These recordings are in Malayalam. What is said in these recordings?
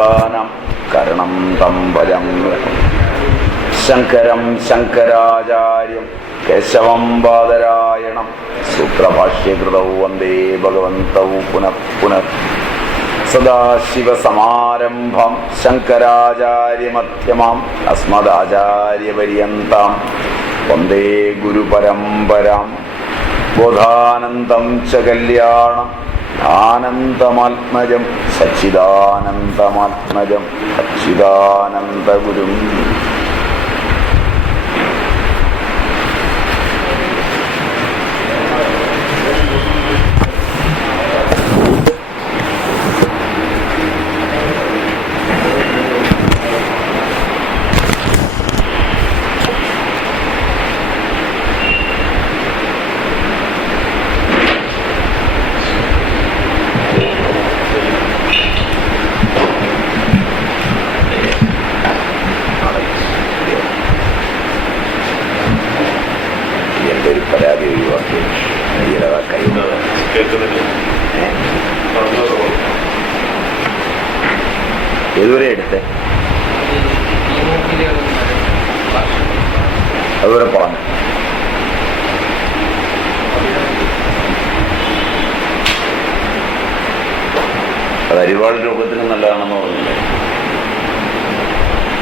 ലോകാനാം കരണം തം ഭജമ്യഹം. ശങ്കരം ശങ്കരാചാര്യം കേശവം ബാദരായണം സൂത്രഭാഷ്യകൃതൗ വന്ദേ ഭഗവന്തൗ പുനഃ പുനഃ. സദാശിവസമാരംഭം ശങ്കരാചാര്യമധ്യമാം അസ്മദാചാര്യപര്യന്താം വന്ദേ ഗുരുപരമ്പരാം. ബോധാനന്തം ച കല്യാണം ആനന്ദമാത്മജം സച്ചിദാനന്ദമാത്മജം സച്ചിദാനന്ദഗുരും. ഏതുവരെ എടുത്തേ? അതുവരെ പറഞ്ഞു. അത് അരിവാൾ രോഗത്തിന് നല്ലതാണെന്ന് പറഞ്ഞില്ലേ?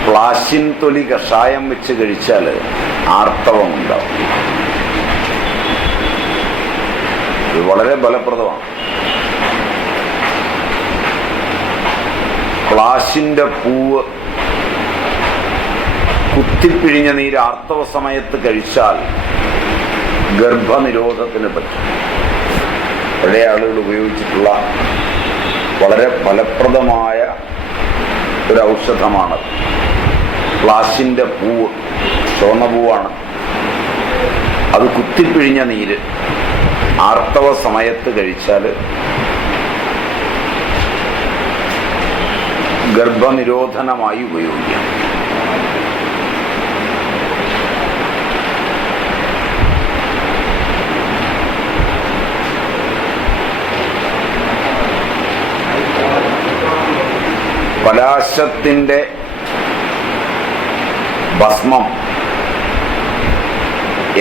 പ്ലാശിൻ തൊലി കഷായം വെച്ച് കഴിച്ചാൽ ആർത്തവം ഉണ്ടാവും. ഇത് വളരെ ഫലപ്രദമാണ്. പ്ലാശിന്റെ പൂവ് കുത്തിപ്പിഴിഞ്ഞ നീര് ആർത്തവ സമയത്ത് കഴിച്ചാൽ ഗർഭനിരോധത്തിന് പറ്റും. പഴയ ആളുകൾ ഉപയോഗിച്ചിട്ടുള്ള വളരെ ഫലപ്രദമായ ഒരു ഔഷധമാണ് പ്ലാശിന്റെ പൂവ്. ചുവന്ന പൂവാണ്. അത് കുത്തിപ്പിഴിഞ്ഞ നീര് ആർത്തവ സമയത്ത് കഴിച്ചാൽ ഗർഭനിരോധനമായി ഉപയോഗിക്കാം. പലാശത്തിന്റെ ഭസ്മം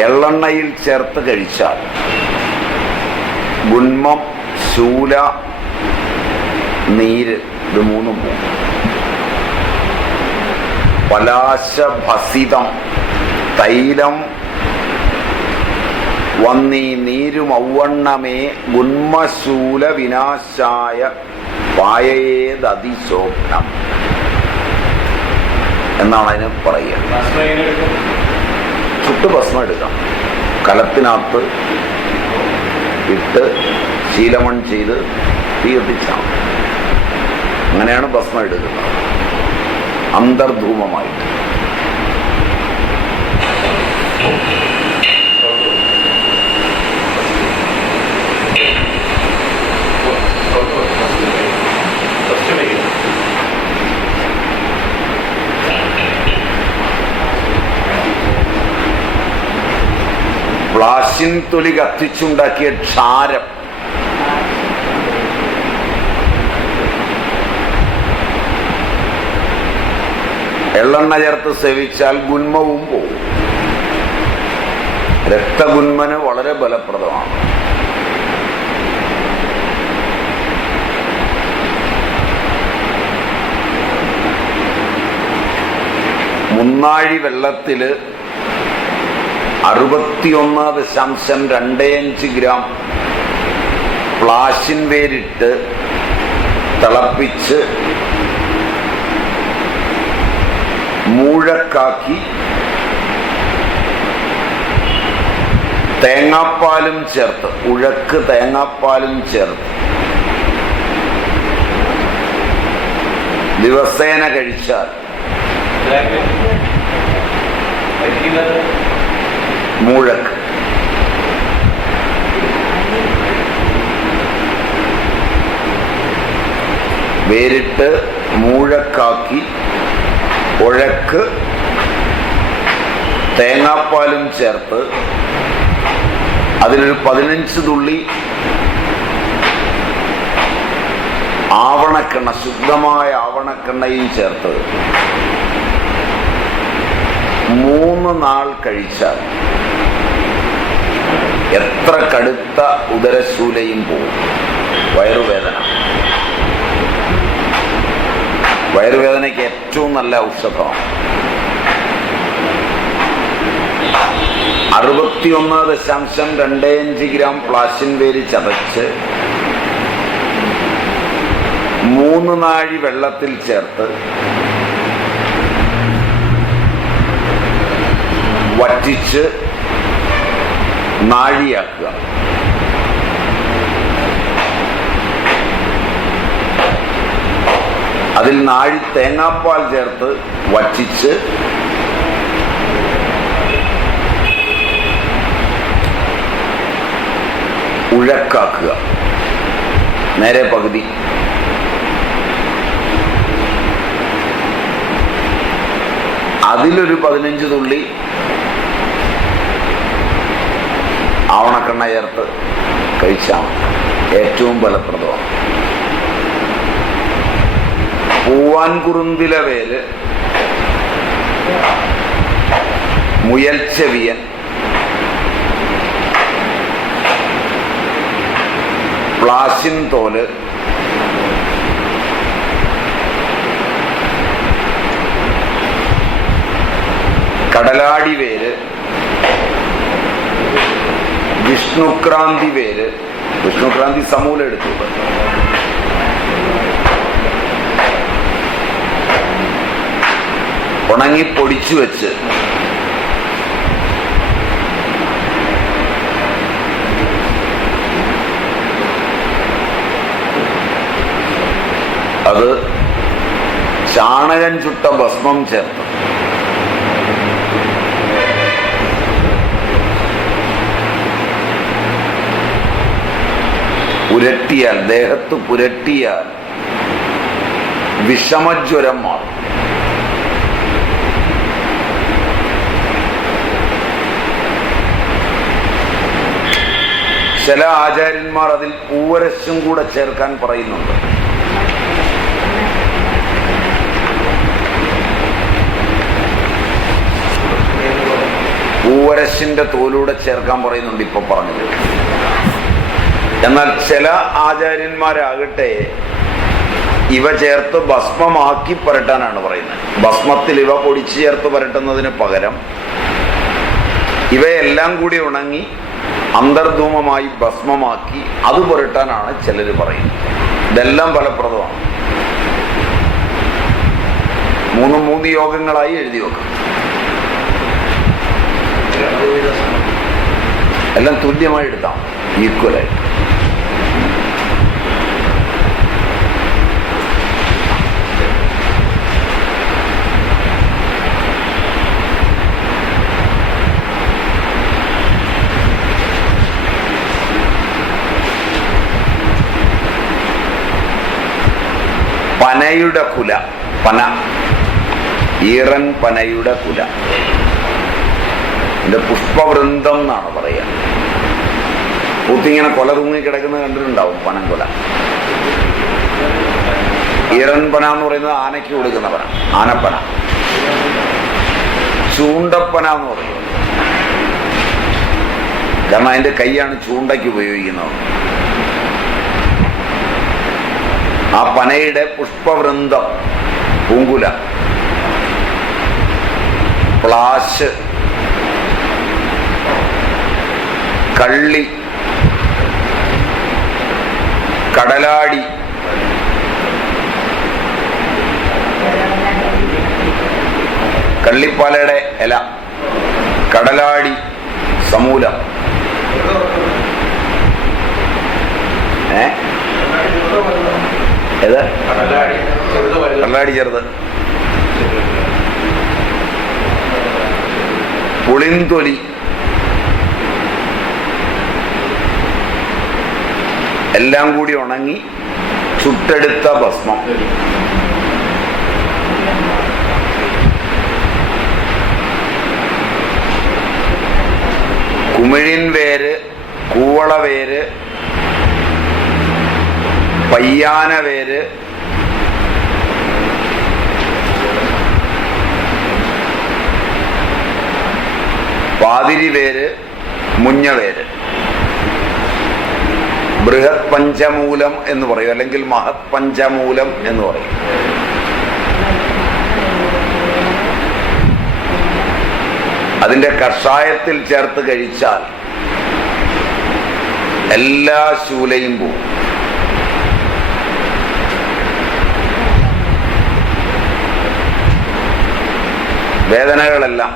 എള്ളെണ്ണയിൽ ചേർത്ത് കഴിച്ചാൽ ഗുന്മം, ശൂല, നീര് ഇത് മൂന്നും പോകും. പലാശഭസിതം തൈലം വന്നീ നീരുമൗവണ്ണമേ ഗുന്മശൂല വിനാശായ പായേതതിശോഭനം എന്നാണ് അതിന് പറയുക. ചുട്ട് ഭസ്മം എടുക്കാം. കലത്തിനകത്ത് ഇട്ട് ശീലമൺ ചെയ്ത് തീ കത്തിച്ചാൽ അങ്ങനെയാണ് ഭസ്മം എടുക്കുന്നത്, അന്തർധൂമമായിട്ട്. പ്ലാശിൻ തൊലി കത്തിച്ചുണ്ടാക്കിയ ക്ഷാരം എള്ളെണ്ണ ചേർത്ത് സേവിച്ചാൽ ഗുന്മവും പോകും. രക്തഗുന്മന് വളരെ ഫലപ്രദമാണ്. മുന്നാഴി വെള്ളത്തില് 61.25 ഗ്രാം പ്ലാശിൻ വേരിട്ട് തിളപ്പിച്ച് മൂഴക്കാക്കി തേങ്ങാപ്പാലും ചേർത്ത്, ഉഴക്ക് തേങ്ങാപ്പാലും ചേർത്ത് ദിവസേന കഴിച്ചാൽ മൂഴക്ക് വേരിട്ട് മൂഴക്കാക്കി ഉഴക്ക് തേങ്ങാപ്പാലും ചേർത്ത് അതിലൊരു 15 തുള്ളി ആവണക്കെണ്ണ, ശുദ്ധമായ ആവണക്കെണ്ണയും ചേർത്ത് 3 നാൾ കഴിച്ചാൽ എത്ര കടുത്ത ഉദരശൂലയും പോകും. വയറുവേദനയ്ക്ക് ഏറ്റവും നല്ല ഔഷധമാണ്. 61.25 ഗ്രാം പ്ലാശിൻ വേര് ചതച്ച് 3 നാഴി വെള്ളത്തിൽ ചേർത്ത് വറ്റിച്ച് നാഴിയാക്കുക. അതിൽ നാഴി തേങ്ങാപ്പാൽ ചേർത്ത് വറ്റിച്ച് ഉഴക്കാക്കുക. നേരെ പകുതി. അതിലൊരു 15 തുള്ളി ആവണക്കെണ്ണ ചേർത്ത് കഴിച്ചാൽ ഏറ്റവും ഫലപ്രദമാണ്. പൂവാൻകുറുന്തില വേര്, മുയൽച്ചെവിയൻ, പ്ലാശിൻ തോല്, കടലാടി വേര്, വിഷ്ണുക്രാന്തി വേര്, വിഷ്ണുക്രാന്തി സമൂലം എടുത്തത്, ഉണങ്ങി പൊടിച്ചു വെച്ച് അത് ചാണകം ചുട്ട ഭസ്മം ചേർത്ത് പുരട്ടിയാൽ, ദേഹത്ത് പുരട്ടിയാൽ വിഷമജ്വരം മാറും. ചില ആചാര്യന്മാർ അതിൽ പൂവരശും കൂടെ ചേർക്കാൻ പറയുന്നുണ്ട്. പൂവരശിന്റെ തോലൂടെ ചേർക്കാൻ പറയുന്നുണ്ട് ഇപ്പൊ പറഞ്ഞത്. എന്നാൽ ചില ആചാര്യന്മാരാകട്ടെ ഇവ ചേർത്ത് ഭസ്മമാക്കി പുരട്ടാനാണ് പറയുന്നത്. ഭസ്മത്തിൽ ഇവ പൊടിച്ചു ചേർത്ത് പുരട്ടുന്നതിന് പകരം ഇവയെല്ലാം കൂടി ഉണങ്ങി അന്തർധൂമമായി ഭസ്മമാക്കി അത് പുരട്ടാനാണ് ചിലർ പറയുന്നത്. ഇതെല്ലാം ഫലപ്രദമാണ്. 3 യോഗങ്ങളായി എഴുതി വെക്കും. എല്ലാം തുല്യമായി എടുത്താം, ഈക്വലായി. പനയുടെ കുല, പന, ഈറൻ പനയുടെ കുല, ഇതിന്റെ പുഷ്പവൃന്ദം എന്നാണ് പറയുക. പൂത്തിങ്ങനെ കൊല തൂങ്ങി കിടക്കുന്നത് കണ്ടിട്ടുണ്ടാവും, പനംകൊല. ഈറൻ പന എന്ന് പറയുന്നത് ആനയ്ക്ക് കൊടുക്കുന്ന പന, ആനപ്പന. ചൂണ്ടപ്പന എന്ന് പറയുന്നത് കാരണം അതിന്റെ കൈയാണ് ചൂണ്ടയ്ക്ക് ഉപയോഗിക്കുന്നത്. ആ പനയുടെ പുഷ്പവൃന്ദം, പൂങ്കുല, പ്ലാശ്, കള്ളി, കടലാടി, കള്ളിപ്പാലയുടെ ഇല, കടലാടി, സമൂലം, ഏത് കടലാടി ചെറുത്, പുളിന്തൊലി, എല്ലാം കൂടി ഉണങ്ങി ചുട്ടെടുത്ത ഭസ്മം, കുമിഴിൻ വേര്, കൂവളവേര്, പയ്യാന വേര്, പാതിരി വേര്, മുഞ്ഞവേര്. ബൃഹത് പഞ്ചമൂലം എന്ന് പറയും, അല്ലെങ്കിൽ മഹത് പഞ്ചമൂലം എന്ന് പറയും. അതിന്റെ കഷായത്തിൽ ചേർത്ത് കഴിച്ചാൽ എല്ലാ ശൂലയും പോവും. വേദനകളെല്ലാം.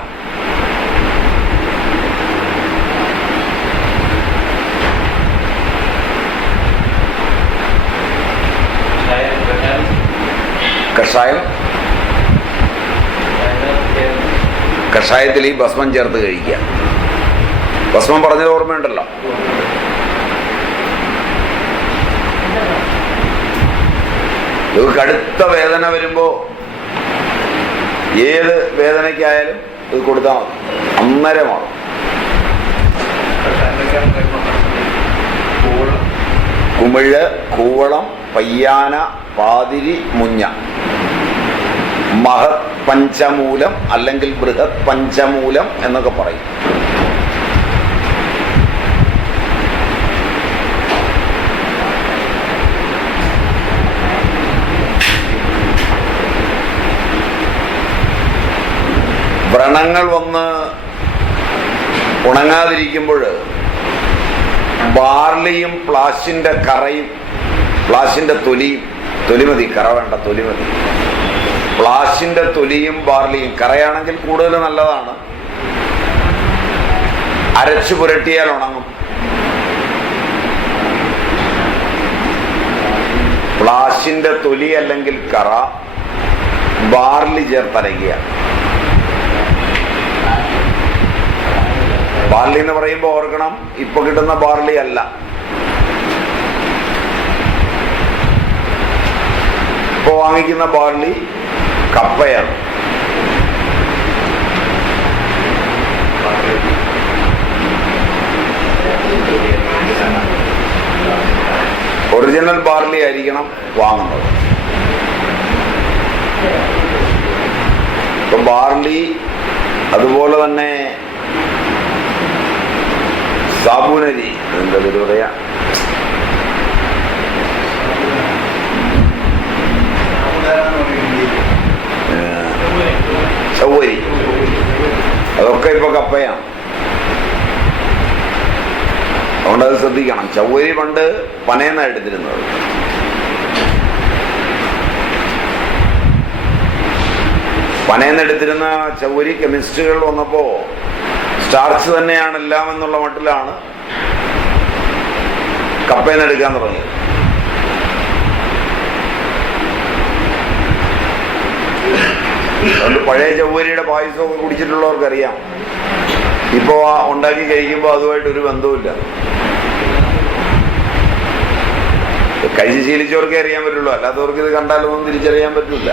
കഷായത്തിൽ ഈ ഭസ്മം ചേർത്ത് കഴിക്കുക. ഭസ്മം പറഞ്ഞത് ഓർമ്മയുണ്ടല്ലോ. ഇത് കടുത്ത വേദന വരുമ്പോ ഏത് വേദനയ്ക്കായാലും ഇത് കൊടുത്താൽ മതി, അന്നേരമാണ്. കുമിഴ്, കൂവളം, പയ്യാന, പാതിരി, മുഞ്ഞ. മഹത് പഞ്ചമൂലം അല്ലെങ്കിൽ ബൃഹത് പഞ്ചമൂലം എന്നൊക്കെ പറയും. വ്രണങ്ങൾ വന്ന് ഉണങ്ങാതിരിക്കുമ്പോൾ ബാർലിയും പ്ലാശിന്റെ കറയും, പ്ലാശിന്റെ തൊലിയും, തൊലി മതി, കറ വേണ്ട, തൊലി മതി. പ്ലാശിന്റെ തൊലിയും ബാർലിയും, കറയാണെങ്കിൽ കൂടുതൽ നല്ലതാണ്, അരച്ചു പുരട്ടിയാൽ ഉണങ്ങും. പ്ലാശിന്റെ തൊലി അല്ലെങ്കിൽ കറ, ബാർലി ചേർത്തരയ്ക്കുക. ബാർലി എന്ന് പറയുമ്പോൾ ഓർക്കണം, ഇപ്പൊ കിട്ടുന്ന ബാർലി അല്ല. ഇപ്പൊ വാങ്ങിക്കുന്ന ബാർലി കപ്പയാണ്. ഒറിജിനൽ ബാർലി ആയിരിക്കണം വാങ്ങുന്നത്. ഇപ്പൊ ബാർലി, അതുപോലെ തന്നെ സാബൂനരി, എന്താ പറയാ, ചവ്വരി, അതൊക്കെ ഇപ്പൊ കപ്പയാണ്. അതുകൊണ്ട് അത് ശ്രദ്ധിക്കണം. ചവ്വരി പണ്ട് പനയെന്നാണ് എടുത്തിരുന്നത്. പനയെന്നെടുത്തിരുന്ന ചവ്വരി കെമിസ്റ്റുകൾ വന്നപ്പോ സ്റ്റാർച്ച് തന്നെയാണ് എല്ലാം എന്നുള്ള മട്ടിലാണ് കപ്പയെന്നെടുക്കാൻ തുടങ്ങിയത്. അതുകൊണ്ട് പഴയ ചവ്വരിയുടെ പായസമൊക്കെ കുടിച്ചിട്ടുള്ളവർക്കറിയാം. ഇപ്പോ ഉണ്ടാക്കി കഴിക്കുമ്പോൾ അതുമായിട്ടൊരു ബന്ധവുമില്ല. കഴിച്ച് ശീലിച്ചവർക്കേ അറിയാൻ പറ്റുള്ളൂ, അല്ലാത്തവർക്ക് ഇത് കണ്ടാലൊന്നും തിരിച്ചറിയാൻ പറ്റില്ല.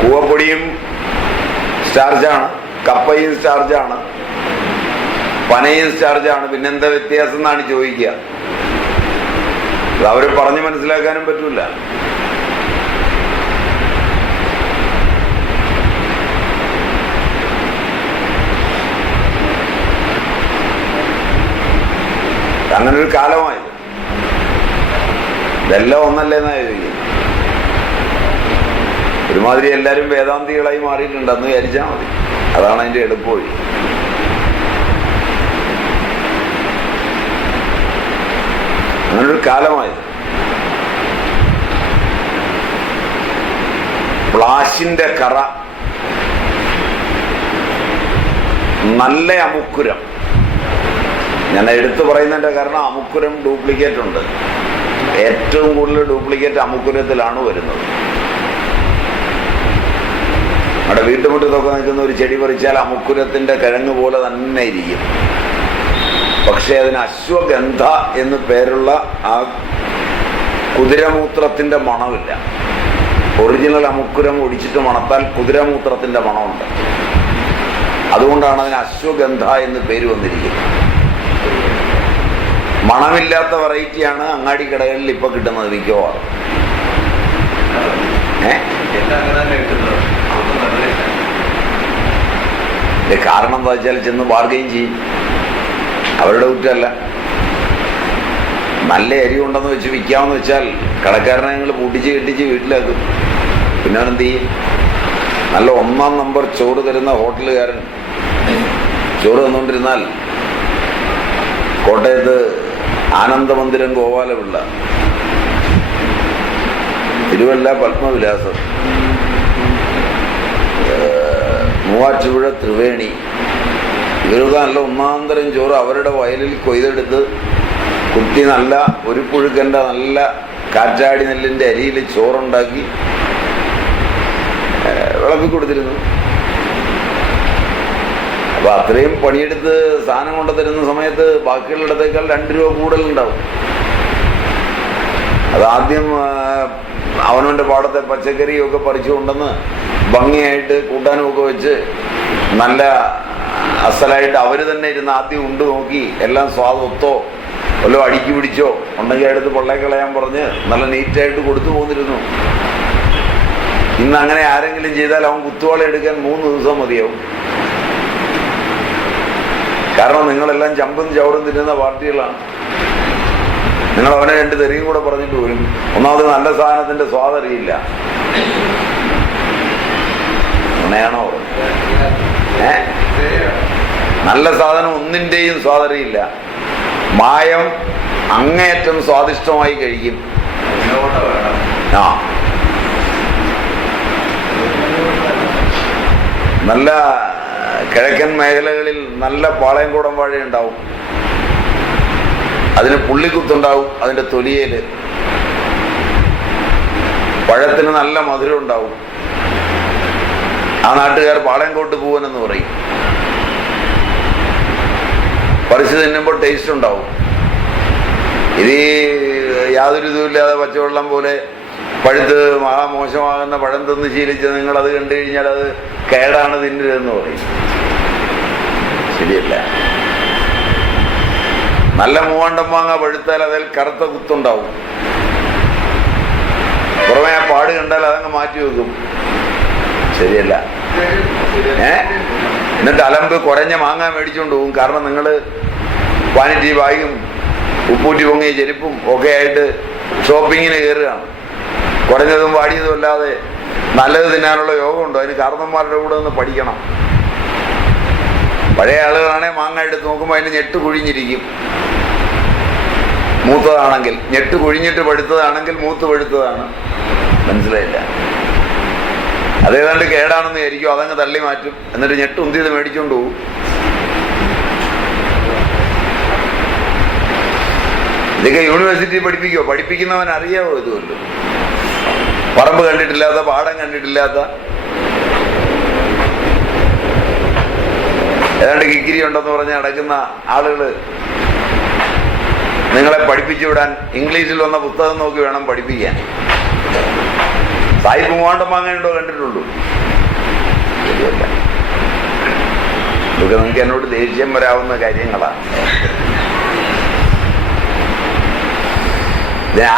കൂവപ്പൊടിയും സ്റ്റാർച്ചാണ്, കപ്പയും സ്റ്റാർച്ചാണ്, പനയും സ്റ്റാർച്ചാണ്. പിന്നെന്താ വ്യത്യാസം എന്നാണ് ചോദിക്കുക. അത് അവരെ പറഞ്ഞ് മനസ്സിലാക്കാനും പറ്റൂല. അങ്ങനൊരു കാലമായത്. ഇതെല്ലാം ഒന്നല്ലേന്നാ ചോദിക്കുന്നത്. ഒരുമാതിരി എല്ലാവരും വേദാന്തികളായി മാറിയിട്ടുണ്ടെന്ന് വിചാരിച്ചാൽ മതി. അതാണ് അതിന്റെ എളുപ്പവഴി. അങ്ങനൊരു കാലമായത്. പ്ലാശിന്റെ കറ, നല്ല അമുക്കുരം. ഞാൻ എടുത്തു പറയുന്നതിന്റെ കാരണം അമുക്കുരം ഡ്യൂപ്ലിക്കേറ്റ് ഉണ്ട്. ഏറ്റവും കൂടുതൽ ഡ്യൂപ്ലിക്കേറ്റ് അമുക്കുരത്തിലാണ് വരുന്നത്. അവിടെ വീട്ടുമുറ്റത്തൊക്കെ നിൽക്കുന്ന ഒരു ചെടി പറിച്ചാൽ അമുക്കുരത്തിന്റെ കിഴങ്ങ് പോലെ തന്നെ ഇരിക്കും. പക്ഷെ അതിന് അശ്വഗന്ധ എന്ന് പേരുള്ള ആ കുതിരമൂത്രത്തിന്റെ മണമില്ല. ഒറിജിനൽ അമുക്കുരം ഒടിച്ചിട്ട് മണത്താൽ കുതിരമൂത്രത്തിന്റെ മണമുണ്ട്. അതുകൊണ്ടാണ് അതിന് അശ്വഗന്ധ എന്ന് പേര് വന്നിരിക്കുന്നത്. മണമില്ലാത്ത വെറൈറ്റിയാണ് അങ്ങാടി കടകളിൽ ഇപ്പൊ കിട്ടുന്നത് മിക്കവാറും. കാരണം എന്താ വെച്ചാൽ ചെന്ന് ബാർഗെയിൻ ചെയ്യും, അവരുടെ കുറ്റമല്ല. നല്ല അരി ഉണ്ടെന്ന് വെച്ച് വിൽക്കാമെന്ന് വെച്ചാൽ കടക്കാരനെ ഞങ്ങൾ പൂട്ടിച്ച് കെട്ടിച്ച് വീട്ടിലാക്കും. പിന്നെ അവനെന്ത് ചെയ്യും? നല്ല 1-ാം നമ്പർ ചോറ് തരുന്ന ഹോട്ടലുകാരൻ ചോറ് തന്നുകൊണ്ടിരുന്നാൽ കോട്ടയത്ത് ആനന്ദമന്ദിരം ഗോപാലപിള്ള, തിരുവല്ല പത്മവിലാസം, മൂവാറ്റുപുഴ ത്രിവേണി, ഇവർക്ക് നല്ല 1-ാം തരം ചോറ് അവരുടെ വയലിൽ കൊയ്തെടുത്ത് കുത്തി നല്ല ഒരു പുഴുക്കൻ്റെ നല്ല കാറ്റാടി നെല്ലിൻ്റെ അരിയിൽ ചോറുണ്ടാക്കി വിളമ്പിക്കൊടുത്തിരുന്നു. അപ്പൊ അത്രയും പണിയെടുത്ത് സാധനം കൊണ്ടു തരുന്ന സമയത്ത് ബാക്കിയുള്ളിടത്തേക്കാൾ 2 രൂപ കൂടുതലുണ്ടാവും. അതാദ്യം അവനവൻ്റെ പാടത്തെ പച്ചക്കറിയൊക്കെ പറിച്ചു കൊണ്ടെന്ന് ഭംഗിയായിട്ട് കൂട്ടാനുമൊക്കെ വെച്ച് നല്ല അസലായിട്ട് അവർ തന്നെ ഇരുന്ന് ആദ്യം ഉണ്ട് നോക്കി എല്ലാം സ്വാദൊത്തോ വല്ലോ അടുക്കി പിടിച്ചോ ഉണ്ടെങ്കിൽ അടുത്ത് പൊള്ളയെ കളയാൻ പറഞ്ഞ് നല്ല നീറ്റായിട്ട് കൊടുത്തു പോന്നിരുന്നു. ഇന്ന് അങ്ങനെ ആരെങ്കിലും ചെയ്താൽ അവൻ കുത്തുവാള എടുക്കാൻ 3 ദിവസം മതിയാവും. കാരണം നിങ്ങളെല്ലാം ചമ്പും ചവറും തിന്നുന്ന പാർട്ടികളാണ്. നിങ്ങൾ അവനെ 2 തെറിയും കൂടെ പറഞ്ഞിട്ട് പോലും ഒന്നാമത് നല്ല സാധനത്തിന്റെ സ്വാദറിയില്ല. അങ്ങനെയാണോ? നല്ല സാധനം ഒന്നിന്റെയും സ്വാദറിയില്ല. മായം അങ്ങേയറ്റം സ്വാദിഷ്ടമായി കഴിക്കും. ആ നല്ല കിഴക്കൻ മേഖലകളിൽ നല്ല പാളയംകൂടം വാഴ ഉണ്ടാവും, അതിന് പുള്ളിക്കുത്തുണ്ടാവും, അതിൻ്റെ തൊലിയേല് പഴത്തിന് നല്ല മധുരം ഉണ്ടാവും. ആ നാട്ടുകാർ പാളയംകോട്ട് പൂവനെന്ന് പറയും. പറിച്ച് തിന്നുമ്പോൾ ടേസ്റ്റ് ഉണ്ടാവും. ഇത് യാതൊരു ഇതുമില്ലാതെ പച്ചവെള്ളം പോലെ പഴുത്ത് മോശമാകുന്ന പഴം തിന്ന് ശീലിച്ച് നിങ്ങൾ അത് കണ്ടു കഴിഞ്ഞാൽ അത് കേടാണ് തിന്നരുതെന്ന് പറയും. ശരിയല്ല. നല്ല മൂവാണ്ടം മാങ്ങ പഴുത്താൽ അതിൽ കറുത്ത കുത്തുണ്ടാവും. പുറമേ ആ പാട് കണ്ടാൽ അതങ്ങ് മാറ്റി വെക്കും. ശരിയല്ല. എന്നിട്ട് അലമ്പ് കുറഞ്ഞ മാങ്ങ മേടിച്ചുകൊണ്ട് പോകും. കാരണം നിങ്ങൾ വാനിറ്റി ബാഗും ഉപ്പൂറ്റി പൊങ്ങിയ ചെരുപ്പും ഒക്കെ ആയിട്ട് ഷോപ്പിങ്ങിന് കയറുകയാണ്. കുറഞ്ഞതും വാടിയതും അല്ലാതെ നല്ലത് തിന്നാനുള്ള യോഗമുണ്ടോ? അതിന് കാരണന്മാരുടെ കൂടെ ഒന്ന് പഠിക്കണം. പഴയ ആളുകളാണെങ്കിൽ മാങ്ങ എടുത്ത് നോക്കുമ്പോൾ അതിന് ഞെട്ട് കുഴിഞ്ഞിരിക്കും. മൂത്തതാണെങ്കിൽ ഞെട്ട് കുഴിഞ്ഞിട്ട് പഴുത്തതാണെങ്കിൽ മൂത്ത് പഴുത്തതാണ്. മനസ്സിലായില്ല. അതേതാണ്ട് കേടാണെന്ന് വിചാരിക്കും, അതങ്ങ് തള്ളി മാറ്റും. എന്നിട്ട് ഞെട്ട് ഉന്തിയത് മേടിച്ചുകൊണ്ട് പോകും. ഇതൊക്കെ യൂണിവേഴ്സിറ്റി പഠിപ്പിക്കുമോ? പഠിപ്പിക്കുന്നവൻ അറിയാമോ? ഇതുമല്ലോ പറമ്പ് കണ്ടിട്ടില്ലാത്ത, പാടം കണ്ടിട്ടില്ലാത്ത, ഏതാണ്ട് കിക്കിരി ഉണ്ടെന്ന് പറഞ്ഞ് നടക്കുന്ന ആളുകൾ നിങ്ങളെ പഠിപ്പിച്ചു വിടാൻ ഇംഗ്ലീഷിൽ വന്ന പുസ്തകം നോക്കി വേണം പഠിപ്പിക്കാൻ. സായിപ്പ് മൂവാണ്ടം വാങ്ങാനുണ്ടോ കണ്ടിട്ടുള്ളൂ? ഇതൊക്കെ നിങ്ങൾക്ക് എന്നോട് ദേഷ്യം വരാവുന്ന കാര്യങ്ങളാണ്.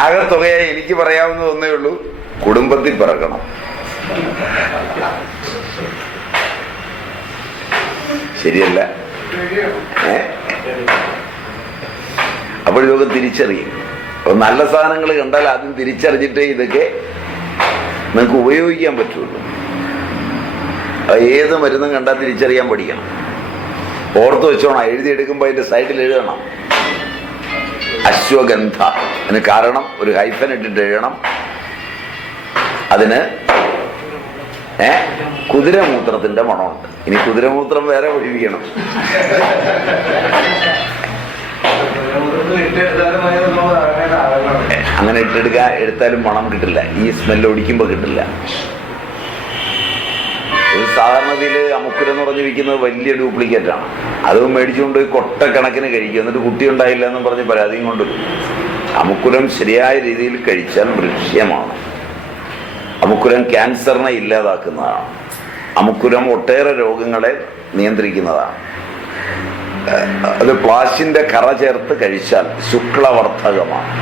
ആകെത്തുകയായി എനിക്ക് പറയാവുന്നത് ഒന്നേ ഉള്ളൂ: കുടുംബത്തിൽ പിറക്കണം. ശരിയല്ല? അപ്പോൾ ഇതൊക്കെ തിരിച്ചറിയും. അപ്പൊ നല്ല സാധനങ്ങൾ കണ്ടാൽ ആദ്യം തിരിച്ചറിഞ്ഞിട്ടേ ഇതൊക്കെ നിങ്ങൾക്ക് ഉപയോഗിക്കാൻ പറ്റുള്ളൂ. ഏത് മരുന്നും കണ്ടാൽ തിരിച്ചറിയാൻ പഠിക്കണം. ഓർത്ത് വെച്ചോണം. എഴുതിയെടുക്കുമ്പോൾ അതിന്റെ സൈഡിൽ എഴുതണം അശ്വഗന്ധ. അതിന് കാരണം ഒരു ഹൈഫൻ ഇട്ടിട്ട് എഴുതണം. അതിന് കുതിരമൂത്രത്തിന്റെ മണമുണ്ട്. ഇനി കുതിരമൂത്രം വേറെ ഒഴിവിക്കണം. അങ്ങനെ എടുത്താലും മണം കിട്ടില്ല. ഈ സ്മെല്ല് ഒടിക്കുമ്പോൾ കിട്ടില്ല. ഒരു സാധാരണതയിൽ അമുക്കുരം എന്ന് പറഞ്ഞ് വിൽക്കുന്നത് വലിയ ഡ്യൂപ്ലിക്കേറ്റ് ആണ്. അതും മേടിച്ചുകൊണ്ട് കൊട്ടക്കണക്കിന് കഴിക്കും. എന്നിട്ട് കുട്ടി ഉണ്ടായില്ല എന്നും പറഞ്ഞ് പരാതിയും കൊണ്ടുവരും. അമുക്കുരം ശരിയായ രീതിയിൽ കഴിച്ചാൽ വൃക്ഷ്യമാണ്. അമുക്കുരം ക്യാൻസറിനെ ഇല്ലാതാക്കുന്നതാണ്. അമുക്കുരം ഒട്ടേറെ രോഗങ്ങളെ നിയന്ത്രിക്കുന്നതാണ്. അത് പ്ലാശിന്റെ കറ ചേർത്ത് കഴിച്ചാൽ ശുക്ലവർദ്ധകമാണ്.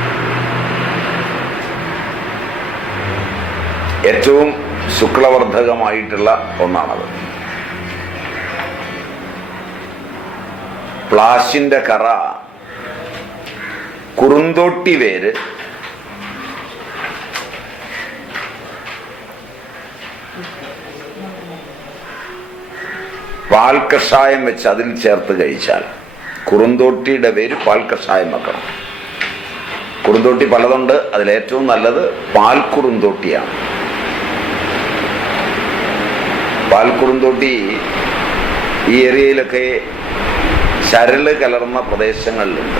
ഏറ്റവും ശുക്ലവർദ്ധകമായിട്ടുള്ള ഒന്നാണത്. പ്ലാശിന്റെ കറ, കുറുന്തോട്ടി വേര്, പാൽക്കഷായം വെച്ച് അതിൽ ചേർത്ത് കഴിച്ചാൽ, കുറുന്തോട്ടിയുടെ പേര് പാൽക്കഷായം വെക്കണം. കുറുന്തോട്ടി പലതുണ്ട്, അതിലേറ്റവും നല്ലത് പാൽക്കുറുന്തോട്ടിയാണ്. പാൽക്കുറുന്തോട്ടി ഈ ഏരിയയിലൊക്കെ ചരല് കലർന്ന പ്രദേശങ്ങളിലുണ്ട്.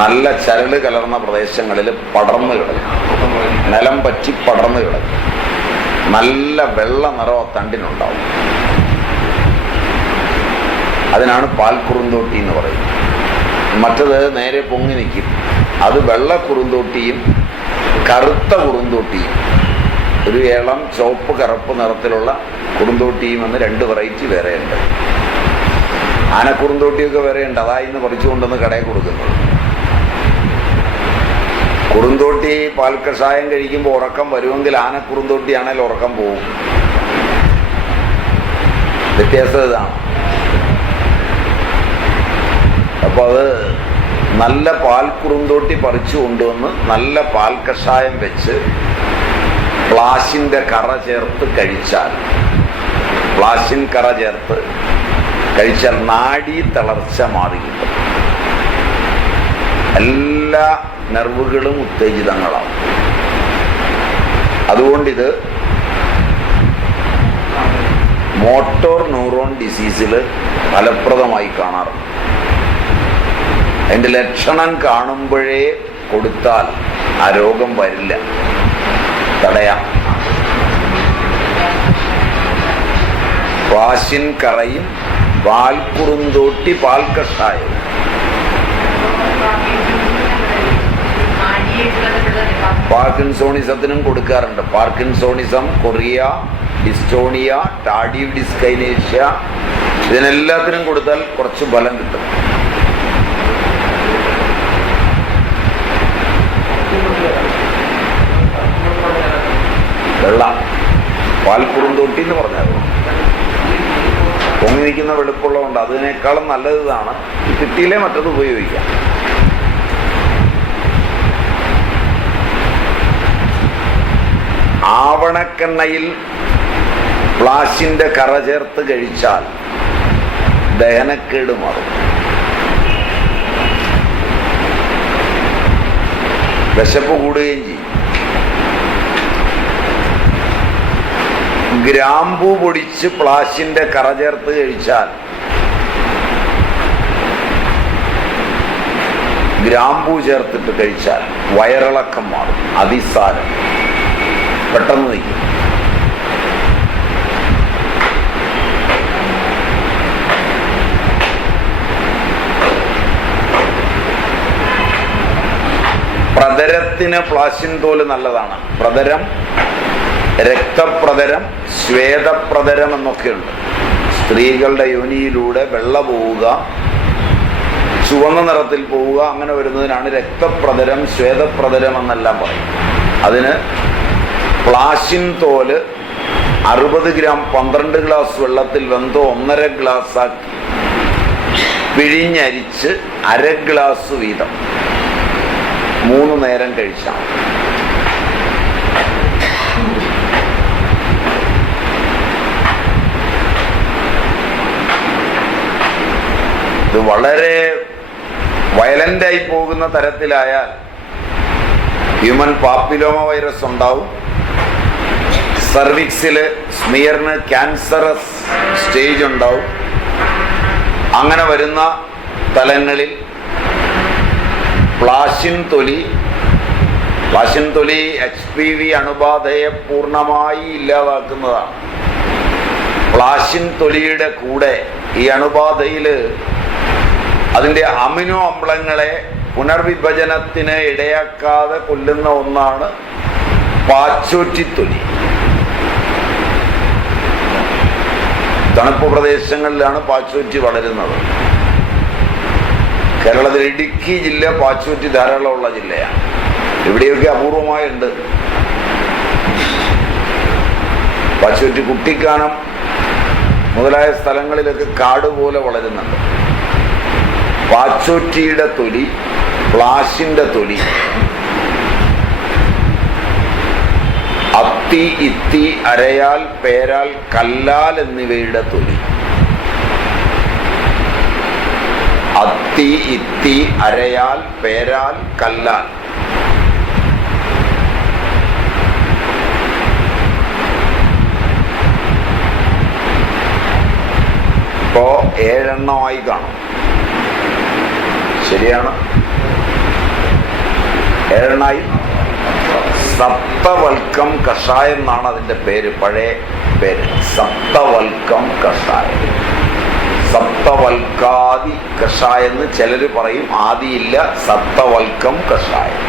നല്ല ചരല് കലർന്ന പ്രദേശങ്ങളിൽ പടർന്നു കിടക്കും, നിലം പറ്റി പടർന്നു കിടക്കും. നല്ല വെള്ള നിറം തണ്ടിനുണ്ടാവും. അതിനാണ് പാൽക്കുറുന്തോട്ടി എന്ന് പറയുന്നത്. മറ്റത് നേരെ പൊങ്ങി നിൽക്കും. അത് വെള്ള കുറുന്തോട്ടിയും കറുത്ത കുറുന്തോട്ടിയും, ഒരു ഇളം ചുവപ്പ് കറുപ്പ് നിറത്തിലുള്ള കുറുന്തോട്ടിയും എന്ന് രണ്ട് വെറൈറ്റി വേറെയുണ്ട്. ആനക്കുറുന്തോട്ടിയൊക്കെ വേറെയുണ്ട്. അതായിന്ന് പറിച്ചു കൊണ്ടുവന്ന് കടയിൽ കൊടുക്കുന്നത്. കുറുന്തോട്ടി പാൽക്കഷായം കഴിക്കുമ്പോൾ ഉറക്കം വരുമെങ്കിൽ ആനക്കുറുന്തോട്ടിയാണെങ്കിൽ ഉറക്കം പോവും. വ്യത്യാസം ഇതാണ്. അപ്പൊ അത് നല്ല പാൽക്കുറുന്തോട്ടി പറിച്ചു കൊണ്ടുവന്ന് നല്ല പാൽക്കഷായം വെച്ച് പ്ലാശിന്റെ കറ ചേർത്ത് കഴിച്ചാൽ, പ്ലാശിൻ കറ ചേർത്ത് കഴിച്ചാൽ നാഡീ തളർച്ച മാറി കിട്ടും. എല്ലാ നെർവുകളും ഉത്തേജിതങ്ങളാണ്. അതുകൊണ്ടിത് മോട്ടോർ ന്യൂറോൺ ഡിസീസിൽ ഫലപ്രദമായി കാണാറുണ്ട്. അതിൻ്റെ ലക്ഷണം കാണുമ്പോഴേ കൊടുത്താൽ ആ രോഗം വരില്ല, തടയാം. പ്ലാശിൻ കറയും പാൽക്കുറുന്തോട്ടി പാൽക്കഷായവും പാർക്കിൻസോണിസത്തിനും കൊടുക്കാറുണ്ട്. പാർക്കിൻസോണിസം, കൊറിയ, ഡിസ്റ്റോണിയ, ടാർഡീവ് ഡിസ്കൈനേഷ്യ, ഇതിനെല്ലാത്തിനും കൊടുത്താൽ കുറച്ച് ബലം കിട്ടും. വെള്ള പാൽക്കുറുന്തോട്ടി എന്ന് പറഞ്ഞാൽ പൊങ്ങി നിൽക്കുന്ന വെളുപ്പുള്ളതുകൊണ്ട് അതിനേക്കാളും നല്ലതാണ്. കിട്ടിയില്ലേ മറ്റത് ഉപയോഗിക്കാം. ആവണക്കെണ്ണയിൽ പ്ലാശിന്റെ കറ ചേർത്ത് കഴിച്ചാൽ ദഹനക്കേട് മാറും. വിശപ്പ് കൂടുകയും ചെയ്യും. ഗ്രാമ്പൂ പൊടിച്ച് പ്ലാശിന്റെ കറ ചേർത്ത് കഴിച്ചാൽ, ഗ്രാമ്പൂ ചേർത്തിട്ട് കഴിച്ചാൽ വയറിളക്കം മാറും. അതിസാരം പെട്ടെന്ന് നിൽക്കും. പ്രതരത്തിന് പ്ലാശിൻ തോല് നല്ലതാണ്. പ്രതരം, രക്തപ്രതരം, ശ്വേതപ്രതരം എന്നൊക്കെയുണ്ട്. സ്ത്രീകളുടെ യോനിയിലൂടെ വെള്ള പോവുക, ചുവന്ന നിറത്തിൽ പോവുക, അങ്ങനെ വരുന്നതിനാണ് രക്തപ്രതരം, ശ്വേതപ്രതരം എന്നെല്ലാം പറയും. അതിന് പ്ലാശിൻ തോല് 60 ഗ്രാം 12 ഗ്ലാസ് വെള്ളത്തിൽ വെന്തോ 1.5 ഗ്ലാസ് ആക്കി പിഴിഞ്ഞരിച്ച് 1/2 ഗ്ലാസ് വീതം 3 നേരം കഴിച്ചാൽ ഇത് വളരെ വയലന്റായി പോകുന്ന തരത്തിലായാൽ ഹ്യൂമൻ പാപ്പിലോമ വൈറസ് ഉണ്ടാവും. സർവിക്സിൽ സ്മിയറിന് ക്യാൻസറസ് സ്റ്റേജ് ഉണ്ടാവും. അങ്ങനെ വരുന്ന തലങ്ങളിൽ പ്ലാശിൻ തൊലി HPV അണുബാധയെ പൂർണ്ണമായി ഇല്ലാതാക്കുന്നതാണ്. പ്ലാശിൻ തൊലിയുടെ കൂടെ ഈ അണുബാധയിൽ അതിൻ്റെ അമിനോ അമ്ലങ്ങളെ പുനർവിഭജനത്തിന് ഇടയാക്കാതെ കൊല്ലുന്ന ഒന്നാണ് പാച്ചോറ്റിത്തൊലി. തണുപ്പ് പ്രദേശങ്ങളിലാണ് പാച്ചോറ്റി വളരുന്നത്. കേരളത്തിൽ ഇടുക്കി ജില്ല പാച്ചോറ്റി ധാരാളമുള്ള ജില്ലയാണ്. ഇവിടെയൊക്കെ അപൂർവമായുണ്ട്. പാച്ചോറ്റി, കുട്ടിക്കാനം മുതലായ സ്ഥലങ്ങളിലൊക്കെ കാട് പോലെ വളരുന്നുണ്ട്. പാച്ചോറ്റിയുടെ തൊലി, പ്ലാശിന്റെ തൊലി, അത്തി, ഇത്തി, അരയാൽ, പേരാൽ, കല്ലാൽ എന്നിവയുടെ തൊലി. അത്തി, ഇത്തി, അരയാൽ, പേരാൽ, കല്ലാൽ. ഇപ്പോ 7 എണ്ണമായി കാണും. ശരിയാണ്, 7 എണ്ണമായി. സപ്തവൽക്കം കഷായം എന്നാണ് അതിന്റെ പേര്, പഴയ പേര്. സപ്തവൽക്കം കഷായം, സപ്തവൽക്കാദി കഷായം എന്ന് ചിലര് പറയും. ആദിയില്ല, സപ്തവൽക്കം കഷായം.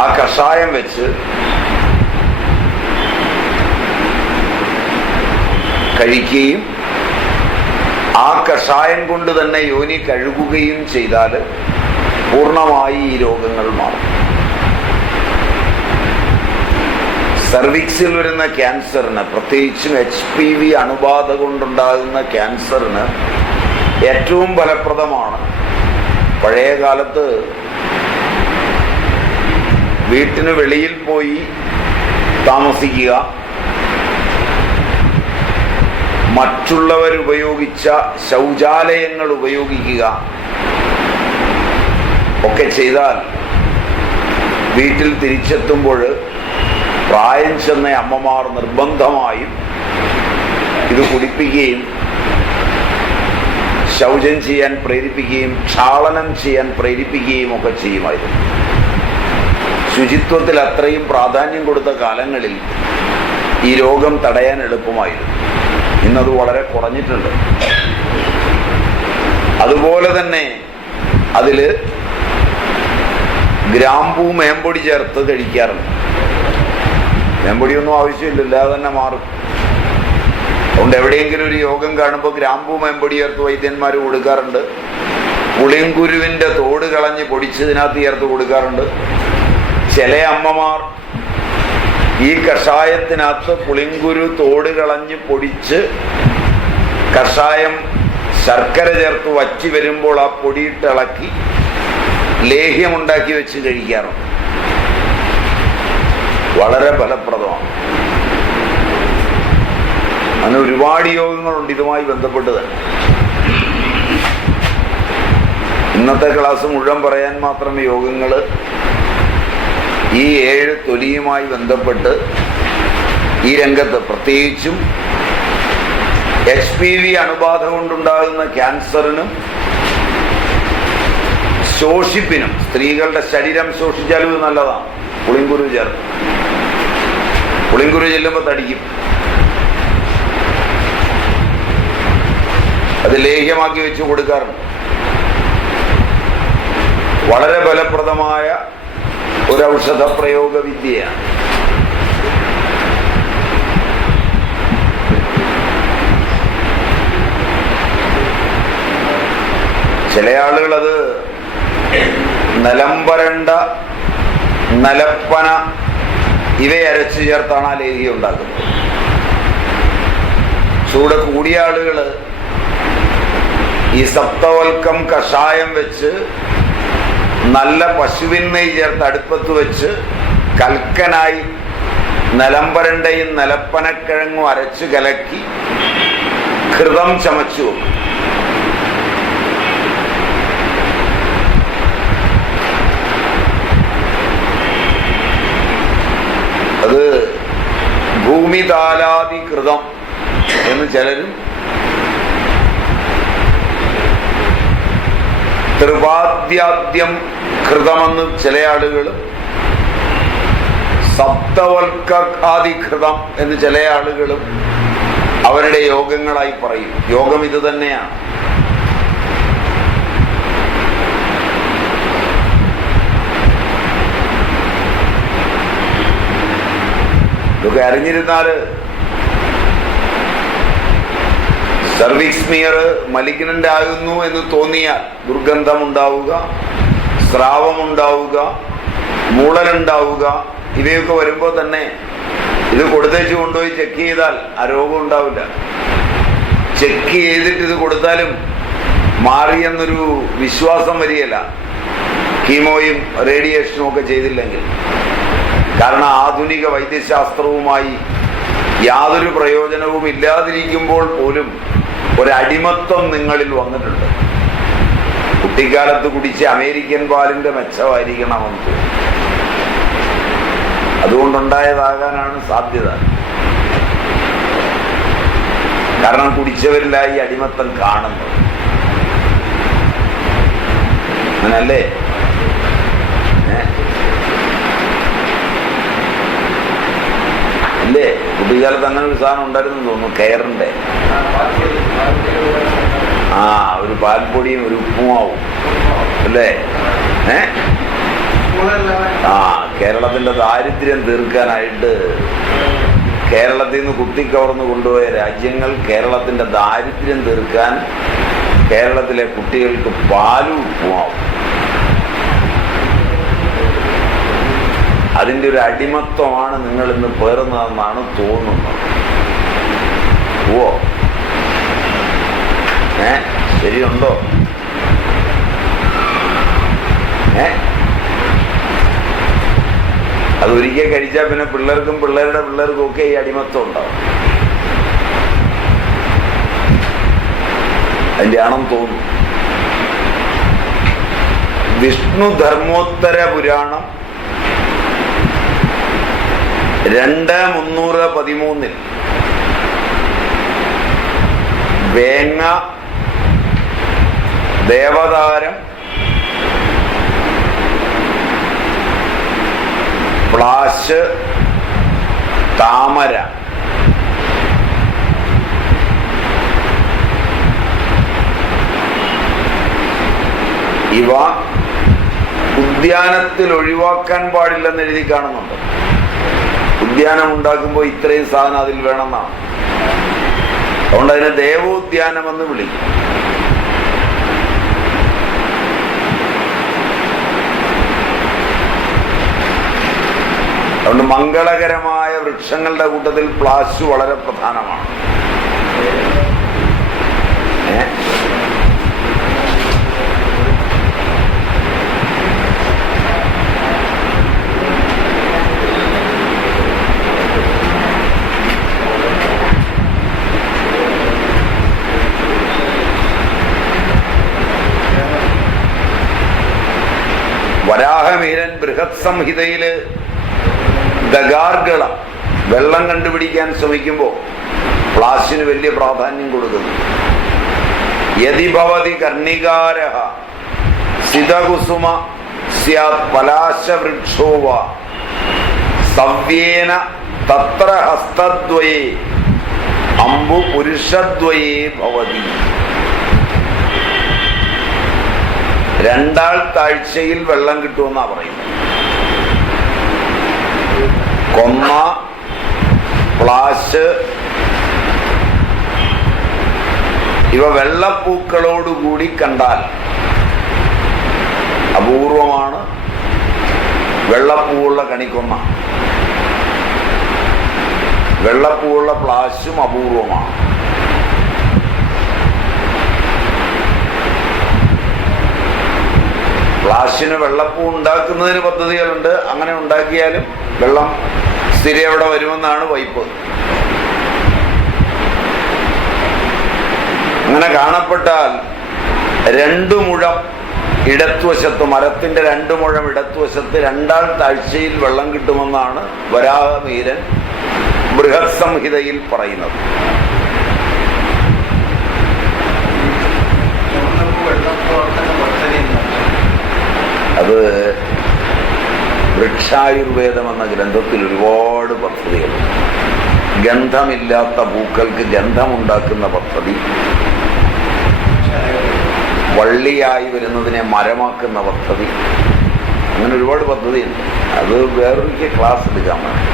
ആ കഷായം വെച്ച് കഴിക്കുകയും ആ കഷായം കൊണ്ട് തന്നെ യോനി കഴുകുകയും ചെയ്താൽ പൂർണ്ണമായി ഈ രോഗങ്ങൾ മാറും. സർവിക്സിൽ വരുന്ന ക്യാൻസറിന്, പ്രത്യേകിച്ചും HPV അണുബാധ കൊണ്ടുണ്ടാകുന്ന ക്യാൻസറിന് ഏറ്റവും ഫലപ്രദമാണ്. പഴയ കാലത്ത് വീട്ടിന് വെളിയിൽ പോയി താമസിക്കുക, മറ്റുള്ളവരുപയോഗിച്ച ശൗചാലയങ്ങൾ ഉപയോഗിക്കുക ഒക്കെ ചെയ്താൽ വീട്ടിൽ തിരിച്ചെത്തുമ്പോൾ പ്രായം ചെന്ന അമ്മമാർ നിർബന്ധമായും ഇത് കുടിപ്പിക്കുകയും ശൗചം ചെയ്യാൻ പ്രേരിപ്പിക്കുകയും ക്ഷാളനം ചെയ്യാൻ പ്രേരിപ്പിക്കുകയും ഒക്കെ ചെയ്യുമായിരുന്നു. ശുചിത്വത്തിൽ അത്രയും പ്രാധാന്യം കൊടുത്ത കാലങ്ങളിൽ ഈ രോഗം തടയാൻ എളുപ്പമായിരുന്നു. ഇന്നത് വളരെ കുറഞ്ഞിട്ടുണ്ട്. അതുപോലെ തന്നെ അതിൽ ഗ്രാമ്പൂ, മേമ്പൊടി ചേർത്ത് കഴിക്കാറുണ്ട്. മേമ്പൊടിയൊന്നും ആവശ്യമില്ല, ഇല്ലാതെ തന്നെ മാറും. അതുകൊണ്ട് എവിടെയെങ്കിലും ഒരു യോഗം കാണുമ്പോൾ ഗ്രാമ്പൂ, മേമ്പൊടി ചേർത്ത് വൈദ്യന്മാർ കൊടുക്കാറുണ്ട്. പുളിങ്കുരുവിൻ്റെ തോട് കളഞ്ഞ് പൊടിച്ചതിനകത്ത് ചേർത്ത് കൊടുക്കാറുണ്ട്. ചില അമ്മമാർ ഈ കഷായത്തിനകത്ത് പുളിങ്കുരു തോട് കളഞ്ഞ് പൊടിച്ച് കഷായം ശർക്കര ചേർത്ത് വറ്റി വരുമ്പോൾ ആ പൊടിയിട്ട് ഇളക്കി ലേഹ്യമുണ്ടാക്കി വെച്ച് കഴിക്കാറുണ്ട്. വളരെ ഫലപ്രദമാണ്. അങ്ങനെ ഒരുപാട് യോഗങ്ങളുണ്ട് ഇതുമായി ബന്ധപ്പെട്ട് തന്നെ. ഇന്നത്തെ ക്ലാസ് മുഴുവൻ പറയാൻ മാത്രം യോഗങ്ങൾ ഈ 7 തൊലിയുമായി ബന്ധപ്പെട്ട് ഈ രംഗത്ത്, പ്രത്യേകിച്ചും HPV അണുബാധ കൊണ്ടുണ്ടാകുന്ന ക്യാൻസറിനും ശോഷിപ്പിനും, സ്ത്രീകളുടെ ശരീരം ശോഷിച്ചാലും ഇത് നല്ലതാണ്. പുളിങ്കുരു ചേർത്ത്, പുളിങ്കുരു ചെല്ലുമ്പോൾ തടിക്കും. അത് ലേഹ്യമാക്കി വെച്ച് കൊടുക്കാറുണ്ട്. വളരെ ഫലപ്രദമായ ഒരു ഔഷധ പ്രയോഗ വിദ്യയാണ്. ചില ആളുകൾ അത് നിലംപരണ്ട, നിലപ്പന ഇവയെ അരച്ചു ചേർത്താണ് ആ ലേഹ്യം ഉണ്ടാക്കുന്നത്. ചൂട് കൂടിയ ആളുകൾ ഈ സപ്തവൽക്കം കഷായം വെച്ച് നല്ല പശുവിൻ നെയ്യ് ചേർത്ത് അടുപ്പത്ത് വെച്ച് കൽക്കനായി നിലംപരണ്ടയും നിലപ്പനക്കിഴങ്ങും അരച്ച് കലക്കി ഘൃതം ചമച്ചു വെക്കും. അത് ഭൂമിതാലാദി ഘൃതം എന്ന് ചിലരും, ത്രിപാദ്യാദ്യം ഘൃതമെന്ന് ചില ആളുകളും, സപ്തവൽക്കാദിഘൃതം എന്ന് ചില ആളുകളും അവരുടെ യോഗങ്ങളായി പറയും. യോഗം ഇത് തന്നെയാണ്. ഇതൊക്കെ അറിഞ്ഞിരുന്നാൽ സർവിക്സ് സ്മിയർ മലിഗ്നന്റ് ആകുന്നു എന്ന് തോന്നിയാൽ ദുർഗന്ധമുണ്ടാവുക, സ്രാവമുണ്ടാവുക, മൂളലുണ്ടാവുക, ഇവയൊക്കെ വരുമ്പോൾ തന്നെ ഇത് കൊടുത്തേച്ച് കൊണ്ടുപോയി ചെക്ക് ചെയ്താൽ ആ രോഗം ഉണ്ടാവില്ല. ചെക്ക് ചെയ്തിട്ട് ഇത് കൊടുത്താലും മാറിയെന്നൊരു വിശ്വാസം വരികയില്ല, കീമോയും റേഡിയേഷനും ഒക്കെ ചെയ്തില്ലെങ്കിൽ. കാരണം ആധുനിക വൈദ്യശാസ്ത്രവുമായി യാതൊരു പ്രയോജനവും ഇല്ലാതിരിക്കുമ്പോൾ പോലും ഒരടിമത്വം നിങ്ങളിൽ വന്നിട്ടുണ്ട്. കുട്ടിക്കാലത്ത് കുടിച്ച് അമേരിക്കൻ പാലിന്റെ മെച്ചമായിരിക്കണമെന്ന് തോന്നുന്നു. അതുകൊണ്ടുണ്ടായതാകാനാണ് സാധ്യത. കാരണം കുടിച്ചവരിലായി അടിമത്തം കാണുന്നത്. അങ്ങനല്ലേ? അല്ലേ? കുട്ടിക്കാലത്ത് അങ്ങനെ ഒരു സാധനം ഉണ്ടായിരുന്നു തോന്നുന്നു, കെയറിന്റെ. ഒരു പാൽപ്പൊടിയും ഒരു ഉപ്പുമാവും അല്ലേ? കേരളത്തിന്റെ ദാരിദ്ര്യം തീർക്കാനായിട്ട് കേരളത്തിൽ നിന്ന് കുത്തിക്കവർന്ന് കൊണ്ടുപോയ രാജ്യങ്ങൾ കേരളത്തിന്റെ ദാരിദ്ര്യം തീർക്കാൻ കേരളത്തിലെ കുട്ടികൾക്ക് പാലും ഉപ്പുമാവും. അതിൻ്റെ ഒരു അടിമത്വമാണ് നിങ്ങൾ ഇന്ന് പേറുന്നതെന്നാണ് തോന്നുന്നത്. ഓ ശരിയുണ്ടോ? അതൊരിക്കൽ കഴിച്ചാൽ പിന്നെ പിള്ളേർക്കും പിള്ളേരുടെ പിള്ളേർക്കും ഒക്കെ ഈ അടിമത്വം ഉണ്ടാവും. അതിൻ്റെ ആണെന്ന് തോന്നുന്നു. വിഷ്ണു ധർമ്മോത്തര പുരാണം 2:313 വേങ്ങ, ദേവതാരം, പ്ലാശ്, താമര ഇവ ഉദ്യാനത്തിൽ ഒഴിവാക്കാൻ പാടില്ലെന്ന് എഴുതി കാണുന്നുണ്ട്. ഉദ്യാനം ഉണ്ടാക്കുമ്പോൾ ഇത്രയും സാധനം അതിൽ വേണമെന്നാണ്. അതുകൊണ്ട് അതിനെ ദേവോദ്യാനമെന്ന് വിളിക്കും. അതുകൊണ്ട് മംഗളകരമായ വൃക്ഷങ്ങളുടെ കൂട്ടത്തിൽ പ്ലാശ് വളരെ പ്രധാനമാണ്. വരാഹമീരൻ ബൃഹത് സംഹിതയില് ദഗാർഗളം വെള്ളം കണ്ടുപിടിക്കാൻ ശ്രമിക്കുമ്പോൾ പ്ലാശിന് വലിയ പ്രാധാന്യം കൊടുക്കുന്നു. യതിഭവതി കർണികാരഃ സിതകുസുമ സ്യാത് പലാശവൃക്ഷോ വ സവ്യേന തത്ര ഹസ്തദ്വയേ അംബു പുരുഷദ്വയേ ഭവതി. രണ്ടാൾ താഴ്ചയിൽ വെള്ളം കിട്ടുമെന്നാ പറയുന്നത്. കൊന്ന, പ്ലാശ് ഇവ വെള്ളപ്പൂക്കളോടുകൂടി കണ്ടാൽ അപൂർവമാണ്. വെള്ളപ്പൂവുള്ള കണിക്കൊന്ന, വെള്ളപ്പൂവുള്ള പ്ലാശും അപൂർവമാണ്. പ്ലാശിന് വെള്ളപ്പൂ ഉണ്ടാക്കുന്നതിന് പദ്ധതികളുണ്ട്. അങ്ങനെ ഉണ്ടാക്കിയാലും വെള്ളം സ്ഥിരം എവിടെ വരുമെന്നാണ് വൈപ്പ്. അങ്ങനെ കാണപ്പെട്ടാൽ 2 മുഴം ഇടത്തുവശത്ത്, മരത്തിന്റെ 2 മുഴം ഇടത്തുവശത്ത് രണ്ടാൾ താഴ്ചയിൽ വെള്ളം കിട്ടുമെന്നാണ് വരാഹമീരൻ ബൃഹത് സംഹിതയിൽ പറയുന്നത്. അത് വൃക്ഷായുർവേദം എന്ന ഗ്രന്ഥത്തിൽ ഒരുപാട് പദ്ധതികളുണ്ട്. ഗന്ധമില്ലാത്ത പൂക്കൾക്ക് ഗന്ധമുണ്ടാക്കുന്ന പദ്ധതി, വള്ളിയായി വരുന്നതിനെ മരമാക്കുന്ന പദ്ധതി, അങ്ങനെ ഒരുപാട് പദ്ധതിയുണ്ട്. അത് വേറൊരിക്കൽ ക്ലാസ് എടുക്കാൻ വേണം.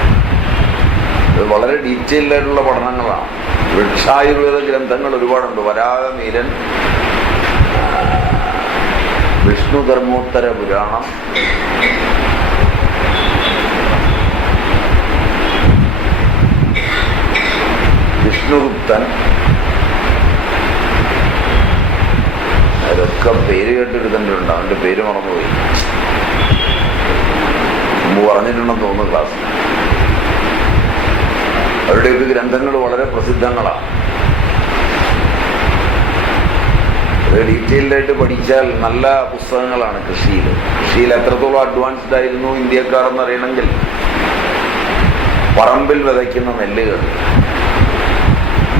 അത് വളരെ ഡീറ്റെയിൽഡായിട്ടുള്ള പഠനങ്ങളാണ്. വൃക്ഷായുർവേദ ഗ്രന്ഥങ്ങൾ ഒരുപാടുണ്ട്. വരാഹമീരൻ, വിഷ്ണുധർമ്മോത്തര പുരാണം, വിഷ്ണുഗുപ്തൻ, അതൊക്കെ പേര് കേട്ടെടുത്തിട്ടുണ്ട്. അവൻ്റെ പേര് മറന്നുപോയി, മുമ്പ് പറഞ്ഞിട്ടുണ്ടെന്ന് തോന്നുന്നു ക്ലാസ്. അവരുടെയൊക്കെ ഗ്രന്ഥങ്ങൾ വളരെ പ്രസിദ്ധങ്ങളാണ്. അത് ഡീറ്റെയിൽഡായിട്ട് പഠിച്ചാൽ നല്ല പുസ്തകങ്ങളാണ്. കൃഷിയിൽ എത്രത്തോളം അഡ്വാൻസ്ഡ് ആയിരുന്നു ഇന്ത്യക്കാർ എന്നറിയണമെങ്കിൽ പറമ്പിൽ വിതയ്ക്കുന്ന നെല്ലുകൾ,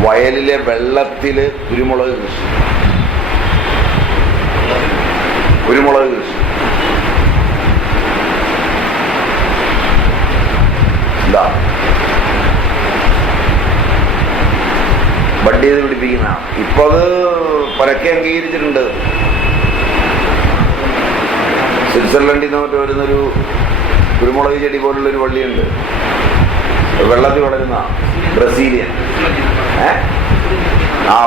വയലിലെ വെള്ളത്തിൽ കുരുമുളക് കൃഷി, എന്താ ബഡ് ചെയ്ത് പിടിപ്പിക്കുന്ന. ഇപ്പൊ അത് പരക്കെ അംഗീകരിച്ചിട്ടുണ്ട്. സ്വിറ്റ്സർലൻഡിൽ നിന്ന് വരുന്നൊരു കുരുമുളക് ചെടി പോലുള്ളൊരു വള്ളിയുണ്ട്, വെള്ളത്തിൽ വളരുന്ന ബ്രസീലിയൻ.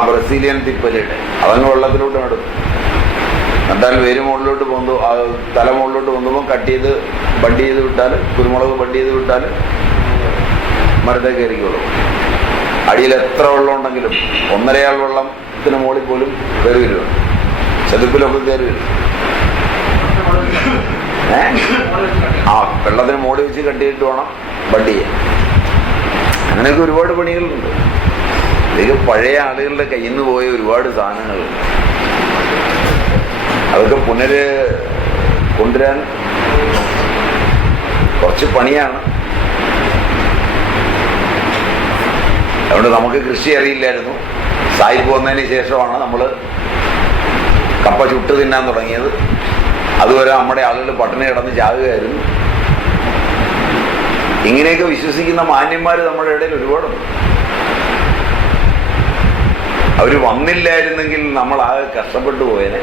ബ്രസീലിയൻ തിപ്പലിയുടെ അതങ്ങ് വെള്ളത്തിലോട്ട് നടും. നട്ടാൽ വേര് മുകളിലോട്ട് പോകുന്നു, തല മുകളിലോട്ട് പോകുമ്പോൾ ബഡ് ചെയ്ത് വിട്ടാൽ, കുരുമുളക് ബഡ് ചെയ്ത് വിട്ടാൽ മരത്തെ കയറിക്കോളും. അടിയിൽ എത്ര വെള്ളം ഉണ്ടെങ്കിലും 1.5 ആൾ വെള്ളത്തിന് മുകളിൽ പോലും കയറി വരും, ചതുപ്പിലൊക്കെ കയറി വരും. വെള്ളത്തിന് മുകളിൽ വെച്ച് കട്ടിയിട്ട് വേണം ബഡ് ചെയ്യാൻ. അങ്ങനെയൊക്കെ ഒരുപാട് പണികളുണ്ട്. ഇതൊക്കെ പഴയ ആളുകളുടെ കയ്യിൽ നിന്ന് പോയ ഒരുപാട് സാധനങ്ങളുണ്ട്. അതൊക്കെ കൊണ്ടുവരാൻ കുറച്ച് പണിയാണ്. അതുകൊണ്ട് നമുക്ക് കൃഷി അറിയില്ലായിരുന്നു. സായിപ്പ് വന്നതിന് ശേഷമാണ് നമ്മൾ കപ്പ ചുട്ട് തിന്നാൻ തുടങ്ങിയത്. അതുവരെ നമ്മുടെ ആളുകൾ പട്ടിണി കിടന്ന് ചാകുകയായിരുന്നു. ഇങ്ങനെയൊക്കെ വിശ്വസിക്കുന്ന മാന്യന്മാർ നമ്മുടെ ഇടയിൽ ഒരുപാടുണ്ട്. അവർ വന്നില്ലായിരുന്നെങ്കിൽ നമ്മൾ ആകെ കഷ്ടപ്പെട്ടു പോയേനെ.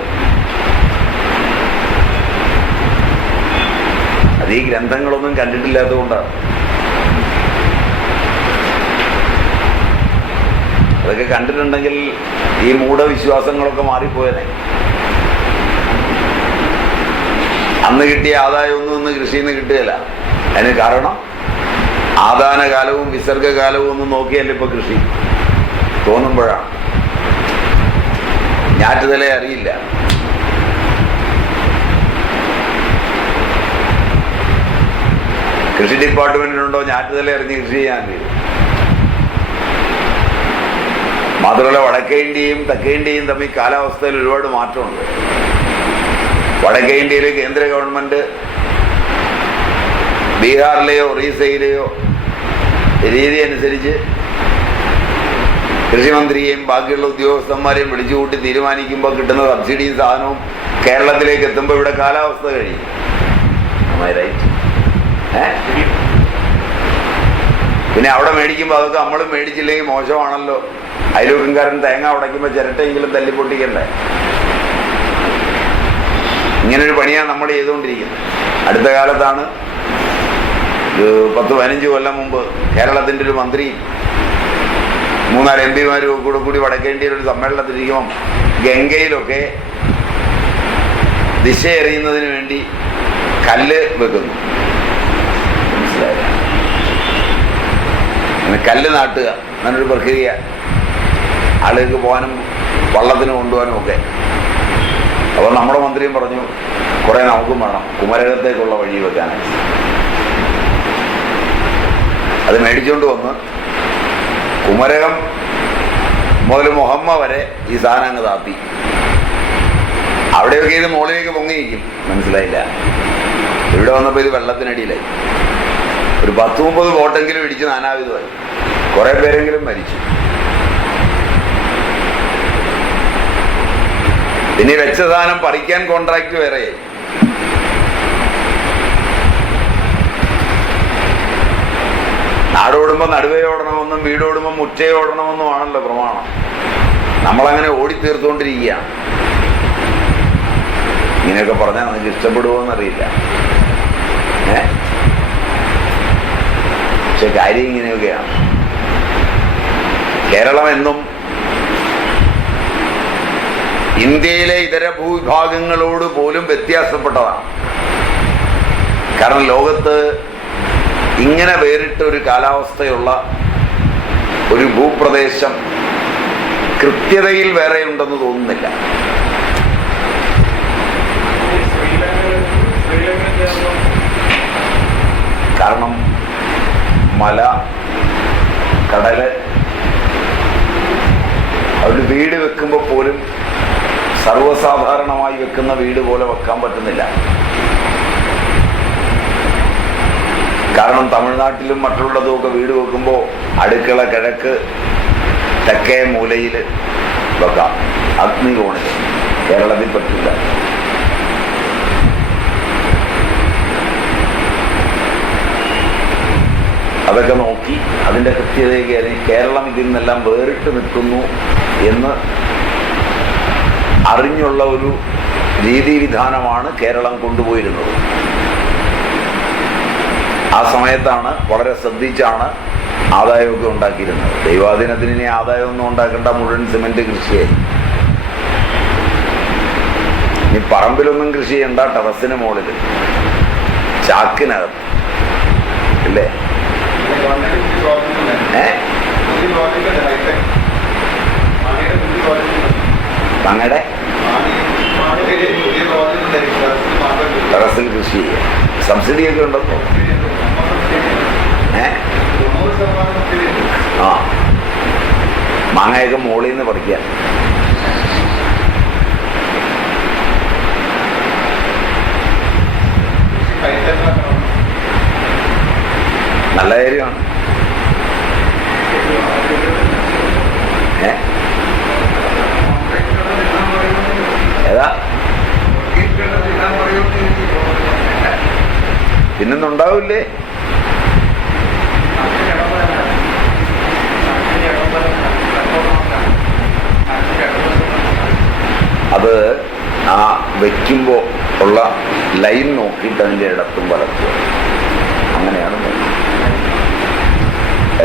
അത് ഈ ഗ്രന്ഥങ്ങളൊന്നും കണ്ടിട്ടില്ലാത്തത് കൊണ്ടാണ്. അതൊക്കെ കണ്ടിട്ടുണ്ടെങ്കിൽ ഈ മൂഢവിശ്വാസങ്ങളൊക്കെ മാറിപ്പോയനെ. അന്ന് കിട്ടിയ ആദായമൊന്നും ഇന്ന് കൃഷിയിൽ നിന്ന് കിട്ടുകയില്ല. അതിന് കാരണം ആദാനകാലവും വിസർഗകാലവും ഒന്നും നോക്കിയല്ല ഇപ്പൊ കൃഷി തോന്നുമ്പോഴാണ്. ഞാറ്റുതലയെ അറിയില്ല. കൃഷി ഡിപ്പാർട്ട്മെന്റിനുണ്ടോ ഞാറ്റുതല അറിഞ്ഞ് കൃഷി ചെയ്യാൻ കഴിയും? മാത്രമല്ല വടക്കേ ഇന്ത്യയും തെക്കേ ഇന്ത്യയും തമ്മിൽ കാലാവസ്ഥയിൽ ഒരുപാട് മാറ്റമുണ്ട്. വടക്കേ ഇന്ത്യയിൽ കേന്ദ്ര ഗവൺമെന്റ് ബീഹാറിലെയോ ഒറീസയിലെയോ രീതി അനുസരിച്ച് കൃഷിമന്ത്രിയെയും ബാക്കിയുള്ള ഉദ്യോഗസ്ഥന്മാരെയും വിളിച്ചുകൂട്ടി തീരുമാനിക്കുമ്പോൾ കിട്ടുന്ന സബ്സിഡിയും സാധനവും കേരളത്തിലേക്ക് എത്തുമ്പോൾ ഇവിടെ കാലാവസ്ഥ കഴിയും. പിന്നെ അവിടെ മേടിക്കുമ്പോൾ അതൊക്കെ നമ്മളും മേടിച്ചില്ലെങ്കിൽ മോശമാണല്ലോ. അയൽവക്കംകാരൻ തേങ്ങ ഉടയ്ക്കുമ്പോൾ ചിരട്ടെങ്കിലും തല്ലിപ്പൊട്ടിക്കണ്ടേ? ഇങ്ങനൊരു പണിയാണ് നമ്മൾ ചെയ്തുകൊണ്ടിരിക്കുന്നത്. അടുത്ത കാലത്താണ്, 10-15 കൊല്ലം മുമ്പ് കേരളത്തിൻ്റെ ഒരു മന്ത്രിയും 3-4 MP-മാരും കൂടി വടക്കേണ്ടിയൊരു സമ്മേളനത്തിലിരിക്കുമ്പം ഗംഗയിലൊക്കെ ദിശ എറിയുന്നതിന് വേണ്ടി കല്ല് വെക്കുന്നു. മനസ്സിലായില്ല? കല്ല് നാട്ടുക അങ്ങനൊരു പ്രക്രിയ, ആളുകൾക്ക് പോകാനും വള്ളത്തിന് കൊണ്ടുപോകാനും ഒക്കെ. അപ്പോൾ നമ്മുടെ മന്ത്രിയും പറഞ്ഞു കുറെ നമുക്കും വേണം കുമരകത്തേക്കുള്ള വഴി വെക്കാനായി. അത് മേടിച്ചുകൊണ്ട് വന്ന് കുമരകം മുതൽ മുഹമ്മ വരെ ഈ സാധനം അങ്ങ് താത്തി. അവിടെയൊക്കെ ഇത് മുകളിലേക്ക് പൊങ്ങിയിരിക്കും. മനസ്സിലായില്ല? ഇവിടെ വന്നപ്പോൾ ഇത് വെള്ളത്തിനടിയിലായി. ഒരു 10-30 ബോട്ടെങ്കിലും ഇടിച്ച് നാനാവിധമായി. കുറെ പേരെങ്കിലും മരിച്ചു. പിന്നെ വെച്ച സാധനം പറിക്കാൻ കോൺട്രാക്ട് വേറെയായി. നാടോടുമ്പോൾ നടുവേ ഓടണമെന്നും വീടോടുമ്പോൾ മുറ്റേ ഓടണമെന്നും ആണല്ലോ പ്രമാണം. നമ്മളങ്ങനെ ഓടിത്തീർത്തുകൊണ്ടിരിക്കുകയാണ്. ഇങ്ങനെയൊക്കെ പറഞ്ഞാൽ നമുക്ക് ഇഷ്ടപ്പെടുമോ എന്നറിയില്ല. പക്ഷെ കാര്യം ഇങ്ങനെയൊക്കെയാണ്. കേരളം എന്നും ഇന്ത്യയിലെ ഇതര ഭൂവിഭാഗങ്ങളോട് പോലും വ്യത്യാസപ്പെട്ടതാണ്. കാരണം ലോകത്ത് ഇങ്ങനെ വേറിട്ട ഒരു കാലാവസ്ഥയുള്ള ഒരു ഭൂപ്രദേശം കൃത്യതയിൽ വേറെ ഉണ്ടെന്ന് തോന്നുന്നില്ല. കാരണം മല, കടല്, ഒരു വീട് വെക്കുമ്പോൾ പോലും സർവ്വസാധാരണമായി വെക്കുന്ന വീട് പോലെ വെക്കാൻ പറ്റുന്നില്ല. കാരണം തമിഴ്നാട്ടിലും മറ്റുള്ളതുമൊക്കെ വീട് വെക്കുമ്പോൾ അടുക്കള കിഴക്ക് തെക്കേ മൂലയിൽ വെക്കാം, അഗ്നികോണിൽ. കേരളത്തിൽ പറ്റില്ല. അതൊക്കെ നോക്കി അതിൻ്റെ കൃത്യതയൊക്കെ കേരളം ഇതിൽ നിന്നെല്ലാം വേറിട്ട് നിൽക്കുന്നു എന്ന് അറിഞ്ഞുള്ള ഒരു രീതിവിധാനമാണ് കേരളം കൊണ്ടുപോയിരുന്നത്. ആ സമയത്താണ് വളരെ ശ്രദ്ധിച്ചാണ് ആദായമൊക്കെ ഉണ്ടാക്കിയിരുന്നത്. ദൈവാധീനത്തിന് ഇനി ആദായമൊന്നും ഉണ്ടാക്കേണ്ട, മുഴുവൻ സിമെന്റ് കൃഷിയായി. ഇനി പറമ്പിലൊന്നും കൃഷി ചെയ്യണ്ട, ടെറസിന് മുകളിൽ ചാക്കിനകത്ത് അല്ലേ? അങ്ങടെ ടെറസിൽ കൃഷി ചെയ്യുക. സബ്സിഡിയൊക്കെ ഉണ്ടല്ലോ. ആ, മാങ്ങയൊക്കെ മുകളിൽ നിന്ന് പറിക്കാൻ. നല്ല കാര്യമാണ്. ഏതാ പിന്നൊന്നുണ്ടാവില്ലേ? അത് ആ വയ്ക്കുമ്പോൾ ഉള്ള ലൈൻ നോക്കിയിട്ട് അതിൻ്റെ ഇടത്തും വലത്തും അങ്ങനെയാണ്.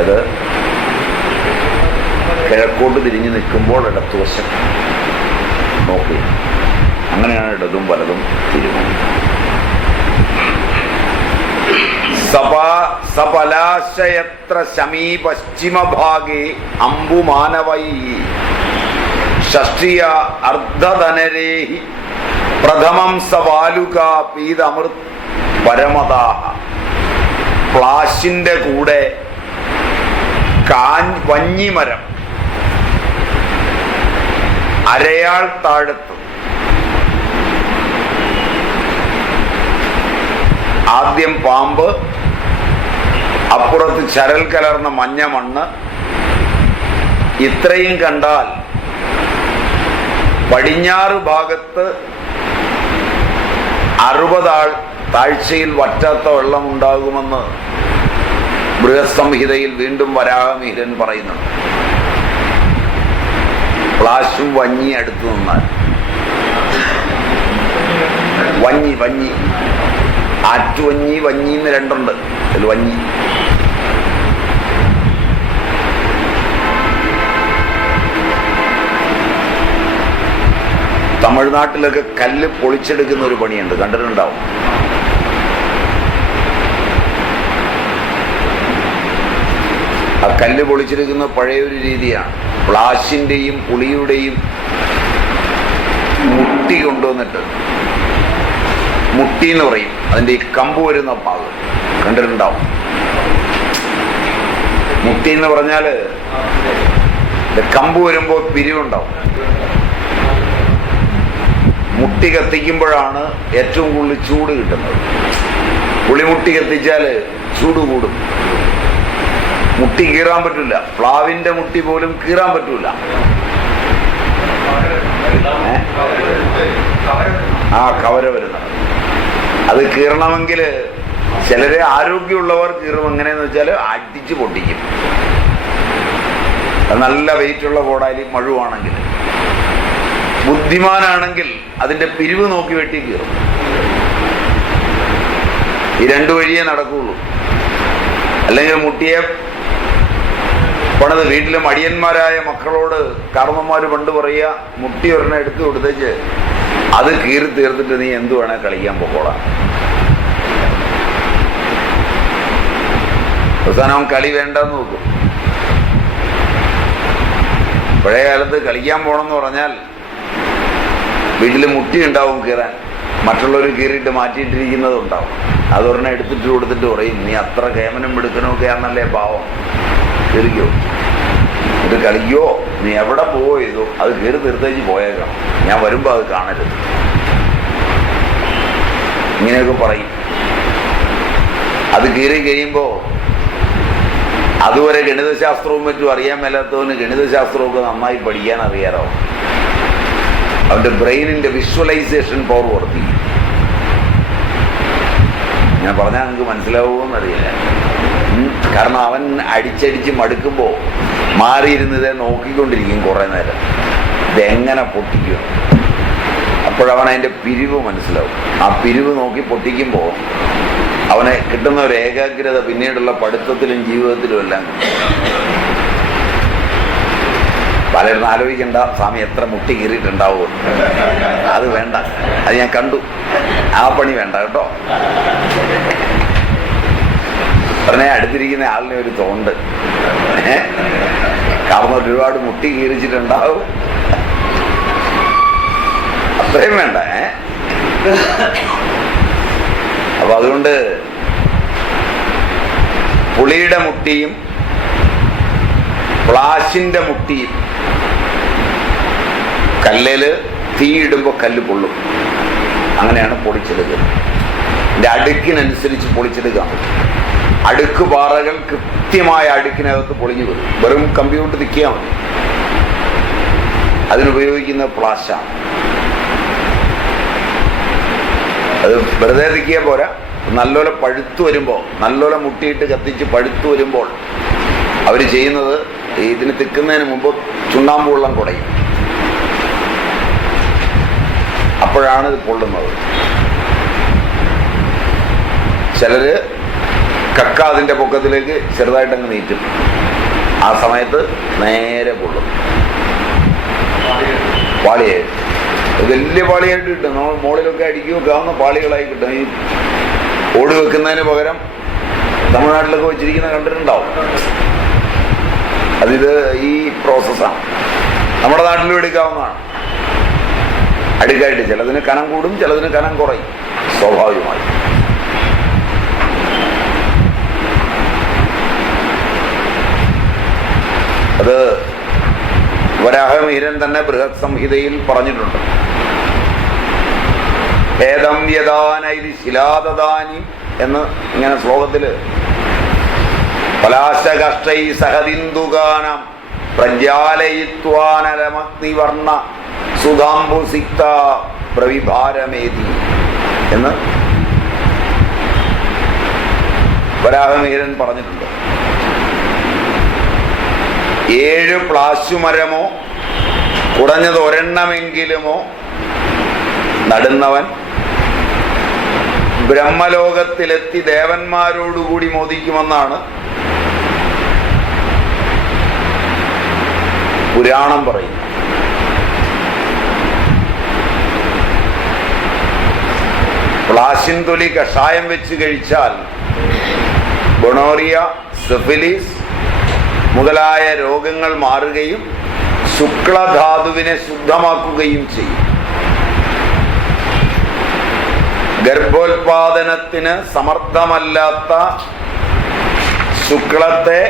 അത് കിഴക്കോട്ട് തിരിഞ്ഞു നിൽക്കുമ്പോൾ ഇടത്തുവശം നോക്കി, അങ്ങനെയാണ് ഇടതും വലതും തിരിഞ്ഞത്. സപലാശയത്ര ശമീ പശ്ചിമഭാഗേ അംബുമാനവൈ ഷഷ്ടിയ അർദ്ധധനരേഹി പ്രഥമം സവാലുക പീതമൃത് പരമതാഹ. പ്ലാശിന്റെ കൂടെ വഞ്ഞിമരം, അരയാൾ താഴത്ത്, ആദ്യം പാമ്പ്, അപ്പുറത്ത് ചരൽ കലർന്ന മഞ്ഞ മണ്ണ്. ഇത്രയും കണ്ടാൽ പടിഞ്ഞാറ് ഭാഗത്ത് 60 ആൾ താഴ്ചയിൽ വറ്റാത്ത വെള്ളമുണ്ടാകുമെന്ന് ബൃഹത്സംഹിതയിൽ വീണ്ടും വരാഹമിഹിരൻ പറയുന്നുണ്ട്. പ്ലാശും വഞ്ഞി അടുത്ത് നിന്നാൽ, വഞ്ഞി ആറ്റുവഞ്ഞി, വഞ്ഞിന്ന് രണ്ടുണ്ട്. അതിൽ വഞ്ഞി. തമിഴ്നാട്ടിലൊക്കെ കല്ല് പൊളിച്ചെടുക്കുന്ന ഒരു പണിയുണ്ട്, കണ്ടിട്ടുണ്ടാവും. ആ കല്ല് പൊളിച്ചെടുക്കുന്ന പഴയൊരു രീതിയാണ്. പ്ലാശിന്റെയും പുളിയുടെയും മുട്ടി കൊണ്ടുവന്നിട്ട്, മുട്ടി എന്ന് പറയും, അതിൻ്റെ ഈ കമ്പ് വരുന്ന ഭാഗം കണ്ടിട്ടുണ്ടാവും. മുട്ടി എന്ന് പറഞ്ഞാല് കമ്പ് വരുമ്പോൾ പിരിവുണ്ടാവും. മുട്ടി കത്തിക്കുമ്പോഴാണ് ഏറ്റവും കൂടുതൽ ചൂട് കിട്ടുന്നത്. പുളിമുട്ടി കത്തിച്ചാല് ചൂട് കൂടും. മുട്ടി കീറാൻ പറ്റില്ല. പ്ലാവിന്റെ മുട്ടി പോലും കീറാൻ പറ്റൂല. ആ കവര വരുന്നത് അത് കീറണമെങ്കിൽ ചിലരെ ആരോഗ്യമുള്ളവർ കീറും. എങ്ങനെയെന്ന് വെച്ചാൽ അടിച്ച് പൊട്ടിക്കും. നല്ല വെയിറ്റുള്ള കോടാലി മഴുവാണെങ്കിൽ. ബുദ്ധിമാനാണെങ്കിൽ അതിന്റെ പിരിവ് നോക്കി വെട്ടി കീറും. ഈ രണ്ടു വഴിയേ നടക്കുകയുള്ളൂ. അല്ലെങ്കിൽ മുട്ടിയെ പണിത് വീട്ടിലെ മടിയന്മാരായ മക്കളോട് കാരണന്മാര് പണ്ട് പറയുക, മുട്ടി ഒരെണ്ണം എടുത്തു കൊടുത്തേച്ച് അത് കീറി തീർത്തിട്ട് നീ എന്തു വേണേ കളിക്കാൻ പോക്കോളാം. അവസാനം കളി വേണ്ടെന്ന് നോക്കും. പഴയ കാലത്ത് കളിക്കാൻ പോകണമെന്ന് പറഞ്ഞാൽ വീട്ടിൽ മുട്ടി ഉണ്ടാവും കീറാൻ, മറ്റുള്ളവർ കീറിയിട്ട് മാറ്റിയിട്ടിരിക്കുന്നതുണ്ടാവും. അതൊരെണ്ണം എടുത്തിട്ട് കൊടുത്തിട്ട് പറയും, നീ അത്ര കേമനം എടുക്കണമൊക്കെയാണല്ലേ പാവം, കീറിക്കോ, ഇത് കളിക്കോ, നീ എവിടെ പോയതോ അത് കീറി തീർത്തേച്ച് പോയേക്കണം, ഞാൻ വരുമ്പോൾ അത് കാണരുത്. ഇങ്ങനെയൊക്കെ പറയും. അത് കീറി കഴിയുമ്പോൾ അതുവരെ ഗണിതശാസ്ത്രവും മറ്റും അറിയാൻ മേലാത്തവന് ഗണിതശാസ്ത്രമൊക്കെ നന്നായി പഠിക്കാൻ അറിയാറാവും. അവൻ്റെ ബ്രെയിനിൻ്റെ വിഷ്വലൈസേഷൻ പവർ വർദ്ധിക്കും. ഞാൻ പറഞ്ഞാൽ നിങ്ങൾക്ക് മനസ്സിലാവുമെന്നറിയില്ല. കാരണം അവൻ അടിച്ചടിച്ച് മടുക്കുമ്പോൾ മാറിയിരുന്ന് ഇതേ നോക്കിക്കൊണ്ടിരിക്കും കുറേ നേരം, ഇതെങ്ങനെ പൊട്ടിക്കും. അപ്പോഴവൻ അതിൻ്റെ പിരിവ് മനസ്സിലാവും. ആ പിരിവ് നോക്കി പൊട്ടിക്കുമ്പോൾ അവനെ കിട്ടുന്ന ഒരു ഏകാഗ്രത പിന്നീടുള്ള പഠിത്തത്തിലും ജീവിതത്തിലും എല്ലാം. പലരും ആലോചിക്കേണ്ട, സ്വാമി എത്ര മുട്ടി കീറിയിട്ടുണ്ടാവും, അത് വേണ്ട, അത് ഞാൻ കണ്ടു, ആ പണി വേണ്ട കേട്ടോ. ഉടനെ അടുത്തിരിക്കുന്ന ആളിനെ ഒരു തോണ്ട്, കാരണം ഒരുപാട് മുട്ടി കീറിച്ചിട്ടുണ്ടാവും, അത്രയും വേണ്ട. അപ്പൊ അതുകൊണ്ട് പുളിയുടെ മുട്ടിയും പ്ലാശിന്റെ മുട്ടിയും കല്ലില് തീയിടുമ്പോൾ കല്ല് പൊള്ളും. അങ്ങനെയാണ് പൊളിച്ചെടുക്കുന്നത്. ഇതിൻ്റെ അടുക്കിനനുസരിച്ച് പൊളിച്ചെടുക്കാൻ പറ്റും. അടുക്ക് പാറകൾ കൃത്യമായ അടുക്കിനകത്ത് പൊളിഞ്ഞു വരും. വെറും കമ്പ്യൂട്ടർ തിക്കിയാൽ മതി. അതിനുപയോഗിക്കുന്ന പ്ലാശാണ്. അത് വെറുതെ തിക്കിയാൽ പോരാ, നല്ലോലെ പഴുത്തു വരുമ്പോൾ, നല്ലോലെ മുട്ടിയിട്ട് കത്തിച്ച് പഴുത്തു വരുമ്പോൾ അവർ ചെയ്യുന്നത് ഇതിന് തിക്കുന്നതിന് മുമ്പ് ചുണ്ണാമ്പ് വെള്ളം കുടയും. അപ്പോഴാണ് ഇത് പൊള്ളുന്നത്. ചിലര് കക്ക അതിൻ്റെ പൊക്കത്തിലേക്ക് ചെറുതായിട്ടങ്ങ് നീറ്റും. ആ സമയത്ത് നേരെ പൊള്ളും. പാളിയായിട്ട് വലിയ പാളിയായിട്ട് കിട്ടും. നമ്മൾ മുകളിലൊക്കെ അടിക്കുകയൊക്കെ ആവുന്ന പാളികളായി കിട്ടും. ഈ ഓട് വെക്കുന്നതിന് പകരം തമിഴ്നാട്ടിലൊക്കെ വെച്ചിരിക്കുന്ന കണ്ടിട്ടുണ്ടാവും. അതിത് ഈ പ്രോസസ്സാണ്. നമ്മുടെ നാട്ടിലും എടുക്കാവുന്നതാണ്. അടുക്കായിട്ട് ചിലതിന് കനം കൂടും, ചിലതിന് കനം കുറയും, സ്വാഭാവികമായി. അത് വരാഹമിഹിരൻ തന്നെ ബൃഹത് സംഹിതയിൽ പറഞ്ഞിട്ടുണ്ട്. ഏതം യദാനൈതി ശിലാദാനി എന്ന് ഇങ്ങനെ ശ്ലോകത്തില് പലാശകഷ്ടൈ സഹദിന്ദുഗാനം പ്രജ്വാലയിത്വാനലമഗ്നിവർണ്ണ സുധാംബുസിക്ത പ്രവിഭാരമേതി എന്ന് വരാഹമിഹിരൻ പറഞ്ഞിട്ടുണ്ട്. 7 പ്ലാശുമരമോ കുറഞ്ഞത് ഒരെണ്ണമെങ്കിലുമോ നടുന്നവൻ ബ്രഹ്മലോകത്തിലെത്തി ദേവന്മാരോടുകൂടി മോദിക്കുമെന്നാണ് പുരാണം പറയുന്നത്. പ്ലാശിൻ തൊലി കഷായം വെച്ച് കഴിച്ചാൽ ഗൊണോറിയ, സിഫിലിസ് മുതലായ രോഗങ്ങൾ മാറുകയും ശുക്ലധാതുവിനെ ശുദ്ധമാക്കുകയും ചെയ്യും. ഗർഭോത്പാദനത്തിന് സമർത്ഥമല്ലാത്ത ശുക്ലത്തെ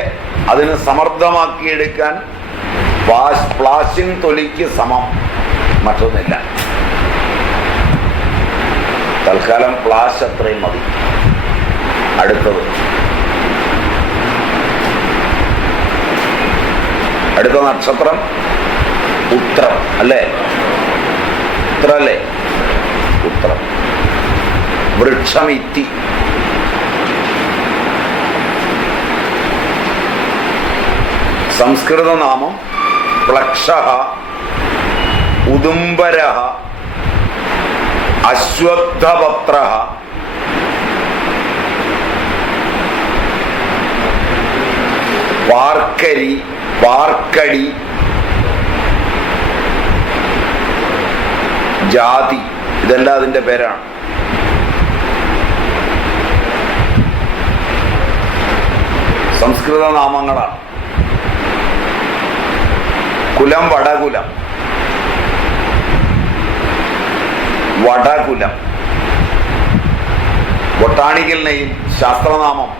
അതിന് സമർത്ഥമാക്കിയെടുക്കാൻ പ്ലാശിൻ തൊലിക്ക് സമം മറ്റൊന്നില്ല. തൽക്കാലം പ്ലാശ് അത്രയും മതി. അടുത്തത് അടുത്ത നക്ഷത്രം ഉത്രം അല്ലേ? ഉത്രല്ലേ? ഉത്രം. വൃക്ഷമിത്തി. സംസ്കൃത നാമം പ്ലക്ഷഃ, ഉദുംബരഃ, അശ്വത്ഥപത്രഃ, പാർക്കരി, പാർക്കടി, ജാതി, ഇതെല്ലാം അതിൻ്റെ പേരാണ്. സംസ്കൃത നാമങ്ങളാണ്. കുലം വടകുലം, വടകുലം. ബൊട്ടാണിക്കൽ നെയിം, ശാസ്ത്രനാമം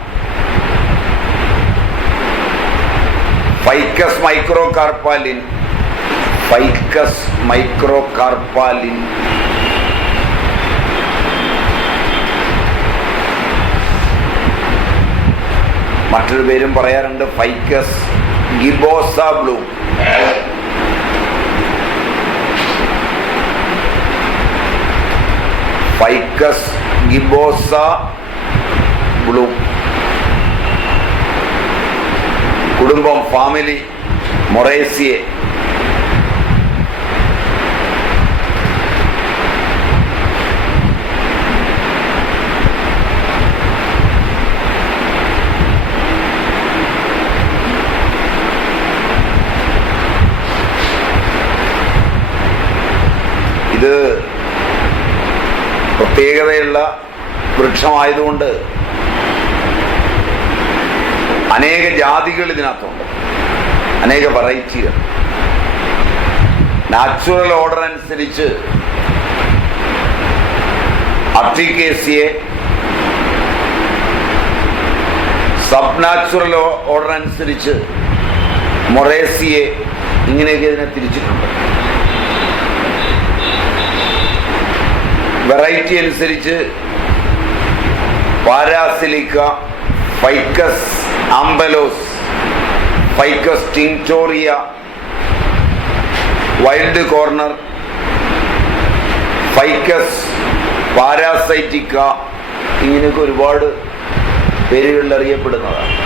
ഫൈക്കസ് മൈക്രോകാർപ്പാലിൻ. Ficus microcarpa Linn. മറ്റൊരു പേരും പറയാറുണ്ട്, Ficus gibbosa Blume. Ficus gibbosa Blume. കുടുംബം, ഫാമിലി മൊറേസിയെ. ഇത് പ്രത്യേകതയുള്ള വൃക്ഷമായതുകൊണ്ട് അനേക ജാതികൾ ഇതിനകത്തുണ്ട്, അനേക വെറൈറ്റികൾ. നാച്ചുറൽ ഓർഡർ അനുസരിച്ച് അർട്ടിക്കേസിയെ, സബ് നാച്ചുറൽ ഓർഡർ അനുസരിച്ച് മൊറേസിയെ, ഇങ്ങനെയൊക്കെ ഇതിനെ തിരിച്ചിട്ടുണ്ട്. വെറൈറ്റി അനുസരിച്ച് parasitica, Ficus ampelos, Ficus tinctoria, Willd Corner, Ficus parasitica, ഇങ്ങനെയൊക്കെ ഒരുപാട് പേരുകളിൽ അറിയപ്പെടുന്നതാണ്.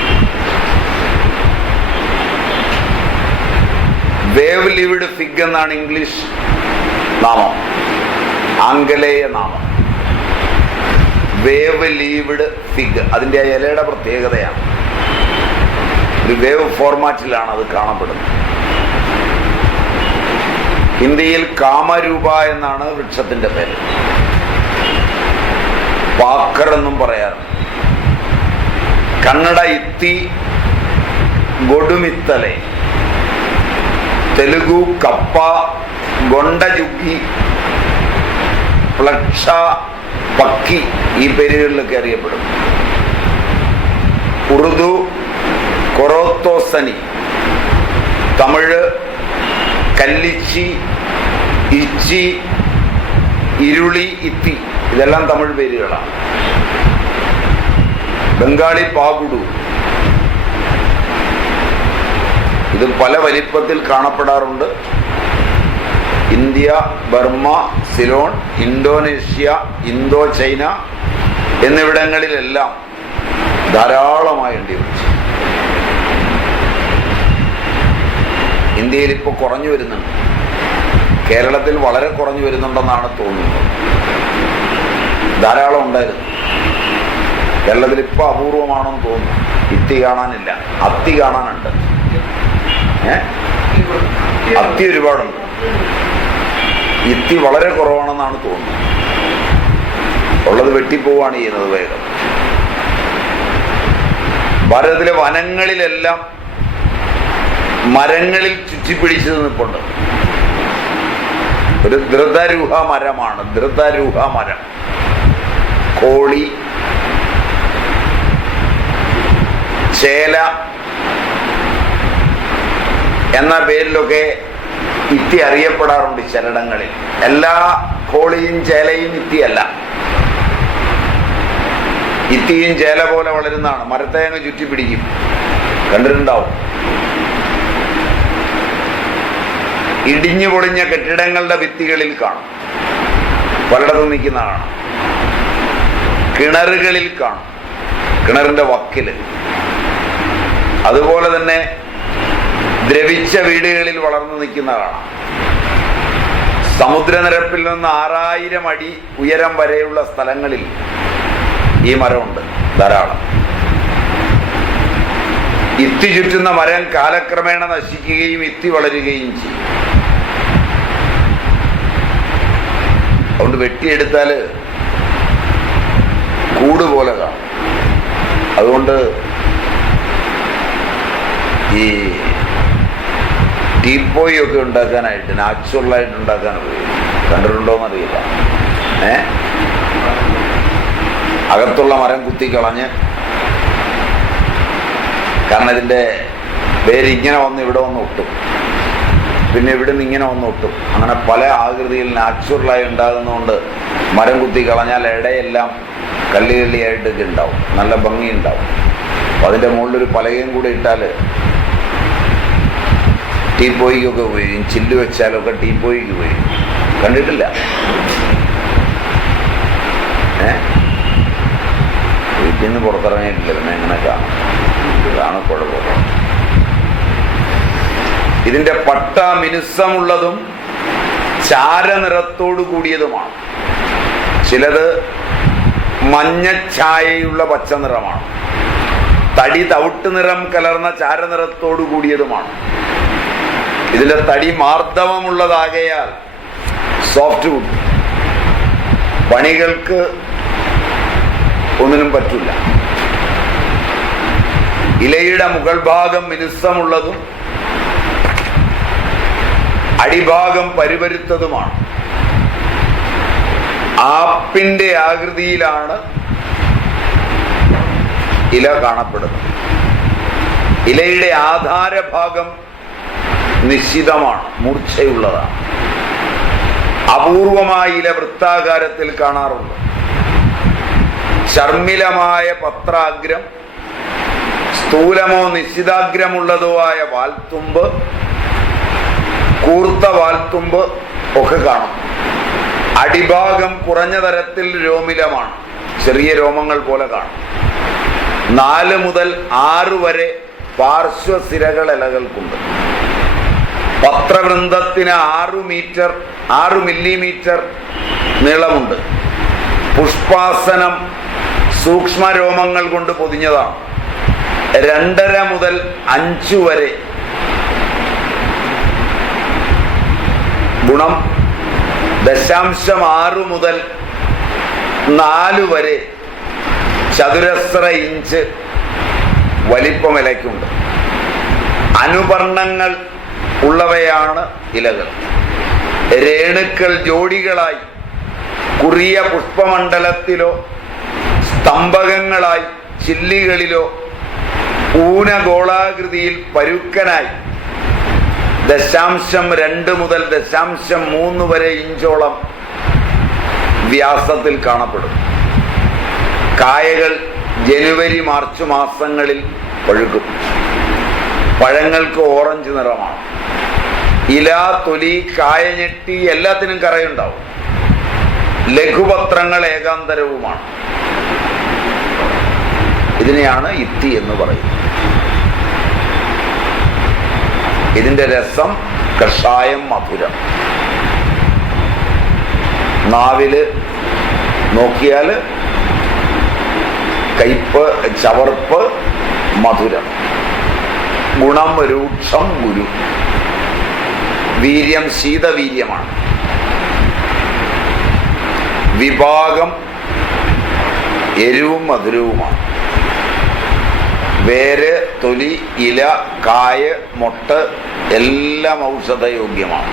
വേവ് ലിവ്ഡ് ഫിഗ് എന്നാണ് ഇംഗ്ലീഷ് നാമം, ആംഗലേയ നാമം. വേവ് ലീവ്ഡ് ഫിഗ്, അതിൻ്റെ ആ ഇലയുടെ പ്രത്യേകതയാണ്. ഒരു വേവ് ഫോർമാറ്റിലാണ് അത് കാണപ്പെടുന്നത്. ഹിന്ദിയിൽ കാമരൂപ എന്നാണ് വൃക്ഷത്തിന്റെ പേര്. പാക്കർ എന്നും പറയാറുണ്ട്. കന്നഡ ഇത്തി ഗൊഡുമിത്തലെ, തെലുഗു കപ്പ, ഗൊണ്ടജുഗി, പ്ലക്ഷ, പക്കി, ഈ പേരുകളിലൊക്കെ അറിയപ്പെടും. ഉറുദു കൊറോത്തോസനി, തമിഴ് കല്ലിച്ചി, ഇച്ചി, ഇരുളി, ഇത്തി, ഇതെല്ലാം തമിഴ് പേരുകളാണ്. ബംഗാളി പാകുടു, ഇത് പല വലിപ്പത്തിൽ കാണപ്പെടാറുണ്ട്. India, Burma, Ceylon, Indonesia, Indo China എന്നിവിടങ്ങളിലെല്ലാം ധാരാളമായുണ്ട്. ഇന്ത്യയിൽ ഇപ്പോൾ കുറഞ്ഞു വരുന്നുണ്ട്. കേരളത്തിൽ വളരെ കുറഞ്ഞു വരുന്നുണ്ടെന്നാണ് തോന്നുന്നത്. ധാരാളം ഉണ്ടായിരുന്നു. കേരളത്തിൽ ഇപ്പോൾ അപൂർവമാണെന്ന് തോന്നുന്നു. ഇത്തി കാണാനില്ല, അത്തി കാണാനുണ്ട്. അത്തി ഒരുപാടുണ്ട്. ഇത്തി വളരെ കുറവാണെന്നാണ് തോന്നുന്നത്. ഉള്ളത് വെട്ടിപ്പോവാണ് ചെയ്യുന്നത് വേഗം. ഭാരതത്തിലെ വനങ്ങളിലെല്ലാം മരങ്ങളിൽ ചുറ്റിപ്പിടിച്ചു നിൽപ്പുണ്ട്. ഒരു ധൃതരൂഹ മരമാണ്. ധൃതരൂഹ മരം, കോളി, ചേല എന്ന പേരിലൊക്കെ ഇത്തി അറിയപ്പെടാറുണ്ട് ചിലയിടങ്ങളിൽ. എല്ലാ കോളിയും ചേലയും ഇത്തിയല്ല. ഇത്തിയും ചേല പോലെ വളരുന്നതാണ്. മരത്തെ അങ്ങ് ചുറ്റിപ്പിടിക്കും. കണ്ടിട്ടുണ്ടാവും. ഇടിഞ്ഞു പൊളിഞ്ഞ കെട്ടിടങ്ങളുടെ ഭിത്തികളിൽ കാണും, പലയിടത്തും നിൽക്കുന്നതാണ്. കിണറുകളിൽ കാണും, കിണറിന്റെ വക്കില്. അതുപോലെ തന്നെ ദ്രവിച്ച വീടുകളിൽ വളർന്നു നിൽക്കുന്ന കാണാം. സമുദ്രനിരപ്പിൽ നിന്ന് 6000 അടി ഉയരം വരെയുള്ള സ്ഥലങ്ങളിൽ ഈ മരമുണ്ട് ധാരാളം. ഇത്തി ചുറ്റുന്ന മരം കാലക്രമേണ നശിക്കുകയും ഇത്തി വളരുകയും ചെയ്യും. അതുകൊണ്ട് വെട്ടിയെടുത്താൽ കൂട് പോലെ കാണും. അതുകൊണ്ട് ഈ ടീപ്പോയി ഒക്കെ ഉണ്ടാക്കാനായിട്ട് നാച്ചുറലായിട്ട് ഉണ്ടാക്കാൻ ഉപയോഗിക്കും. കണ്ടിട്ടുണ്ടോയെന്നറിയില്ല. അകത്തുള്ള മരം കുത്തിക്കളഞ്ഞ്, കാരണം ഇതിൻ്റെ വേര് ഇങ്ങനെ വന്ന് ഇവിടെ വന്ന് ഒട്ടും, പിന്നെ ഇവിടെ നിന്ന് ഇങ്ങനെ വന്ന് ഒട്ടും. അങ്ങനെ പല ആകൃതിയിൽ നാച്ചുറലായി ഉണ്ടാകുന്നതുകൊണ്ട് മരം കുത്തിക്കളഞ്ഞാൽ ഇടയെല്ലാം കള്ളി കള്ളിയായിട്ടൊക്കെ ഉണ്ടാവും, നല്ല ഭംഗി ഉണ്ടാവും. അപ്പോൾ അതിൻ്റെ മുകളിലൊരു പലകയും കൂടെ ഇട്ടാൽ ടീപ്പോയിക്കൊക്കെ ഉപയോഗിക്കും. ചില്ല് വെച്ചാലൊക്കെ ടീപ്പോയിക്ക് ഉപയോഗിക്കും. കണ്ടിട്ടില്ല? വീട്ടിൽ നിന്ന് പുറത്തിറങ്ങിയിട്ടില്ല, പിന്നെ എങ്ങനെ കാണും? ഇതാണ് കുഴപ്പം. ഇതിന്റെ പട്ട മിനുസമുള്ളതും ചാരനിറത്തോടു കൂടിയതുമാണ്. ചിലത് മഞ്ഞച്ചായയുള്ള പച്ച നിറമാണ്. തടി തവിട്ട് നിറം കലർന്ന ചാരനിറത്തോടു കൂടിയതുമാണ്. ഇതിന്റെ തടി മാർദ്ദവമുള്ളതാകയാൽ സോഫ്റ്റ് വുഡ്, പണികൾക്ക് ഒന്നിനും പറ്റില്ല. ഇലയുടെ മുകൾ ഭാഗം മിനുസമുള്ളതും അടിഭാഗം പരിപരുത്തതുമാണ്. ആപ്പിന്റെ ആകൃതിയിലാണ് ഇല കാണപ്പെടുന്നത്. ഇലയുടെ ആധാരഭാഗം നിശ്ചിതമാണ്, മൂർച്ചയുള്ളതാണ്. അപൂർവമായ ഇല വൃത്താകാരത്തിൽ കാണാറുണ്ട്. ശർമ്മിലമായ പത്രാഗ്രം, സ്ഥൂലമോ നിശ്ചിതാഗ്രമുള്ളതോ ആയ വാൽത്തുമ്പ്, കൂർത്ത വാൽത്തുമ്പ് ഒക്കെ കാണും. അടിഭാഗം കുറഞ്ഞ തരത്തിൽ രോമിലമാണ്, ചെറിയ രോമങ്ങൾ പോലെ കാണും. 4 മുതൽ 6 വരെ പാർശ്വസിരകൾ ഇലകൾക്കുണ്ട്. പത്രവൃന്ദത്തിന് 6 മില്ലിമീറ്റർ നീളമുണ്ട്. പുഷ്പാസനം സൂക്ഷ്മരോമങ്ങൾ കൊണ്ട് പൊതിഞ്ഞതാണ്. 2.5 മുതൽ 5 വരെ. ഗുണം 0.6 മുതൽ 4 വരെ ചതുരശ്ര ഇഞ്ച് വലിപ്പം ഇലയ്ക്കുണ്ട്. അനുപർണങ്ങൾ ഉള്ളവയാണ് ഇലകൾ. രേണുക്കൾ ജോഡികളായി കുറിയ പുഷ്പമണ്ഡലത്തിലോ സ്തംഭകങ്ങളായി ചില്ലികളിലോ ഊനഗോളാകൃതിയിൽ പരുക്കനായി 0.2 മുതൽ 0.3 വരെ ഇഞ്ചോളം വ്യാസത്തിൽ കാണപ്പെടും. കായകൾ ജനുവരി മാർച്ച് മാസങ്ങളിൽ പഴുക്കും. പഴങ്ങൾക്ക് ഓറഞ്ച് നിറമാണ്. ഇല, തൊലി, കായഞെട്ടി എല്ലാത്തിനും കറയുണ്ടാവും. ലഘുപത്രങ്ങൾ ഏകാന്തരവുമാണ്. ഇതിനെയാണ് ഇത്തി എന്ന് പറയുന്നത്. ഇതിന്റെ രസം കഷായം, മധുരം. നാവില് നോക്കിയാൽ കയ്പ്, ചവർപ്പ്, മധുരം. ഗുണം രൂക്ഷം, ഗുരു. വീര്യം ശീതവീര്യമാണ്. വിഭാഗം എരിവും മധുരവുമാണ്. വേര്, തൊലി, ഇല, കായ്, മൊട്ട് എല്ലാം ഔഷധയോഗ്യമാണ്.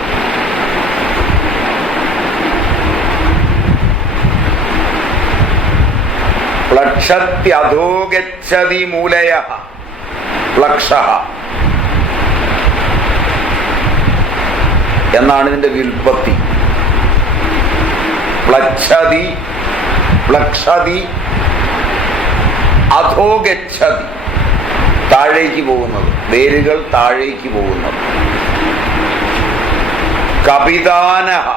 പ്ലക്ഷത്യധോഗച്ഛതി മൂലയഃ പ്ലക്ഷഃ എന്നാണ് ഇതിന്റെ വ്യുൽപ്പത്തി. പ്ലക്ഷതി, പ്ലക്ഷതി, അധോഗച്ഛതി താഴേക്ക് പോകുന്നത്, വേരുകൾ താഴേക്ക് പോകുന്നത്. കപിതാനഃ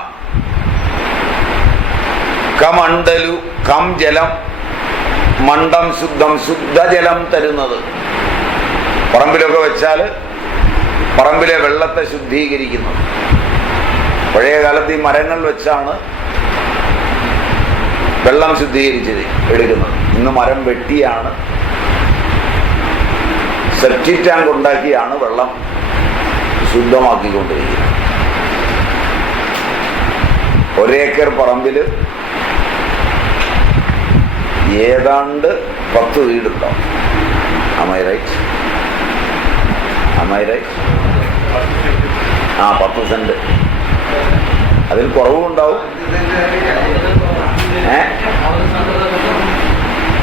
കമണ്ഡലു, കം ജലം, മണ്ഡം ശുദ്ധം, ശുദ്ധജലം തരുന്നത്. പറമ്പിലൊക്കെ വെച്ചാൽ പറമ്പിലെ വെള്ളത്തെ ശുദ്ധീകരിക്കുന്നത്. പഴയ കാലത്ത് ഈ മരങ്ങൾ വെച്ചാണ് വെള്ളം ശുദ്ധീകരിച്ചത് എടുക്കുന്നത്. ഇന്ന് മരം വെട്ടിയാണ് സെപ്റ്റിക് ടാങ്ക് ഉണ്ടാക്കിയാണ് വെള്ളം ശുദ്ധമാക്കിക്കൊണ്ടിരിക്കുന്നത്. ഒരേക്കർ പറമ്പിൽ ഏതാണ്ട് 10 വീടുണ്ടാവും. Am I right? 10 സെന്റ്. അതിൽ കുറവുണ്ടാവും,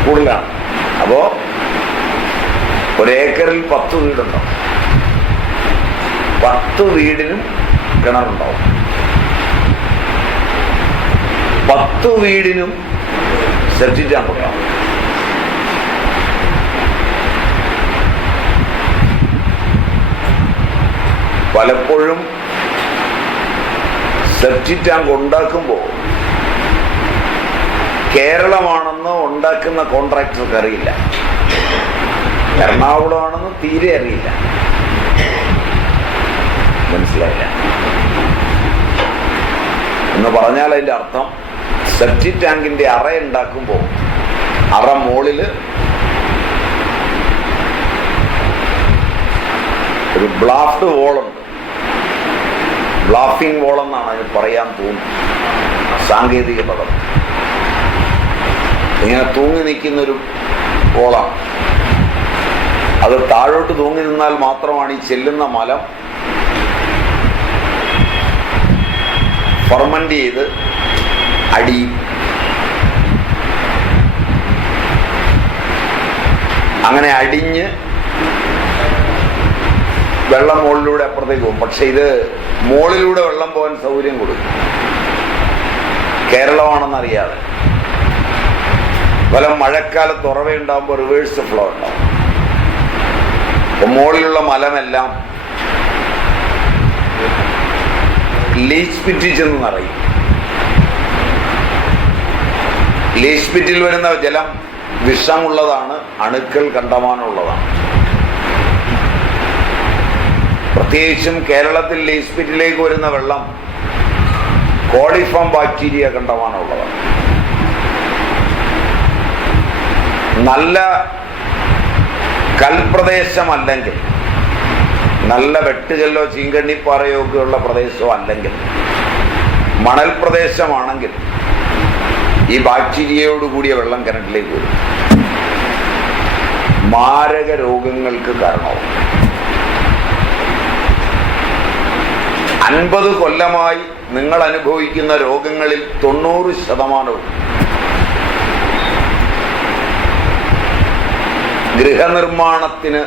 കൂടുതലാണ്. അപ്പോ ഒരേക്കറിൽ 10 വീടുണ്ടാവും. 10 വീടിനും കിണറുണ്ടാവും. 10 വീടിനും സെപ്റ്റിക് ടാങ്ക് ഉണ്ടാവും. പലപ്പോഴും സെപ്റ്റിക് ടാങ്ക് ഉണ്ടാക്കുമ്പോൾ കേരളമാണെന്ന് ഉണ്ടാക്കുന്ന കോൺട്രാക്ടർക്ക് അറിയില്ല, എറണാകുളമാണെന്ന് തീരെ അറിയില്ല. മനസ്സിലായില്ല എന്ന് പറഞ്ഞാൽ അതിൻ്റെ അർത്ഥം സെപ്റ്റിക് ടാങ്കിന്റെ അറ ഉണ്ടാക്കുമ്പോൾ അറ മുകളില് ഒരു ബ്ലാഫ്റ്റ് വോളുണ്ട്. ബ്ലാഫിംഗ് വോൾ എന്നാണ് അതിന് പറയാൻ തോന്നുന്നത്, സാങ്കേതിക പദം. ഇങ്ങനെ തൂങ്ങി നിൽക്കുന്നൊരു വോളാണ്. അത് താഴോട്ട് തൂങ്ങി നിന്നാൽ മാത്രമാണ് ഈ ചെല്ലുന്ന മലം ഫെർമെന്റ് ചെയ്ത് അടിയും. അങ്ങനെ അടിഞ്ഞ് വെള്ളം മുകളിലൂടെ അപ്പുറത്തേക്ക് പോകും. പക്ഷെ ഇത് മുകളിലൂടെ വെള്ളം പോകാൻ സൗകര്യം കൊടുക്കും, കേരളമാണെന്നറിയാതെ. പല മഴക്കാലത്ത് ഉറവയുണ്ടാകുമ്പോൾ റിവേഴ്സ് ഫ്ലോ ഉണ്ടാവും. അപ്പൊ മുകളിലുള്ള മലമെല്ലാം ലീച്ച് പിറ്റിൽ ചെന്ന് നിറയും. ലീച്ച് പിറ്റിൽ വരുന്ന ജലം വിഷമുള്ളതാണ്, അണുക്കൾ കണ്ടമാനമുള്ളതാണ്. പ്രത്യേകിച്ചും കേരളത്തിൽ ലീച്ച് പിറ്റിലേക്ക് വരുന്ന വെള്ളം കോളിഫോം ബാക്ടീരിയ കണ്ടമാനമുള്ളതാണ്. നല്ല കൽപ്രദേശമല്ലെങ്കിൽ, നല്ല വെട്ടുകല്ലോ ചീങ്കണ്ണിപ്പാറയോ ഒക്കെയുള്ള പ്രദേശമോ അല്ലെങ്കിൽ, മണൽ പ്രദേശമാണെങ്കിൽ ഈ ബാക്ടീരിയയോട് കൂടിയ വെള്ളം കിണറ്റിലേക്ക് വരും. മാരക രോഗങ്ങൾക്ക് കാരണമാവും. 50 കൊല്ലമായി നിങ്ങൾ അനുഭവിക്കുന്ന രോഗങ്ങളിൽ 90% ഗൃഹനിർമ്മാണത്തിന്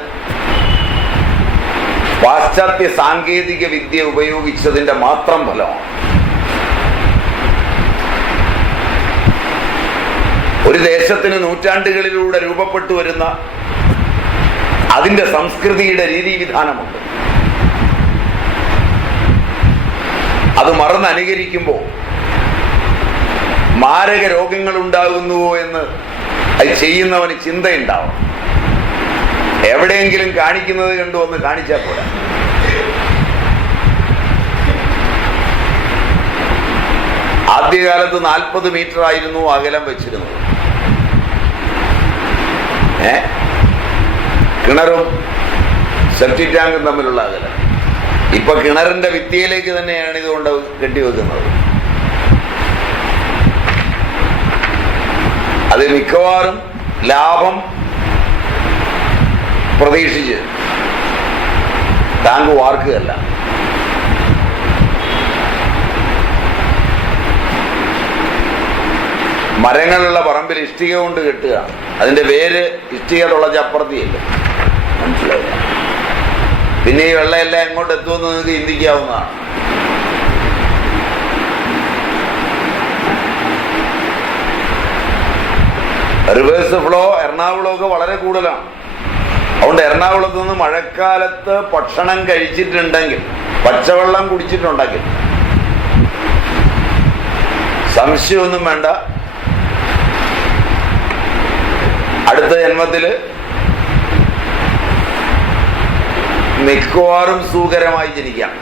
പാശ്ചാത്യ സാങ്കേതിക വിദ്യ ഉപയോഗിച്ചതിന്റെ മാത്രം ഫലമാണ്. ഒരു ദേശത്തിന് നൂറ്റാണ്ടുകളിലൂടെ രൂപപ്പെട്ടു വരുന്ന അതിന്റെ സംസ്കൃതിയുടെ രീതിവിധാനമുണ്ട്. അത് മറന്ന് അനുകരിക്കുമ്പോൾ മാരക രോഗങ്ങൾ ഉണ്ടാകുന്നുവോ എന്ന് അത് ചെയ്യുന്നവന് ചിന്തയുണ്ടാവണം. എവിടെയെങ്കിലും കാണിക്കുന്നത് കണ്ടു വന്ന് കാണിച്ചാൽ പോരാ. ആദ്യകാലത്ത് 40 മീറ്റർ ആയിരുന്നു അകലം വെച്ചിരുന്നത്. കിണറും സെപ്റ്റിക് ടാങ്കും തമ്മിലുള്ള അകലം. ഇപ്പൊ കിണറിന്റെ ഭിത്തിയിലേക്ക് തന്നെയാണ് ഇതുകൊണ്ട് കെട്ടിവെക്കുന്നത്. അത് മിക്കവാറും ലാഭം പ്രതീക്ഷിച്ച് ടാങ്ക് വാർക്കുകയല്ല. മരങ്ങളുള്ള പറമ്പിൽ ഇഷ്ടിക കൊണ്ട് കെട്ടുക. അതിന്റെ വേര് ഇഷ്ടിക തുളച്ചപ്പുറത്തിയല്ല. മനസ്സിലായില്ല? പിന്നെ ഈ വെള്ളമെല്ലാം എങ്ങോട്ട് എത്തുമെന്ന് നിങ്ങൾക്ക് ചിന്തിക്കാവുന്നതാണ്. റിവേഴ്സ് ഫ്ലോ എറണാകുളമൊക്കെ വളരെ കൂടുതലാണ്. അതുകൊണ്ട് എറണാകുളത്ത് നിന്ന് മഴക്കാലത്ത് ഭക്ഷണം കഴിച്ചിട്ടുണ്ടെങ്കിൽ, പച്ചവെള്ളം കുടിച്ചിട്ടുണ്ടെങ്കിൽ സംശയമൊന്നും വേണ്ട, അടുത്ത ജന്മത്തില് മിക്കവാറും സുഖകരമായി ജനിക്കാം.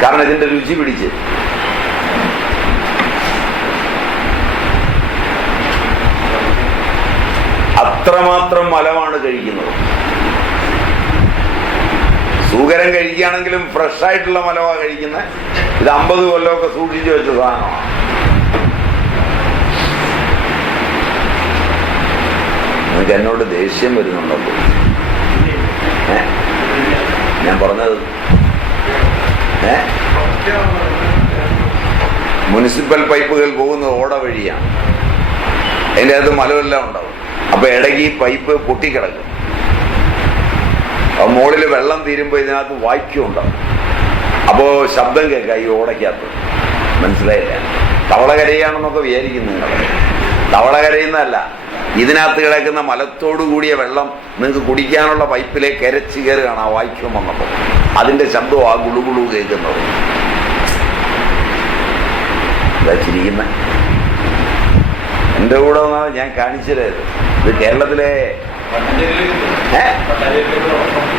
കാരണം ഇതിന്റെ രുചി പിടിച്ച്. അത്രമാത്രം മലമാണ് കഴിക്കുന്നത്. സൂകരം കഴിക്കുകയാണെങ്കിലും ഫ്രഷ് ആയിട്ടുള്ള മലവാ കഴിക്കുന്നത്. ഇത് 50 കൊല്ലമൊക്കെ സൂക്ഷിച്ചു വെച്ച സാധനമാണ്. നിങ്ങൾക്ക് എന്നോട് ദേഷ്യം വരുന്നുണ്ടല്ലോ. ഞാൻ പറഞ്ഞത് മുനിസിപ്പൽ പൈപ്പുകൾ പോകുന്നത് ഓട വഴിയാണ്. അതിൻ്റെ അകത്ത് മലമെല്ലാം ഉണ്ടാവും. അപ്പൊ ഇടയ്ക്ക് ഈ പൈപ്പ് പൊട്ടിക്കിടക്കും. മുകളിൽ വെള്ളം തീരുമ്പോൾ ഇതിനകത്ത് വാക്യം ഉണ്ടാവും. അപ്പോ ശബ്ദം കേൾക്കാം ഈ ഓടയ്ക്കകത്ത്. മനസ്സിലായില്ല? തവള കരയാണെന്നൊക്കെ വിചാരിക്കുന്നു നിങ്ങൾ. തവള കരയുന്നതല്ല, ഇതിനകത്ത് കിടക്കുന്ന മലത്തോടു കൂടിയ വെള്ളം നിങ്ങൾക്ക് കുടിക്കാനുള്ള പൈപ്പിലേക്ക് കരച്ച് കയറുകയാണ് ആ വാക്യം വന്നപ്പോൾ. അതിന്റെ ശബ്ദവും ആ ഗുളുഗുളു കേൾക്കുന്നത്. എന്താ ചിരിക്കുന്ന? എൻ്റെ കൂടെ വന്നാൽ ഞാൻ കാണിച്ചത് ഇത് കേരളത്തിലെ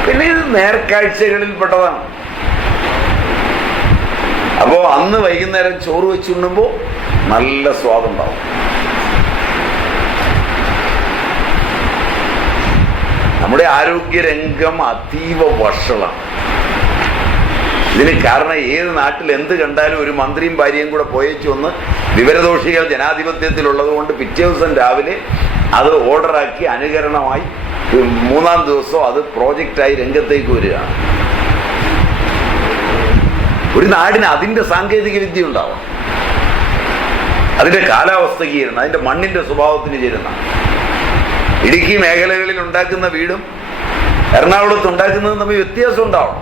പിന്നെ ഇത് നേർക്കാഴ്ചകളിൽ പെട്ടതാണ്. അപ്പോ അന്ന് വൈകുന്നേരം ചോറ് വെച്ചുണ്ണുമ്പോ നല്ല സ്വാദുണ്ടാവും. നമ്മുടെ ആരോഗ്യരംഗം അതീവ വഷളാണ്. ഇതിന് കാരണം ഏത് നാട്ടിൽ എന്ത് കണ്ടാലും ഒരു മന്ത്രിയും ഭാര്യയും കൂടെ പോയേച്ചു വന്ന് വിവരദോഷികൾ ജനാധിപത്യത്തിലുള്ളത് കൊണ്ട് പിറ്റേ ദിവസം രാവിലെ അത് ഓർഡറാക്കി അനുകരണമായി 3-ാം ദിവസം അത് പ്രോജക്റ്റായി രംഗത്തേക്ക് വരികയാണ്. ഒരു നാടിന് അതിൻ്റെ സാങ്കേതിക വിദ്യ ഉണ്ടാവും, അതിൻ്റെ കാലാവസ്ഥയ്ക്ക് ചേരുന്ന, അതിൻ്റെ മണ്ണിൻ്റെ സ്വഭാവത്തിന് ചേരുന്ന. ഇടുക്കി മേഖലകളിൽ ഉണ്ടാക്കുന്ന വീടും എറണാകുളത്ത് ഉണ്ടാക്കുന്നതും തമ്മിൽ വ്യത്യാസം ഉണ്ടാവണം.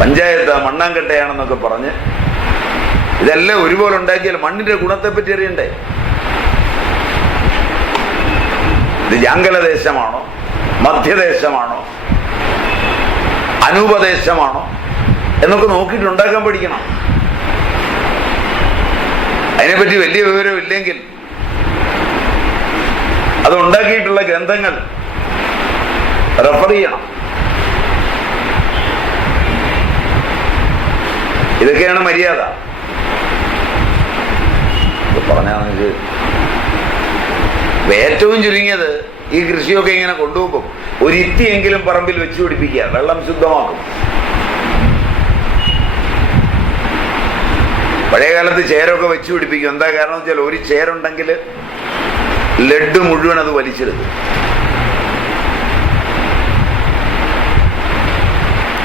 പഞ്ചായത്ത് മണ്ണാങ്കട്ടയാണെന്നൊക്കെ പറഞ്ഞ് ഇതെല്ലാം ഒരുപോലെ ഉണ്ടാക്കിയാൽ മണ്ണിന്റെ ഗുണത്തെപ്പറ്റി അറിയണ്ടേ? ഇത് ജാങ്കലദേശമാണോ, മധ്യദേശമാണോ, അനൂപദേശമാണോ എന്നൊക്കെ നോക്കിയിട്ട് ഉണ്ടാക്കാൻ പഠിക്കണം. അതിനെപ്പറ്റി വലിയ വിവരം ഇല്ലെങ്കിൽ അത് ഉണ്ടാക്കിയിട്ടുള്ള ഗ്രന്ഥങ്ങൾ റെഫർ ചെയ്യണം. ഇതൊക്കെയാണ് മര്യാദ. പറഞ്ഞാൽ നമുക്ക് ഏറ്റവും ചുരുങ്ങിയത് ഈ കൃഷിയൊക്കെ ഇങ്ങനെ കൊണ്ടുപോകുമ്പോൾ ഒരു ഇത്തിയെങ്കിലും പറമ്പിൽ വെച്ച് പിടിപ്പിക്കുക, വെള്ളം ശുദ്ധമാക്കും. പഴയ കാലത്ത് ചേരൊക്കെ വെച്ച് പിടിപ്പിക്കും. എന്താ കാരണം വെച്ചാൽ ഒരു ചേരുണ്ടെങ്കിൽ ലഡ് മുഴുവൻ അത് വലിച്ചെടുക്കും.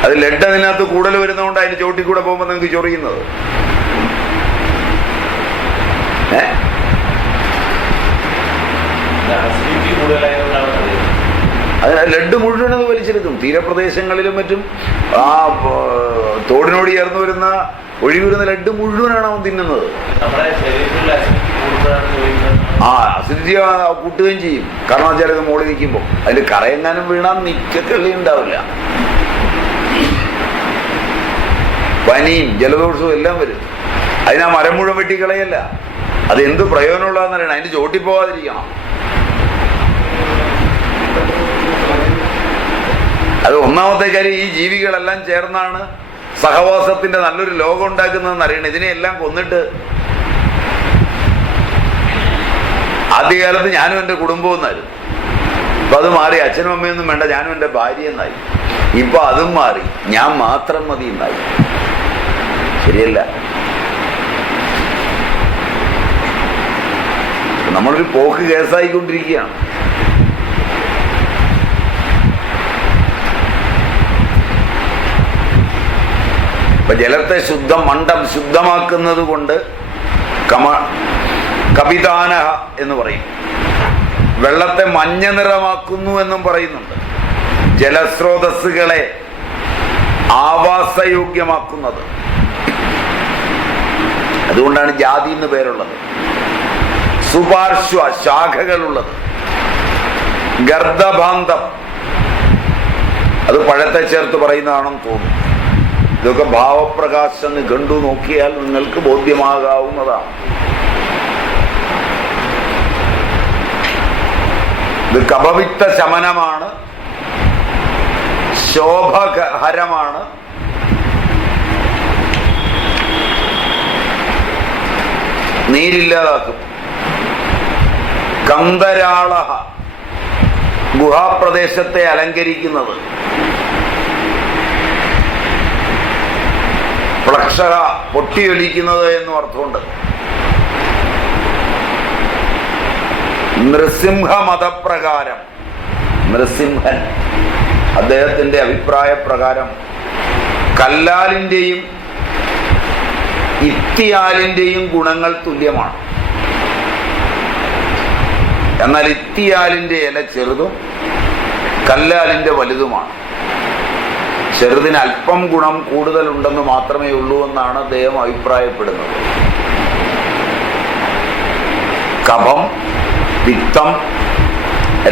അത് ലഡ് അതിനകത്ത് കൂടുതൽ വരുന്നതുകൊണ്ട് അതിന് ചോട്ടിൽ കൂടെ പോകുമ്പോൾ നിങ്ങൾക്ക് ചൊറിയുന്നത്. അതിന് ലഡ് മുഴുവൻ അത് വലിച്ചെടുക്കും. തീരപ്രദേശങ്ങളിലും മറ്റും ആ തോടിനോട് ചേർന്ന് വരുന്ന ഒഴുകി വരുന്ന ലഡ് മുഴുവനാണ് അവൻ തിന്നുന്നത്. ആ അസിഡിറ്റി കൂട്ടുകയും ചെയ്യും. കാരണം വെച്ചാൽ ഇത് മോളിൽ നിൽക്കുമ്പോൾ അതിൽ കറയെങ്ങാനും വീണാൽ നിക്കക്കള്ളി ഉണ്ടാവില്ല. പനിയും ജലദോഷവും എല്ലാം വരും. അതിനാ മരം മുഴുവൻ വെട്ടിക്കളയല്ല. അത് എന്ത് പ്രയോജനമുള്ളതെന്ന് അറിയണം. അതിന്റെ ചോട്ടി പോവാതിരിക്കണം. അത് ഒന്നാമത്തെ കാര്യം. ഈ ജീവികളെല്ലാം ചേർന്നാണ് സഹവാസത്തിന്റെ നല്ലൊരു ലോകം ഉണ്ടാക്കുന്നതെന്ന് അറിയണം. ഇതിനെയെല്ലാം കൊന്നിട്ട് ആദ്യകാലത്ത് ഞാനും എൻ്റെ കുടുംബവും എന്നായിരുന്നു. ഇപ്പൊ അത് മാറി. അച്ഛനും അമ്മയൊന്നും വേണ്ട, ഞാനും എൻ്റെ ഭാര്യ എന്നായി. ഇപ്പൊ അതും മാറി, ഞാൻ മാത്രം മതി എന്നായി. ശരിയല്ല. നമ്മളൊരു പോക്ക് കേസായിക്കൊണ്ടിരിക്കുകയാണ്. ഇപ്പൊ ജലത്തെ മണ്ഡം ശുദ്ധമാക്കുന്നത് കൊണ്ട് കപിതാന എന്ന് പറയും. വെള്ളത്തെ മഞ്ഞ നിറമാക്കുന്നു എന്നും പറയുന്നുണ്ട്. ജലസ്രോതസ്സുകളെ ആവാസയോഗ്യമാക്കുന്നത്. അതുകൊണ്ടാണ് ജാതി എന്ന് പേരുള്ളത്. സുപാർശ്വ ശാഖകളുള്ളത്. ഗർദഭാന്തം, അത് പഴത്തെ ചേർത്ത് പറയുന്നതാണെന്ന് തോന്നുന്നു. ഇതൊക്കെ ഭാവപ്രകാശം കണ്ടു നോക്കിയാൽ നിങ്ങൾക്ക് ബോധ്യമാകാവുന്നതാണ്. ഇത് കഫവിത്ത ശമനമാണ്, ശോഭഹരമാണ്, നീരില്ലാതാക്കും. കന്ദരാള, ഗുഹാപ്രദേശത്തെ അലങ്കരിക്കുന്നത്. പ്ലക്ഷ പൊട്ടിയൊലിക്കുന്നത് എന്നും അർത്ഥമുണ്ട്. നൃസിംഹ മതപ്രകാരം, നൃസിംഹൻ അദ്ദേഹത്തിന്റെ അഭിപ്രായ പ്രകാരം കല്ലാലിന്റെയും ഇത്തിയാലിന്റെയും ഗുണങ്ങൾ തുല്യമാണ്. എന്നാൽ ഇത്തിയാലിന്റെ ഇല ചെറുതും കല്ലാലിന്റെ വലുതുമാണ്. ചെറുതിന് അല്പം ഗുണം കൂടുതലുണ്ടെന്ന് മാത്രമേ ഉള്ളൂ എന്നാണ് അദ്ദേഹം അഭിപ്രായപ്പെടുന്നത്. കഫം, പിത്തം,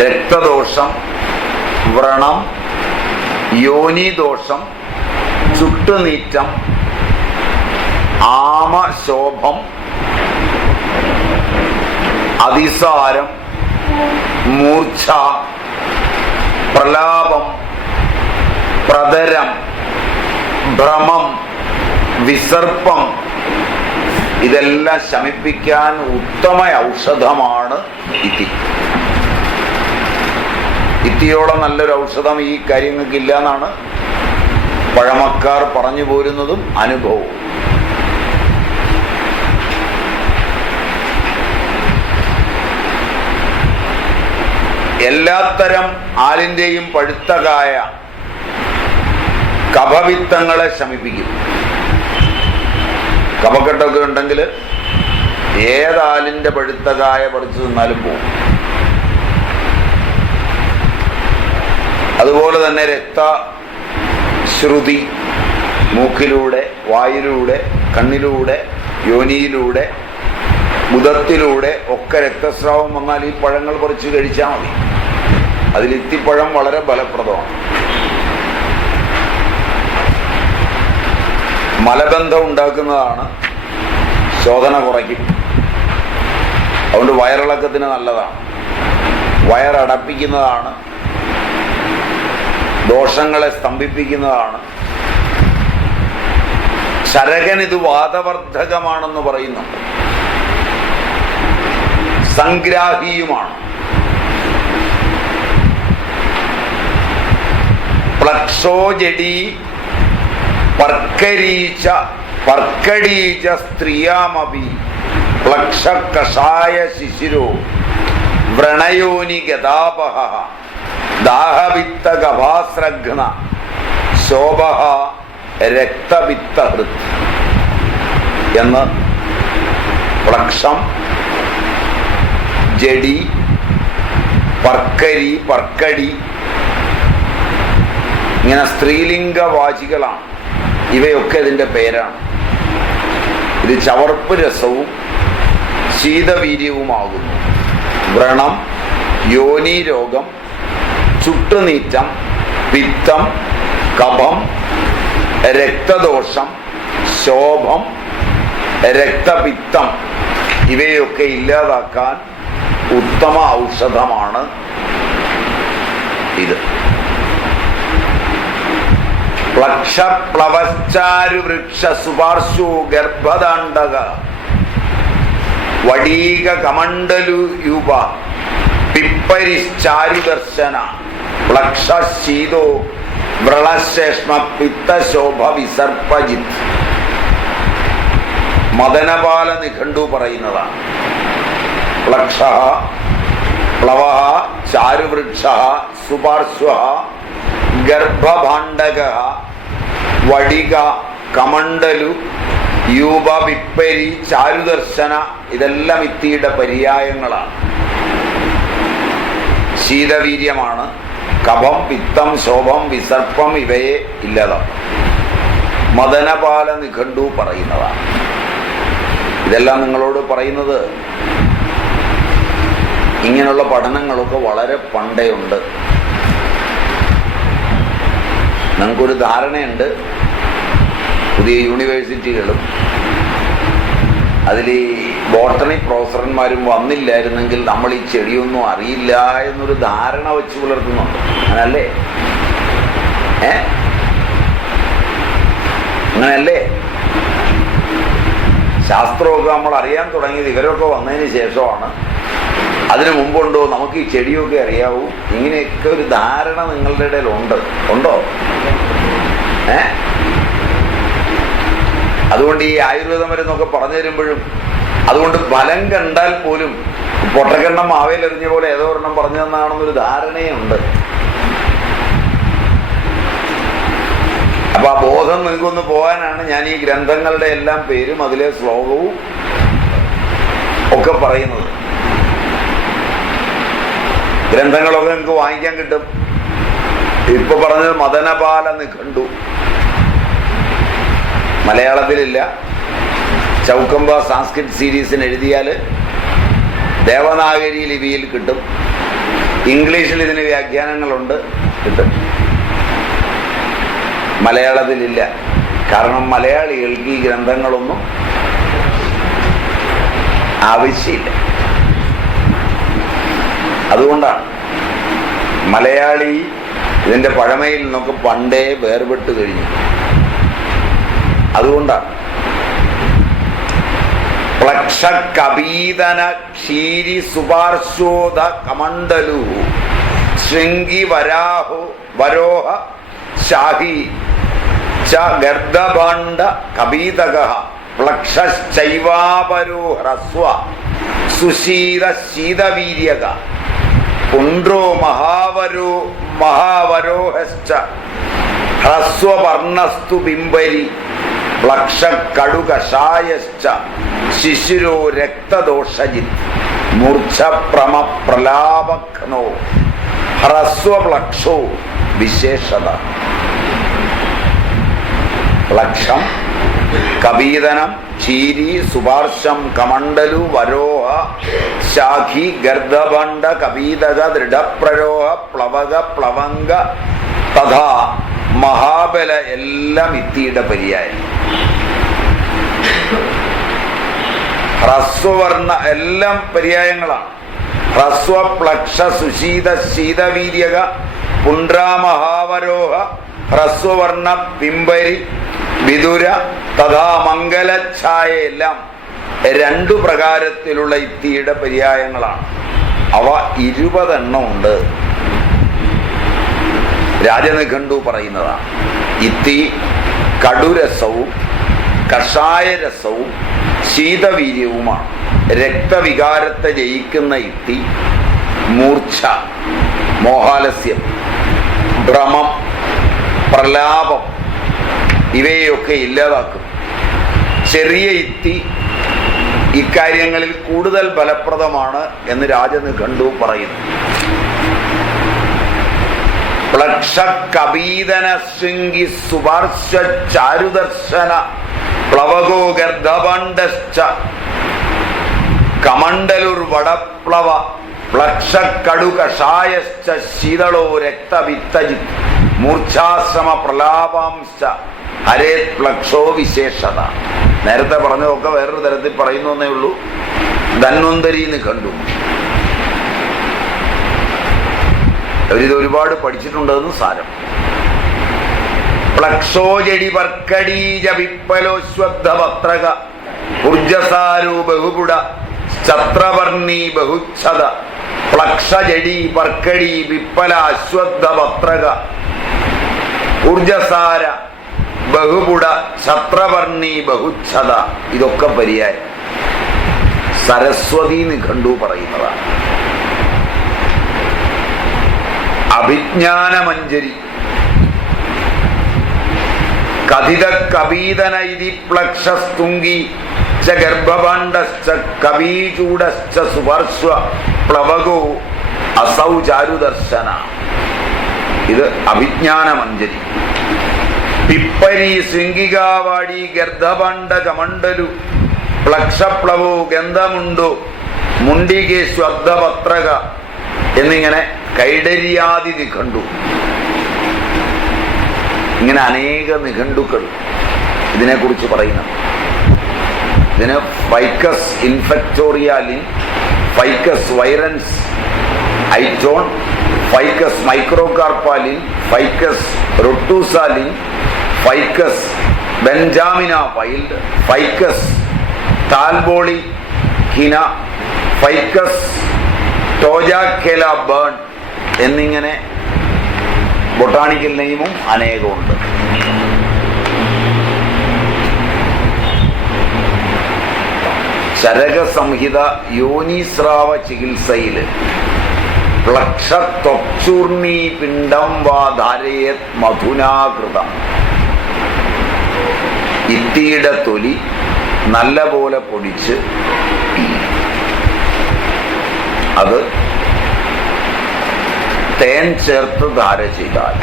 രക്തദോഷം, വ്രണം, യോനിദോഷം, ചുട്ടുനീറ്റം, ആമശോഭം, അതിസാരം, മൂർച്ഛ, പ്രലാപം, പ്രതരം, ഭ്രമം, വിസർപ്പം ഇതെല്ലാം ശമിപ്പിക്കാൻ ഉത്തമ ഔഷധമാണ് ഇത്തി. ഇത്തിയോളം നല്ലൊരു ഔഷധം ഈ കാര്യങ്ങൾക്കില്ല എന്നാണ് പഴമക്കാർ പറഞ്ഞു പോരുന്നതും അനുഭവവും. എല്ലാത്തരം ആലിന്റെയും പഴുത്ത കായ കഫപിത്തങ്ങളെ ശമിപ്പിക്കും. കഫക്കെട്ടൊക്കെ ഉണ്ടെങ്കിൽ ഏതാലിന്റെ പഴുത്ത കായ പറിച്ചു തിന്നാലും പോകും. അതുപോലെ തന്നെ രക്തശ്രുതി മൂക്കിലൂടെ, വായിലൂടെ, കണ്ണിലൂടെ, യോനിയിലൂടെ, ബുധത്തിലൂടെ ഒക്കെ രക്തസ്രാവം വന്നാൽ ഈ പഴങ്ങൾ പറിച്ച് കഴിച്ചാൽ മതി. അതിൽ ഇത്തിപ്പഴം വളരെ ഫലപ്രദമാണ്. മലബന്ധം ഉണ്ടാക്കുന്നതാണ്, ശോധന കുറയ്ക്കും. അതുകൊണ്ട് വയറിളക്കത്തിന് നല്ലതാണ്. വയറടപ്പിക്കുന്നതാണ്, ദോഷങ്ങളെ സ്തംഭിപ്പിക്കുന്നതാണ്. ശരകൻ ഇത് വാതവർദ്ധകമാണെന്ന് പറയുന്നുണ്ട്. സംഗ്രാഹിയുമാണ്. പ്ലക്ഷോജഡി പർക്കടീച്ച സ്ത്രീയാമപി പ്ലക്ഷ കഷായ ശിശിരോ വ്രണയോനി ഗതാപഹ ദാഹവിത്ത ഗഭാസ്രഘ്ന ശോഭ രക്തവിത്തഹൃത് എന്ന് പ്ലക്ഷം, ജഡി, പർക്കടി ഇങ്ങനെ സ്ത്രീലിംഗവാചികളാണ്. ഇവയൊക്കെ ഇതിൻ്റെ പേരാണ്. ഇത് ചവർപ്പ് രസവും ശീതവീര്യവുമാകുന്നു. വ്രണം, യോനി രോഗം, ചുട്ടുനീറ്റം, പിത്തം, കഫം, രക്തദോഷം, ശോഭം, രക്തപിത്തം ഇവയൊക്കെ ഇല്ലാതാക്കാൻ ഉത്തമ ഔഷധമാണ് ഇത്. പ്ലക്ഷപ്ലവശ്ചാരുവൃക്ഷ സുപാർശു ഗർഭദാണ്ഡക വടീക കമണ്ഡലുയൂപ പിപ്പരിശ്ചാരുദർശന പ്ലക്ഷശീതോ വ്രണശേഷ്മ പിത്തശോഭ വിസർപ്പജിത്. മദനപാല നിഘണ്ടു പറയുന്നതാണ്. പ്ലക്ഷ, പ്ലവ, ചാരുവൃക്ഷ, സുപാർശ്വ, ഗർഭഭാണ്ഡക, വടിക, കമണ്ഡലു, യൂപ, പിപ്പരി, ചാരുദർശന ഇതെല്ലാം ഇത്തിയുടെ പര്യായങ്ങളാണ്. ശീതവീര്യമാണ്. കഫം, പിത്തം, ശോഭം, വിസർപ്പം ഇവയെ ഇല്ലാതാക്കും. മദനപാല നിഘണ്ടു പറയുന്നതാണ്. ഇതെല്ലാം നിങ്ങളോട് പറയുന്നത് ഇങ്ങനെയുള്ള പഠനങ്ങളൊക്കെ വളരെ പണ്ടേ ഉണ്ട്. ഞങ്ങൾക്കൊരു ധാരണയുണ്ട്, പുതിയ യൂണിവേഴ്സിറ്റികളും അതിൽ ഈ ബോട്ടണി പ്രൊഫസർമാരും വന്നില്ലായിരുന്നെങ്കിൽ നമ്മൾ ഈ ചെടിയൊന്നും അറിയില്ല എന്നൊരു ധാരണ വെച്ച് പുലർത്തുന്നുണ്ട്. അങ്ങനല്ലേ? അങ്ങനെയല്ലേ? ശാസ്ത്രമൊക്കെ നമ്മൾ അറിയാൻ തുടങ്ങിയത് ഇവരൊക്കെ വന്നതിന് ശേഷമാണ്. അതിനു മുമ്പുണ്ടോ നമുക്ക് ഈ ചെടിയൊക്കെ അറിയാവൂ? ഇങ്ങനെയൊക്കെ ഒരു ധാരണ നിങ്ങളുടെ ഇടയിൽ ഉണ്ടോ? അതുകൊണ്ട് ഈ ആയുർവേദ മരുന്നൊക്കെ പറഞ്ഞു തരുമ്പോഴും, അതുകൊണ്ട് ഫലം കണ്ടാൽ പോലും പൊട്ടക്കെണ്ണം മാവേലെറിഞ്ഞ പോലെ ഏതോ ഒരെണ്ണം പറഞ്ഞു തന്നാണെന്നൊരു ധാരണയുണ്ട്. അപ്പൊ ആ ബോധം നിങ്ങൾക്കൊന്ന് പോകാനാണ് ഞാൻ ഈ ഗ്രന്ഥങ്ങളുടെ എല്ലാം പേരും അതിലെ ശ്ലോകവും ഒക്കെ പറയുന്നത്. ഗ്രന്ഥങ്ങളൊക്കെ നിങ്ങൾക്ക് വാങ്ങിക്കാൻ കിട്ടും. ഇപ്പൊ പറഞ്ഞത് മദനപാല നിഘണ്ടു മലയാളത്തിലില്ല. ചൗക്കമ്പ സാംസ്കൃത് സീരീസിന് എഴുതിയാൽ ദേവനാഗരി ലിപിയിൽ കിട്ടും. ഇംഗ്ലീഷിൽ ഇതിന് വ്യാഖ്യാനങ്ങളുണ്ട്, കിട്ടും. മലയാളത്തിലില്ല. കാരണം മലയാളികൾക്ക് ഈ ഗ്രന്ഥങ്ങളൊന്നും ആവശ്യമില്ല. അതുകൊണ്ടാണ് മലയാളി ഇതിൻ്റെ പഴമയിൽ നിന്നൊക്കെ പണ്ടേ വേർപെട്ട് കഴിഞ്ഞു. അതുകൊണ്ടാണ് പ്ലക്ഷ കപീതന ക്ഷീരി സുപാർശോധ കമണ്ഡലു ശൃംഗി വരാഹോ വരോഹ ശാഹി ച ഗർദഭാണ്ഡ കപീതക പ്ലക്ഷൈവാപരോ ഹ്രസ്വ സുശീത ശീതവീര്യക പുണ്ട്രോ മഹാവരോഹശ്ച ഹ്രസ്വവർണസ്തു ബിംബരി പ്ലക്ഷകടുകഷായശ്ച ശിശിരോ രക്തദോഷജിത് മൂർച്ഛപ്രമ പ്രലാപഘ്നോ ഹ്രസ്വപ്ലക്ഷോ വിശേഷത. പ്ലക്ഷം, കപീതനം, ക്ഷീരി, സുപാർശം, കമണ്ഡലു, വരോഹ, ശാഖി, ഗർദഭണ്ഡ, കപീതക, ദൃഢപ്രരോഹ, പ്ലവക, പ്ലവംഗ തഥാ മഹാബല എല്ലാം ഇത്തിയുടെ പര്യായം. ഹ്രസ്വവർണ്ണ എല്ലാം പര്യായങ്ങളാണ്. ഹ്രസ്വ, പ്ലക്ഷ, സുശീത, ശീതവീര്യക, പുണ്ട്രാമഹാവരോഹ, ഹ്രസ്വവർണ്ണ, പിമ്പരി, വിദുര തഥാ മംഗലഛായ എല്ലാം രണ്ടു പ്രകാരത്തിലുള്ള ഇത്തിയുടെ പര്യായങ്ങളാണ്. അവ 20 ഉണ്ട്. രാജനിഘണ്ടു പറയുന്നതാണ്. ഇത്തി കടുരസവും കഷായരസവും ശീതവീര്യവുമാണ്. രക്തവികാരത്തെ ജയിക്കുന്ന ഇത്തി മൂർച്ഛ, മോഹാലസ്യം, ഭ്രമം, പ്രലാപം ഇവയൊക്കെ ഇല്ലാതാക്കും. ചെറിയ ഇത്തി ഇക്കാര്യങ്ങളിൽ കൂടുതൽ ഫലപ്രദമാണ് എന്ന് രാജനിഘണ്ടു പറയുന്നു. പ്ലക്ഷ കപീതന ശൃംഗി സുപാർശ ചാരുദർശന പ്ലവകോ ഗർദഭണ്ഡശ്ച കമണ്ഡലുർവടപ്ലവ പ്ലക്ഷകടുകഷായശ്ച ശീതളോ രക്തവിത്തജിത് മൂർച്ഛാശ്രമ പ്രലാപാംശ ഹരേത് പ്ലക്ഷോ വിശേഷത. നേരത്തെ പറഞ്ഞതൊക്കെ വേറൊരു തരത്തിൽ പറയുന്നു എന്നേ ഉള്ളൂ. ധന്വന്തരി നിഘണ്ടു അവരിത് ഒരുപാട് പഠിച്ചിട്ടുണ്ടെന്ന് സാരം. പ്ലക്ഷോജടി വർക്കടീജ വിപ്പലോശ്വബ്ധപത്രക ഊർജസാരോ ബഹുപുട ഛത്രവർണീ ബഹുച്ഛത പ്ലക്ഷജടി വർക്കടി വിപ്പല അശ്വത്ഥപത്രക ഊർജസാര ബഹുപുട ഛത്രവർണീ ബഹുച്ഛത. ഇതൊക്കെ പര്യായം. സരസ്വതി നിഘണ്ടു പറയുന്നതാണ്. അഭിജ്ഞാനമഞ്ജരി കഥിത കപീതന ഇതി പ്ലക്ഷസ്തുംഗി ച ഗർഭഭാണ്ഡശ്ച കപീചൂഡശ്ച സുപാർശ്വ പ്ലവകോ അസൗ ചാരുദർശന. ഇത് അഭിജ്ഞാനമഞ്ജരി. പിപ്പരി ശൃംഗികാവാടി ഗർഭഭാണ്ഡ കമണ്ഡലു പ്ലക്ഷപ്ലവോ ഗന്ധമുണ്ടോ മുണ്ടികേശ്വബ്ധപത്രക എന്നിങ്ങനെ കൈഡര്യാദി നിഘണ്ടു. ഇങ്ങനെ അനേക നിഘണ്ടുക്കൾ ഇതിനെക്കുറിച്ച് പറയുന്നു. ഇതിന് Ficus infectoria Linn, Ficus virens Aiton, Ficus microcarpa Linn, Ficus retusa Linn, Ficus benjamina Willd, Ficus talbotii ഹിന, ഫൈക്കസ് ടോജാക്കേല ബേൺ എന്നിങ്ങനെ ബൊട്ടാണിക്കൽ നെയിമും അനേകമുണ്ട്. ചരകസംഹിത യോനീസ്രാവ ചികിത്സയിൽ പ്ലക്ഷത്വക്ചൂർണീ പിണ്ഡം വാ ധാരയത് മധുനാകൃതം. ഇത്തിയുടെ തൊലി നല്ല പോലെ പൊടിച്ച് അത് തേൻ ചേർത്ത് ധാര ചെയ്താൽ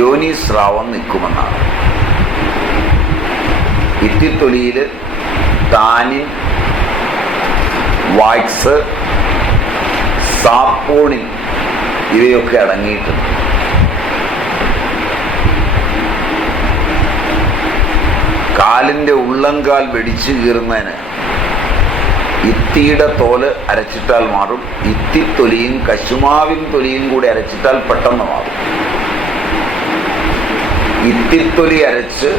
യോനിസ്രാവം നിൽക്കുമെന്നാണ്. ഇത്തിത്തൊലിയിൽ ടാനിൻ, വാക്സ്, സാപ്പോണിൻ ഇവയൊക്കെ അടങ്ങിയിട്ടുണ്ട്. കാലിൻ്റെ ഉള്ളങ്കാൽ വെടിച്ചു കീറുന്നതിന് ഇത്തിയുടെ തോല് അരച്ചിട്ടാൽ മാറും. ഇത്തിത്തൊലിയും കശുമാവിൻ തൊലിയും കൂടി അരച്ചിട്ടാൽ പെട്ടെന്ന് മാറും. ഇത്തിത്തൊലി അരച്ച്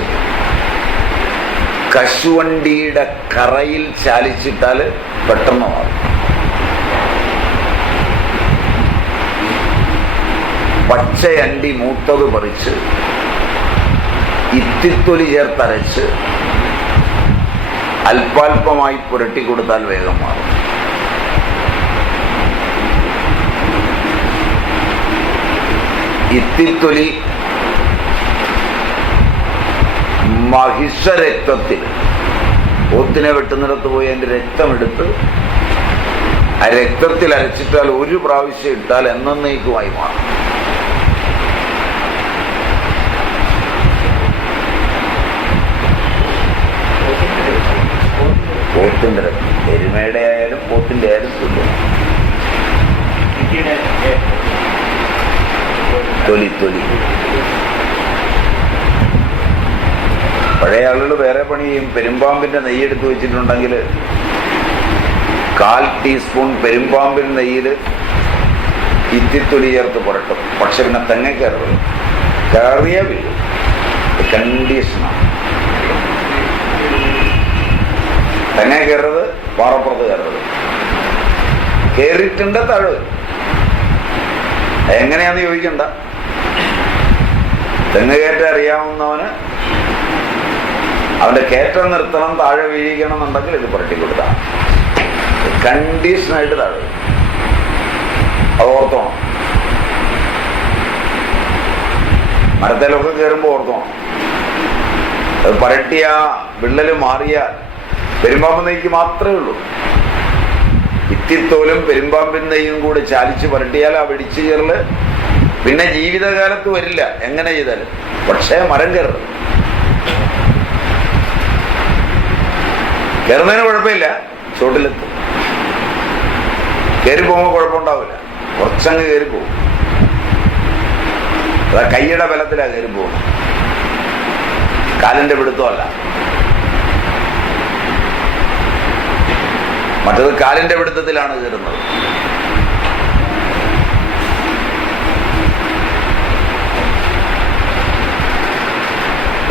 കശുവണ്ടിയുടെ കറയിൽ ചാലിച്ചിട്ടാൽ പെട്ടെന്ന് മാറും. പച്ചയണ്ടി മൂത്തത് പറിച്ച് ഇത്തിത്തൊലി ചേർത്തരച്ച് അല്പാൽപമായി പുരട്ടി കൊടുത്താൽ വേഗം മാറും. ഇത്തിത്തൊലി മഹിഷരക്തത്തിൽ പോത്തിനെ വെട്ടുന്നിടത്ത് പോയി അതിൻ്റെ രക്തമെടുത്ത് ആ രക്തത്തിൽ അരച്ചിട്ടാൽ ഒരു പ്രാവശ്യം ഇട്ടാൽ എന്നേക്കുമായി മാറും. പോത്തിന്റെ രക്തം, എരുമയുടെ ആയാലും പോത്തിന്റെ ആയാലും തുല്യം. തൊലി പഴയ ആളുകൾ വേറെ പണി ചെയ്യും. പെരുമ്പാമ്പിന്റെ നെയ്യെടുത്ത് വെച്ചിട്ടുണ്ടെങ്കിൽ 1/4 ടീസ്പൂൺ പെരുമ്പാമ്പിൻ നെയ്യിൽ ഇത്തിത്തൊലി ചേർത്ത് പുരട്ടും. പക്ഷെ പിന്നെ തെങ്ങ കയറിയ വീഴും. കണ്ടീഷനാണ്. തെങ്ങ കയറരുത്, പാറപ്പുറത്ത് കയറരുത്. കയറിയിട്ടുണ്ട് തഴു. എങ്ങനെയാന്ന് ചോദിക്കണ്ട. തെങ്ങ് കയറ്റം അറിയാവുന്നവന് അവന്റെ കയറ്റം നിർത്തണം, താഴെ വീഴിക്കണം എന്നുണ്ടെങ്കിൽ ഇത് പുരട്ടി കൊടുത്താണ്. കണ്ടീഷനായിട്ട് താഴെ അത് ഓർത്തോണം. മരത്തേലൊക്കെ കയറുമ്പോൾ ഓർത്തോണം. അത് പരട്ടിയ വിള്ളല് മാറിയാൽ പെരുമ്പാമ്പ് നെയ്ക്ക് മാത്രമേ ഉള്ളൂ. ഇത്തിത്തോലും പെരുമ്പാമ്പിൻ നെയ്യും കൂടി ചാലിച്ച് പരട്ടിയാൽ ആ വെടിച്ചു കയറല് പിന്നെ ജീവിതകാലത്ത് വരില്ല എങ്ങനെ ചെയ്താലും. പക്ഷേ മരം കയറരുത്. കയറുന്നതിന് കുഴപ്പമില്ല, ചോട്ടിലെത്തും. കയറി പോകുമ്പോൾ കുഴപ്പമുണ്ടാവില്ല, കുറച്ചങ്ങ് കയറി പോകും. അതാ കൈയുടെ ബലത്തിലാണ് കയറി പോകുന്നത്, കാലിന്റെ പിടുത്തമല്ല. മറ്റത് കാലിന്റെ പിടുത്തത്തിലാണ് കയറുന്നത്.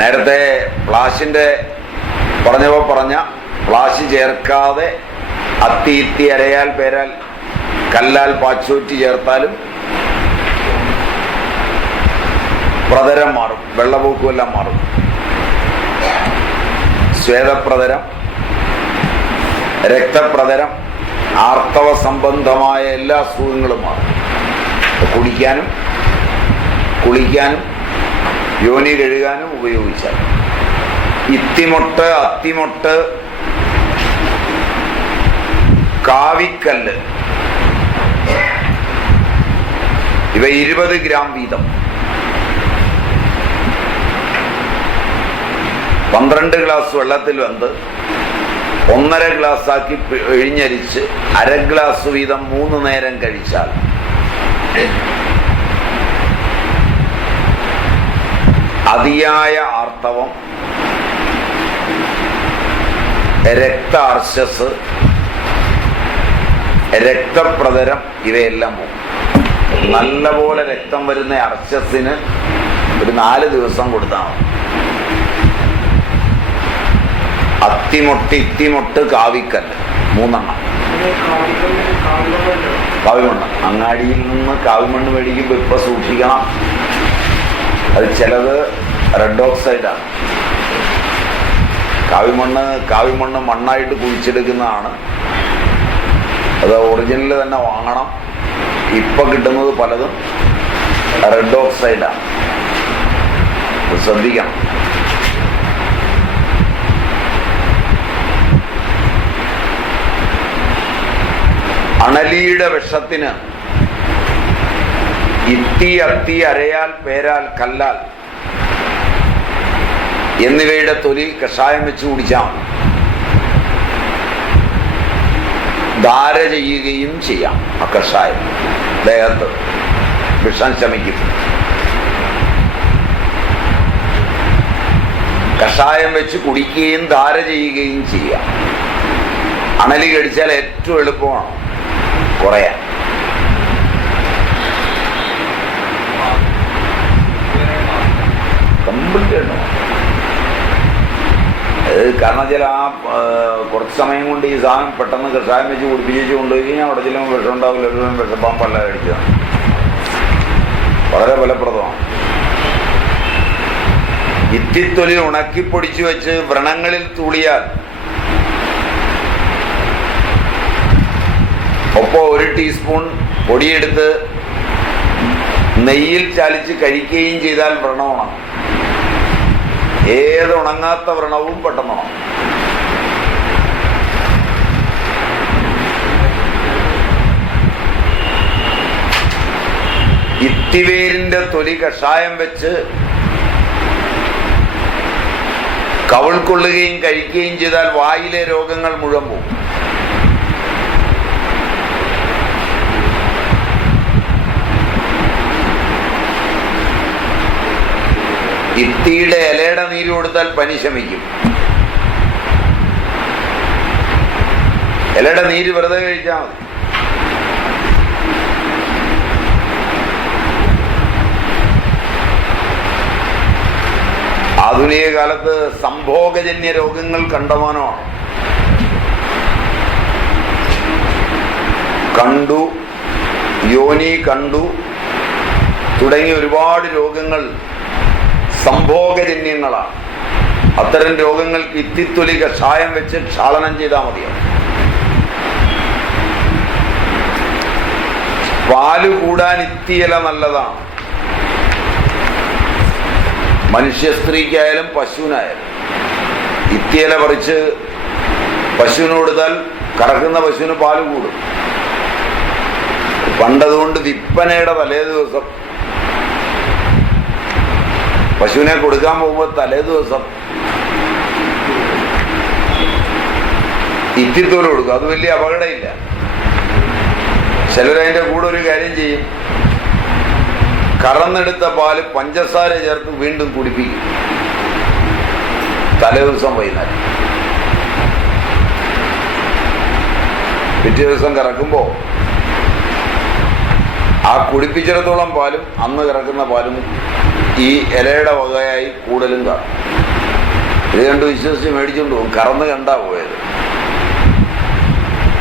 നേരത്തെ പ്ലാശിന്റെ പറഞ്ഞ പ്ലാശ് ചേർക്കാതെ അത്തി അരയാൽ പേരാൽ കല്ലാൽ പാച്ചോറ്റി ചേർത്താലും പ്രതരം മാറും, വെള്ളപൂക്കുമെല്ലാം മാറും. ശ്വേതപ്രതരം, രക്തപ്രതരം, ആർത്തവ സംബന്ധമായ എല്ലാ അസുഖങ്ങളും മാറും. കുടിക്കാനും കുളിക്കാനും യോനി കഴുകാനും ഉപയോഗിച്ചാൽ. ഇത്തിമൊട്ട്, അത്തിമൊട്ട്, കാവിക്കല്ല് ഇവ 20 ഗ്രാം വീതം 12 ഗ്ലാസ് വെള്ളത്തിൽ വെന്ത് 1.5 ഗ്ലാസ് ആക്കി പിഴിഞ്ഞരിച്ച് 1/2 ഗ്ലാസ് വീതം 3 നേരം കഴിച്ചാൽ അതിയായ ആർത്തവം, രക്താർശസ്, രക്തപ്രതരം ഇവയെല്ലാം പോകും. നല്ലപോലെ രക്തം വരുന്ന അർശസിന് ഒരു 4 ദിവസം കൊടുത്താൽ മതി. അത്തിമൊട്ട്, ഇത്തിമൊട്ട്, കാവിക്കല്ല് 3 എണ്ണം. കാവിമണ്ണ് അങ്ങാടിയിൽ നിന്ന് കാവിമണ്ണ് മേടിക്കുമ്പോൾ ഇപ്പൊ സൂക്ഷിക്കണം. അത് ചിലത് റെഡ് ഓക്സൈഡാണ്. കാവിമണ്ണ് മണ്ണായിട്ട് കുഴിച്ചെടുക്കുന്നതാണ്. അത് ഒറിജിനൽ തന്നെ വാങ്ങണം. ഇപ്പം കിട്ടുന്നത് പലതും റെഡ് ഓക്സൈഡാണ്. ശ്രദ്ധിക്കണം. അണലിയുടെ വിഷത്തിന് ഇത്തി, അത്തി, അരയാൽ, പേരാൽ, കല്ലാൽ എന്നിവയുടെ തൊലി കഷായം വെച്ച് കുടിച്ചാൽ മതി. ധാര ചെയ്യുകയും ചെയ്യാം. ആ കഷായം ദേഹത്ത് വിഷം ശമിക്കും. കഷായം വെച്ച് കുടിക്കുകയും ധാര ചെയ്യുകയും ചെയ്യാം. അണലി കടിച്ചാൽ ഏറ്റവും എളുപ്പമാണ് കുറയാൻ. കംപ്ലീറ്റ് ആണോ? കാരണം വെച്ചാൽ കുറച്ച് സമയം കൊണ്ട് ഈ സാധനം പെട്ടെന്ന് കഷായം വെച്ച് കുടിപ്പിച്ച് കൊണ്ടുപോയി കഴിഞ്ഞാൽ അവിടെ ചിലപ്പോൾ വിഷം ഉണ്ടാവില്ല. വിഷപ്പാമ്പല്ല കഴിച്ചതാണ്. വളരെ ഫലപ്രദമാണ്. ഇത്തിത്തൊലി ഉണക്കിപ്പൊടിച്ചു വെച്ച് വ്രണങ്ങളിൽ തൂളിയാൽ ഒപ്പം 1 ടീസ്പൂൺ പൊടിയെടുത്ത് നെയ്യിൽ ചാലിച്ച് കഴിക്കുകയും ചെയ്താൽ വ്രണം ഉണങ്ങും. ഏത് ഉണങ്ങാത്ത വ്രണവും പെട്ടെന്ന് ഉണങ്ങും. ഇത്തിവേരിന്റെ തൊലി കഷായം വെച്ച് കവിൾ കൊള്ളുകയും കഴിക്കുകയും ചെയ്താൽ വായിലെ രോഗങ്ങൾ മുഴുവൻ പോകും. ഇത്തിയുടെ ഇലയുടെ നീര് കൊടുത്താൽ പനി ശമിക്കും. ഇലയുടെ നീര് വെറുതെ കഴിച്ചാൽ മതി. ആധുനിക കാലത്ത് സംഭോഗജന്യ രോഗങ്ങൾ കണ്ടമാനമാണ്. കണ്ടു, യോനി കണ്ടു തുടങ്ങിയ ഒരുപാട് രോഗങ്ങൾ സംഭോഗജന്യങ്ങളാണ്. അത്തരം രോഗങ്ങൾക്ക് ഇത്തിത്തൊലി കഷായം വെച്ച് ക്ഷാളനം ചെയ്താൽ മതിയാവും. പാല് കൂടാൻ ഇത്തിയില നല്ലതാണ്. മനുഷ്യ സ്ത്രീക്കായാലും പശുവിനായാലും ഇത്തിയില പറിച്ച് പശുവിന് കൊടുത്താൽ കറക്കുന്ന പശുവിന് പാല് കൂടും. പണ്ടതുകൊണ്ട് വിൽപ്പനയുടെ തലേ ദിവസം പശുവിനെ കൊടുക്കാൻ പോകുമ്പോൾ തലേ ദിവസം ഇത്തിത്തോല് കൊടുക്കും. അത് വലിയ അപകടമില്ല. ചിലരതിൻ്റെ കൂടെ ഒരു കാര്യം ചെയ്യും. കറന്നെടുത്ത പാല് പഞ്ചസാര ചേർത്ത് വീണ്ടും കുടിപ്പിക്കും തലേ ദിവസം വൈകുന്നേരം. പിറ്റേ ദിവസം കറക്കുമ്പോൾ ആ കുടിപ്പിച്ചിടത്തോളം പാലും അന്ന് കറക്കുന്ന പാലും ഈ ഇലയുടെ വകയായി കൂടുതലും കാണും. ഇത് കണ്ട് വിശ്വസിച്ച് മേടിച്ചുകൊണ്ട് പോകും. കറന്ന് കണ്ടാ പോയത്.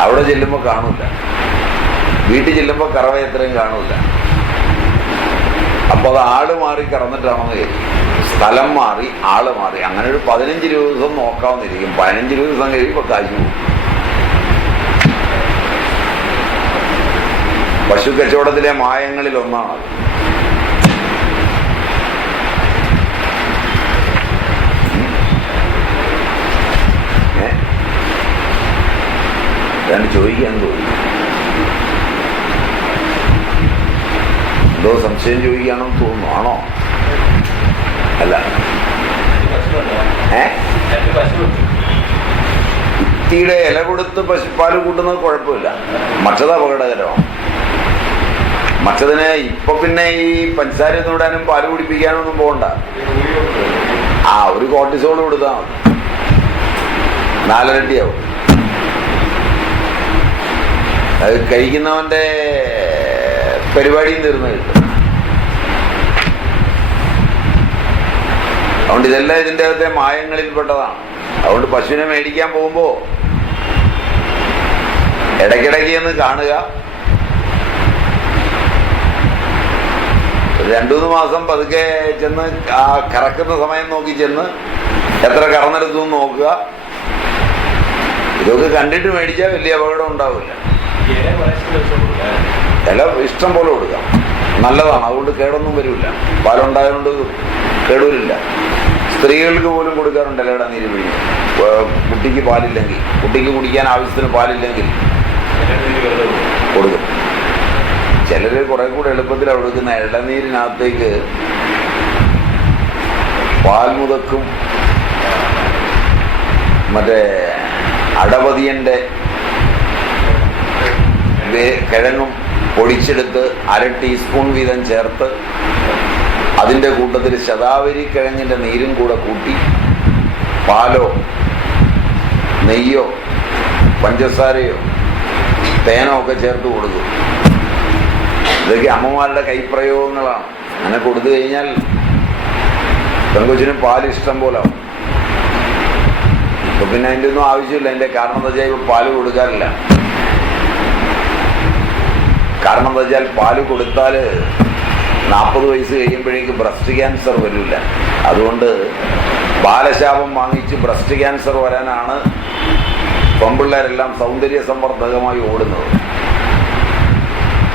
അവിടെ ചെല്ലുമ്പോൾ കാണൂല. വീട്ടിൽ ചെല്ലുമ്പോൾ കറവ എത്രയും കാണൂല. അപ്പോൾ അത് ആള് മാറി കറന്നിട്ടാണെന്ന് കരുതി. സ്ഥലം മാറി, ആള് മാറി. അങ്ങനെ ഒരു 15 ദിവസം നോക്കാവുന്നിരിക്കും. 15 ദിവസം കഴിയുമ്പോൾ കാശ് പോകും. പശു കച്ചവടത്തിലെ മായങ്ങളിൽ ഒന്നാണത്. ഞാൻ ചോദിക്കാൻ തോന്നി. എന്തോ സംശയം ചോദിക്കുകയാണെന്ന് തോന്നുന്നു. ആണോ? അല്ല, ഇത്തിയുടെ ഇല കൊടുത്ത് പശുപ്പാല് കൂട്ടുന്നത് കുഴപ്പമില്ല. മറ്റത് അപകടകരമാണ്. മറ്റതിന് ഇപ്പൊ പിന്നെ ഈ പഞ്ചസാര ഇടാനും പാല് കുടിപ്പിക്കാനൊന്നും പോകണ്ട. ഒരു കോർട്ടിസോൾ കൊടുത്താൽ മതി. 4 ഇരട്ടിയാവും. അത് കഴിക്കുന്നവന്റെ പരിപാടിയും തീർന്നു കിട്ടും. അതുകൊണ്ട് ഇതെല്ലാം ഇതിൻ്റെ അകത്തെ മായങ്ങളിൽപ്പെട്ടതാണ്. അതുകൊണ്ട് പശുവിനെ മേടിക്കാൻ പോകുമ്പോൾ ഇടയ്ക്കിടയ്ക്ക് ഒന്ന് കാണുക. 2-3 മാസം പതുക്കെ ചെന്ന് ആ കറക്കുന്ന സമയം നോക്കി ചെന്ന് എത്ര കറന്നെടുത്തു നോക്കുക. ഇതൊക്കെ കണ്ടിട്ട് മേടിച്ചാൽ വലിയ അപകടം ഉണ്ടാവില്ല. ഇല ഇഷ്ടം പോലെ കൊടുക്കാം, നല്ലതാണ്. അതുകൊണ്ട് കേടൊന്നും വരില്ല. പാലുണ്ടായതുകൊണ്ട് കേടുവരില്ല. സ്ത്രീകൾക്ക് പോലും കൊടുക്കാറുണ്ട് ഇലയുടെ നീര് പിഴിഞ്ഞ്. കുട്ടിക്ക് പാലില്ലെങ്കിൽ, കുട്ടിക്ക് കുടിക്കാൻ ആവശ്യത്തിന് പാലില്ലെങ്കിൽ കൊടുക്കും. ചിലർ കുറെ കൂടെ എളുപ്പത്തിലാണ് കൊടുക്കുന്ന. ഇളനീരിനകത്തേക്ക് പാൽമുതക്കും മറ്റേ അടപതിയന്റെ കിഴങ്ങും പൊടിച്ചെടുത്ത് 1/2 ടീസ്പൂൺ വീതം ചേർത്ത് അതിൻ്റെ കൂട്ടത്തിൽ ശതാവരി കിഴങ്ങിൻ്റെ നീരും കൂടെ കൂട്ടി പാലോ നെയ്യോ പഞ്ചസാരയോ തേനോ ഒക്കെ ചേർത്ത് കൊടുക്കും. ഇതൊക്കെ അമ്മമാരുടെ കൈപ്രയോഗങ്ങളാണ്. അങ്ങനെ കൊടുത്തു കഴിഞ്ഞാൽ പെൺകൊച്ചിന് പാല് ഇഷ്ടം പോലെ ആവും. ഇപ്പൊ പിന്നെ അതിൻ്റെ ഒന്നും ആവശ്യമില്ല. അതിൻ്റെ കാരണം എന്താ വെച്ചാൽ ഇപ്പൊ പാല് കൊടുക്കാറില്ല. കാരണം എന്താ വെച്ചാൽ പാല് കൊടുത്താൽ 40 വയസ്സ് കഴിയുമ്പോഴേക്ക് ബ്രസ്റ്റ് ക്യാൻസർ വരില്ല. അതുകൊണ്ട് ബാലശാപം വാങ്ങിച്ച് ബ്രസ്റ്റ് ക്യാൻസർ വരാനാണ് പെൺപിള്ളേരെല്ലാം സൗന്ദര്യ സംവർദ്ധകമായി ഓടുന്നത്.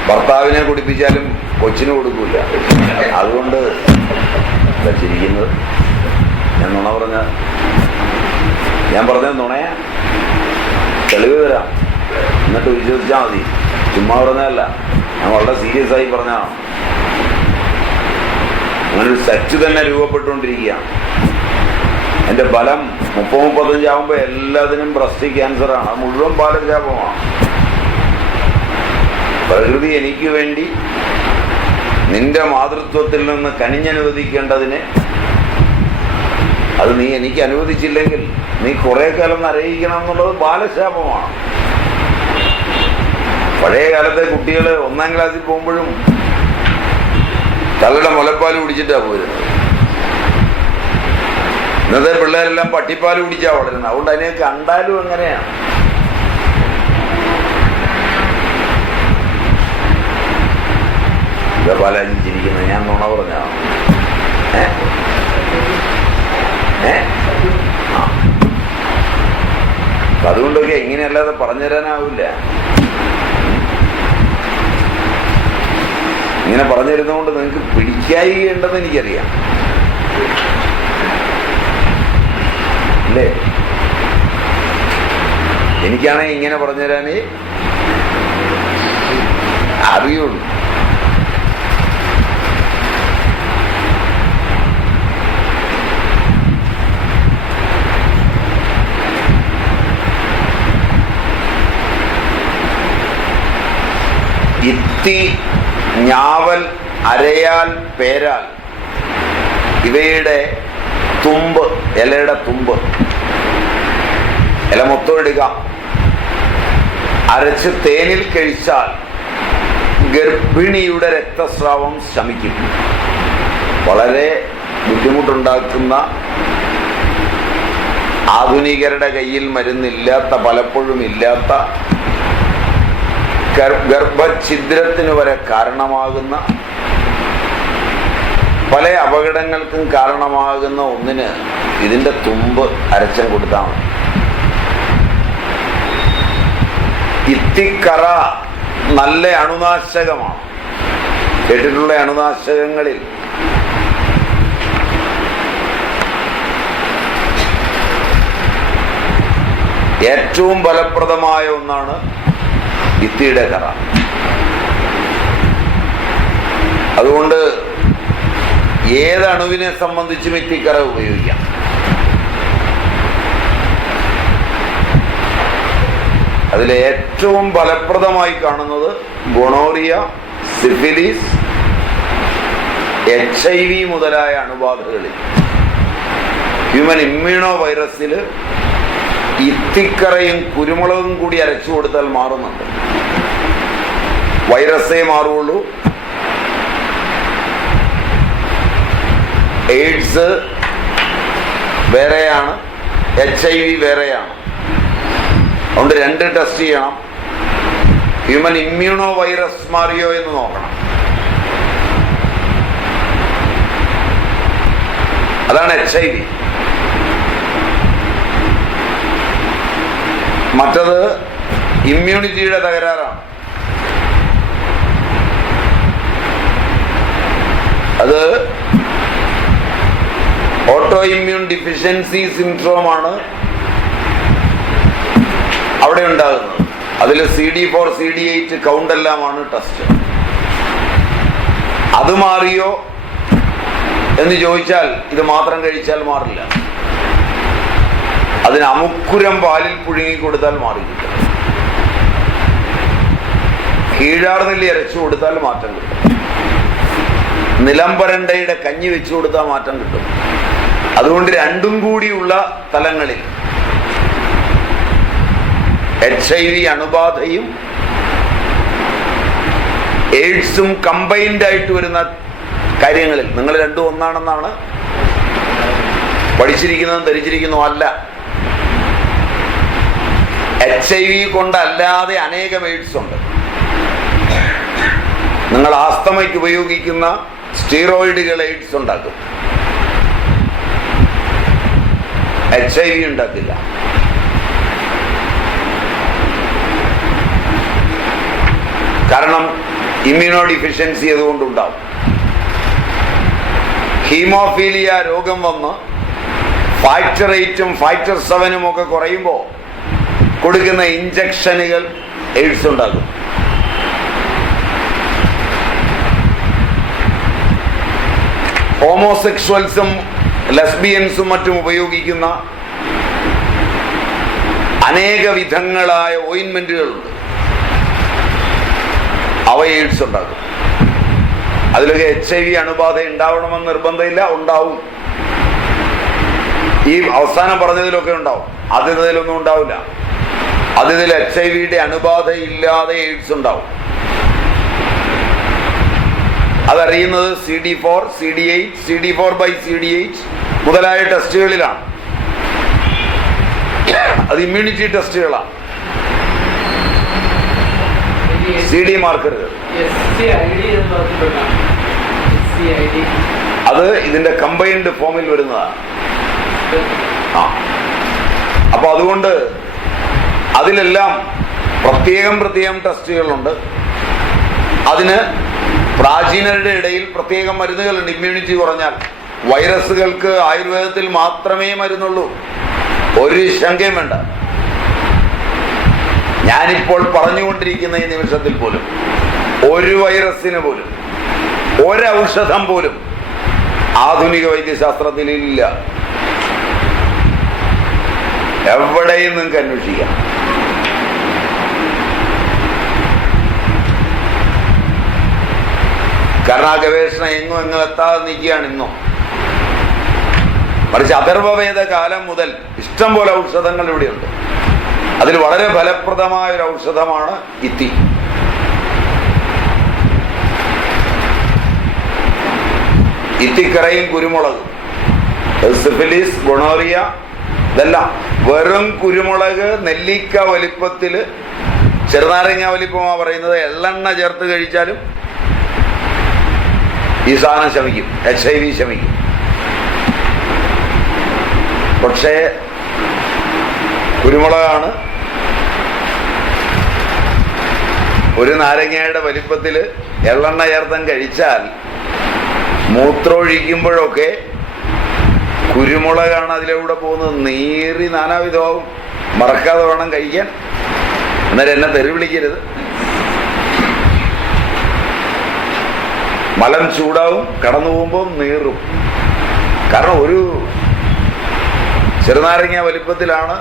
ഭർത്താവിനെ കുടിപ്പിച്ചാലും കൊച്ചിന് കൊടുക്കൂല. അതുകൊണ്ട് ചിരിക്കുന്നത് ഞാൻ നുണ പറഞ്ഞ, ഞാൻ പറഞ്ഞത് നുണയാ. തെളിവ് തരാം, എന്നിട്ട് വിശ്വസിച്ചാൽ മതി. ചുമ്മാ പറഞ്ഞതല്ല, ഞാൻ വളരെ സീരിയസ് ആയി പറഞ്ഞതാണ്. അങ്ങനൊരു സെറ്റ് തന്നെ രൂപപ്പെട്ടുകൊണ്ടിരിക്കുകയാണ്. എൻ്റെ ഫലം 30-35 ആകുമ്പോൾ എല്ലാത്തിനും ബ്രസ്റ്റ് ക്യാൻസറാണ്. അത് മുഴുവൻ ബാലശാപമാണ്. പ്രകൃതി എനിക്ക് വേണ്ടി നിന്റെ മാതൃത്വത്തിൽ നിന്ന് കനിഞ്ഞനുവദിക്കേണ്ടതിനെ അത് നീ എനിക്ക് അനുവദിച്ചില്ലെങ്കിൽ നീ കുറെ കാലം നരയിക്കണം എന്നുള്ളത് ബാലശാപമാണ്. പഴയ കാലത്തെ കുട്ടികൾ 1ാം ക്ലാസ്സിൽ പോകുമ്പോഴും തങ്ങളുടെ മുലപ്പാൽ കുടിച്ചിട്ടാണ് പോരുന്നത്. ഇന്നത്തെ പിള്ളേരെല്ലാം പട്ടിപ്പാൽ കുടിച്ചാ വളരുന്നത്. അതുകൊണ്ട് അതിനെ കണ്ടാലും എങ്ങനെയാണ്. ബാലാജി ചിരിക്കുന്നത് ഞാൻ നുണ പറഞ്ഞാണ്. അതുകൊണ്ടൊക്കെ ഇങ്ങനെയല്ലാതെ പറഞ്ഞു തരാനാവില്ല. ഇങ്ങനെ പറഞ്ഞു തരുന്നതുകൊണ്ട് നിങ്ങൾക്ക് പിടിക്കായികയുണ്ടെന്ന് എനിക്കറിയാം, അല്ലേ? എനിക്കാണെങ്കിൽ ഇങ്ങനെ പറഞ്ഞു തരാനേ അറിയുള്ളൂ. ഇത്തി, ഞാവൽ, അരയാൽ, പേരാൽ ഇവയുടെ തുമ്പ്, ഇലയുടെ തുമ്പ്, ഇല മൊത്തം എടുക്കാം, അരച്ച് തേനിൽ കഴിച്ചാൽ ഗർഭിണിയുടെ രക്തസ്രാവം ശമിക്കും. വളരെ ബുദ്ധിമുട്ടുണ്ടാക്കുന്ന, ആധുനികരുടെ കയ്യിൽ മരുന്നില്ലാത്ത, പലപ്പോഴും ഇല്ലാത്ത, ഗർഭഛിദ്രത്തിന് വരെ കാരണമാകുന്ന, പല അപകടങ്ങൾക്കും കാരണമാകുന്ന ഒന്നിന് ഇതിന്റെ തുമ്പ് അരച്ചം കൊടുത്താൽ മതി. ഇത്തിക്കറ നല്ല അണുനാശകമാണ്. കേട്ടിട്ടുള്ള അണുനാശകങ്ങളിൽ ഏറ്റവും ഫലപ്രദമായ ഒന്നാണ് ഇത്തിയുടെ കറ. അതുകൊണ്ട് ഏത് അണുവിനെ സംബന്ധിച്ചും ഇത്തിക്കറ ഉപയോഗിക്കാം. അതിൽ ഏറ്റവും ഫലപ്രദമായി കാണുന്നത് ഗൊണോറിയ, സിഫിലിസ്, HIV മുതലായ അണുബാധകളിൽ ഹ്യൂമൻ ഇമ്മ്യൂണോ വൈറസിൽ ഇത്തിക്കറയും കുരുമുളകും കൂടി അരച്ചു കൊടുത്താൽ മാറുന്നുണ്ട്. വൈറസേ മാറുള്ളൂ. എയ്ഡ്സ് വേറെയാണ്, HIV വേറെയാണ്. അതുകൊണ്ട് 2 ടെസ്റ്റ് ചെയ്യണം. ഹ്യൂമൻ ഇമ്മ്യൂണോ വൈറസ് മാറിയോ എന്ന് നോക്കണം. അതാണ് HIV. മറ്റത് ഇമ്മ്യൂണിറ്റിയുടെ തകരാറാണ്. അത് ഓട്ടോ ഇമ്മ്യൂൺ ഡിഫിഷ്യൻസി സിൻഡ്രോമാണ് അവിടെ ഉണ്ടാകുന്നത്. അതിൽ CD4 CD8 കൗണ്ട് എല്ലാമാണ് ടെസ്റ്റ്. അത് മാറിയോ എന്ന് ചോദിച്ചാൽ ഇത് മാത്രം കഴിച്ചാൽ മാറില്ല. അതിന് അമുക്കുരം പാലിൽ പുഴുങ്ങി കൊടുത്താൽ മാറി കിട്ടും. കീഴാർനെല്ലി അരച്ചു കൊടുത്താൽ മാറ്റം കിട്ടും. നിലംപരണ്ടയുടെ കഞ്ഞി വെച്ചു കൊടുത്താൽ മാറ്റം കിട്ടും. അതുകൊണ്ട് രണ്ടും കൂടിയുള്ള തലങ്ങളിൽ HIV അണുബാധയും എയ്ഡ്സും കമ്പൈൻഡ് ആയിട്ട് വരുന്ന കാര്യങ്ങളിൽ നിങ്ങൾ രണ്ടും ഒന്നാണെന്നാണ് പഠിച്ചിരിക്കുന്നതും ധരിച്ചിരിക്കുന്നതും അല്ല. HIV കൊണ്ടല്ലാതെ അനേകം എയ്ഡ്സ് ഉണ്ട്. നിങ്ങൾ ആസ്തമയ്ക്ക് ഉപയോഗിക്കുന്ന സ്റ്റീറോയിഡുകൾ എയ്ഡ്സ് ഉണ്ടാക്കും, HIV ഉണ്ടാക്കില്ല. കാരണം ഇമ്മ്യൂണോ ഡിഫിഷ്യൻസി അതുകൊണ്ടുണ്ടാവും. ഹീമോഫീലിയ രോഗം വന്ന് ഫാക്ടർ 8ഉം ഫാക്ടർ 7ഉം ഒക്കെ കുറയുമ്പോൾ കൊടുക്കുന്ന ഇഞ്ചക്ഷനുകൾ എയ്ഡ്സ് ഉണ്ടാക്കും. ഹോമോസെക്ഷൽസും ലെസ്ബിയൻസും മറ്റും ഉപയോഗിക്കുന്ന അനേക വിധങ്ങളായ ഓയിൻമെന്റുകളുണ്ട്, അവ എയ്ഡ്സ് ഉണ്ടാക്കും. അതിലൊക്കെ HIV അണുബാധ ഉണ്ടാവണമെന്ന് നിർബന്ധമില്ല, ഉണ്ടാവും. ഈ അവസാനം പറഞ്ഞതിലൊക്കെ ഉണ്ടാവും, അതിലൊന്നും ഉണ്ടാവില്ല. അതിൽ HIV അണുബാധ ഇല്ലാതെ എയ്ഡ്സ് ഉണ്ടാവും. അതറിയുന്നത് CD4 CD8 CD4/CD8 മുതലായ ടെസ്റ്റുകളിലാണ്. അത് ഇമ്മ്യൂണിറ്റി ടെസ്റ്റുകളാണ്, CD മാർക്കറുകൾ. അത് ഇതിന്റെ കമ്പൈൻഡ് ഫോമിൽ വരുന്നതാണ്. അപ്പൊ അതുകൊണ്ട് അതിലെല്ലാം പ്രത്യേകം ടെസ്റ്റുകളുണ്ട്. അതിന് പ്രാചീനരുടെ ഇടയിൽ പ്രത്യേകം മരുന്നുകളുണ്ട്. ഇമ്മ്യൂണിറ്റി കുറഞ്ഞാൽ വൈറസുകൾക്ക് ആയുർവേദത്തിൽ മാത്രമേ മരുന്നുള്ളൂ, ഒരു ശങ്കയും വേണ്ട. ഞാനിപ്പോൾ പറഞ്ഞുകൊണ്ടിരിക്കുന്ന ഈ നിമിഷത്തിൽ പോലും ഒരു വൈറസിന് പോലും ഒരൗഷധം പോലും ആധുനിക വൈദ്യശാസ്ത്രത്തിൽ ഇല്ല. എവിടെയും നിങ്ങൾക്ക് അന്വേഷിക്കാം. കാരണം ആ ഗവേഷണം എങ്ങും എത്താതെ നിൽക്കുകയാണ് ഇന്നും. മറിച്ച് അഥർവവേദ കാലം മുതൽ ഇഷ്ടം പോലെ ഔഷധങ്ങൾ ഇവിടെയുണ്ട്. അതിൽ വളരെ ഫലപ്രദമായ ഒരു ഔഷധമാണ് ഇത്തി. ഇത്തിക്കറയും കുരുമുളകും, സിഫിലിസ്, ഗൊണോറിയ, ഇതെല്ലാം വെറും കുരുമുളക് നെല്ലിക്ക വലിപ്പത്തില്, ചെറുനാരങ്ങ വലിപ്പമാ പറയുന്നത്, എള്ളെണ്ണ ചേർത്ത് കഴിച്ചാലും ഈ സാധനം ശമിക്കും, HIV ശമിക്കും. പക്ഷേ കുരുമുളകാണ് ഒരു നാരങ്ങയുടെ വലിപ്പത്തിൽ എള്ളെണ്ണ ചേർത്തം കഴിച്ചാൽ മൂത്രമൊഴിക്കുമ്പോഴൊക്കെ കുരുമുളകാണ് അതിലൂടെ പോകുന്നത്. നീറി നാനാവിധമാവും. മറക്കാതെ വേണം കഴിക്കാൻ. അന്നേരം എന്നെ തെറി വിളിക്കരുത്. മലം ചൂടാവും, കടന്നു പോകുമ്പോൾ നീറും. കാരണം ഒരു ചെറുനാരങ്ങ വലിപ്പത്തിലാണ്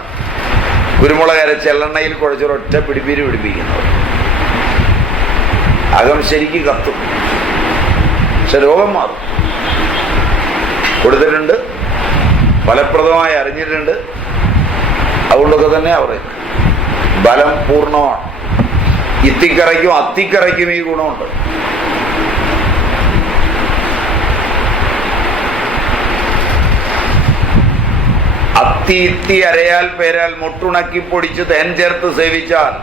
കുരുമുളക് അരച്ച് എള്ളെണ്ണയിൽ കുഴച്ചൊരൊറ്റ പിടിപ്പിക്കുന്നത്. അകം ശരിക്ക് കത്തും, പക്ഷെ രോഗം മാറും. കൊടുത്തിട്ടുണ്ട്, ഫലപ്രദമായി അറിഞ്ഞിട്ടുണ്ട്. അതുകൊണ്ടൊക്കെ തന്നെ അവർ ബലം പൂർണ്ണമാണ്. ഇത്തിക്കറയ്ക്കും അത്തിക്കറയ്ക്കും ഈ ഗുണമുണ്ട്. അത്തി ഇത്തി അരയാൽ പേരാൽ മുട്ടുണക്കി പൊടിച്ച് തേൻ ചേർത്ത് സേവിച്ചാൽ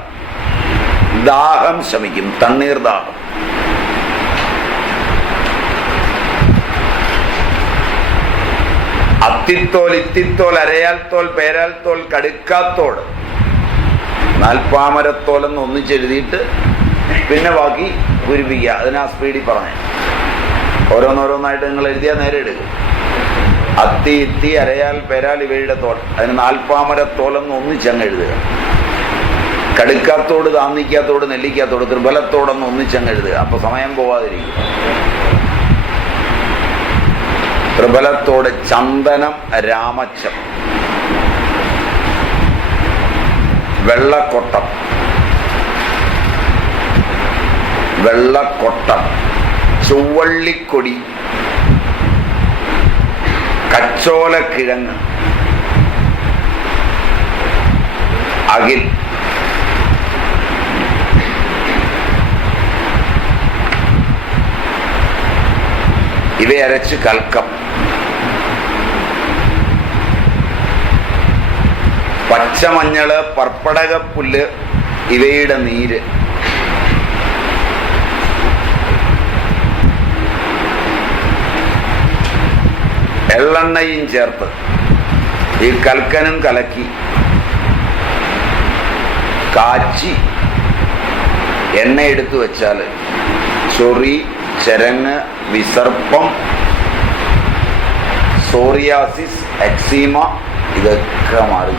ദാഹം ശമിക്കും, തണ്ണീർ ദാഹം. അത്തിത്തോൽ, ഇത്തിത്തോൽ, അരയാൽ തോൽ, പേരാൽ തോൽ, കടുക്കാത്തോട് നാൽപ്പാമരത്തോലെന്ന് ഒന്നിച്ചെഴുതിയിട്ട് പിന്നെ ബാക്കി പൂരിപ്പിക്കുക. അതിനാ സ്പീഡിൽ പറഞ്ഞേ. ഓരോന്നോരോന്നായിട്ട് നിങ്ങൾ എഴുതിയാൽ നേരെ എടുക്കും. അത്തി, ഇത്തി, അരയാൽ, പെരാൽ ഇവയുടെ തോൽ, അതിന് നാൽപ്പാമരത്തോലെന്ന് ഒന്നിച്ചങ്ങ് എഴുതുക. കടുക്കാത്തോട്, താന്നിക്കാത്തോട്, നെല്ലിക്കാത്തോട്, ത്രിബലത്തോടൊന്ന് ഒന്നിച്ചങ്ങ് എഴുതുക. അപ്പൊ സമയം പോവാതിരിക്കും. ത്രിബലത്തോട് ചന്ദനം, രാമച്ചം, വെള്ളക്കൊട്ടം, വെള്ളക്കൊട്ടം, ചൊവ്വള്ളിക്കൊടി, കച്ചോലക്കിഴങ്ങ്, അകിൽ, ഇവയരച്ച് കൽക്കം, പച്ചമഞ്ഞള്, പർപ്പടകപ്പുല്ല്, ഇവയുടെ നീര്, എള്ളെണ്ണയും ചേർത്ത് ഈ കൽക്കനും കലക്കി കാച്ചി എണ്ണയെടുത്ത് വെച്ചാൽ ചൊറി, ചരങ്ങ്, വിസർപ്പം, സോറിയാസിസ്, എക്സീമ ഇതൊക്കെ മാറി.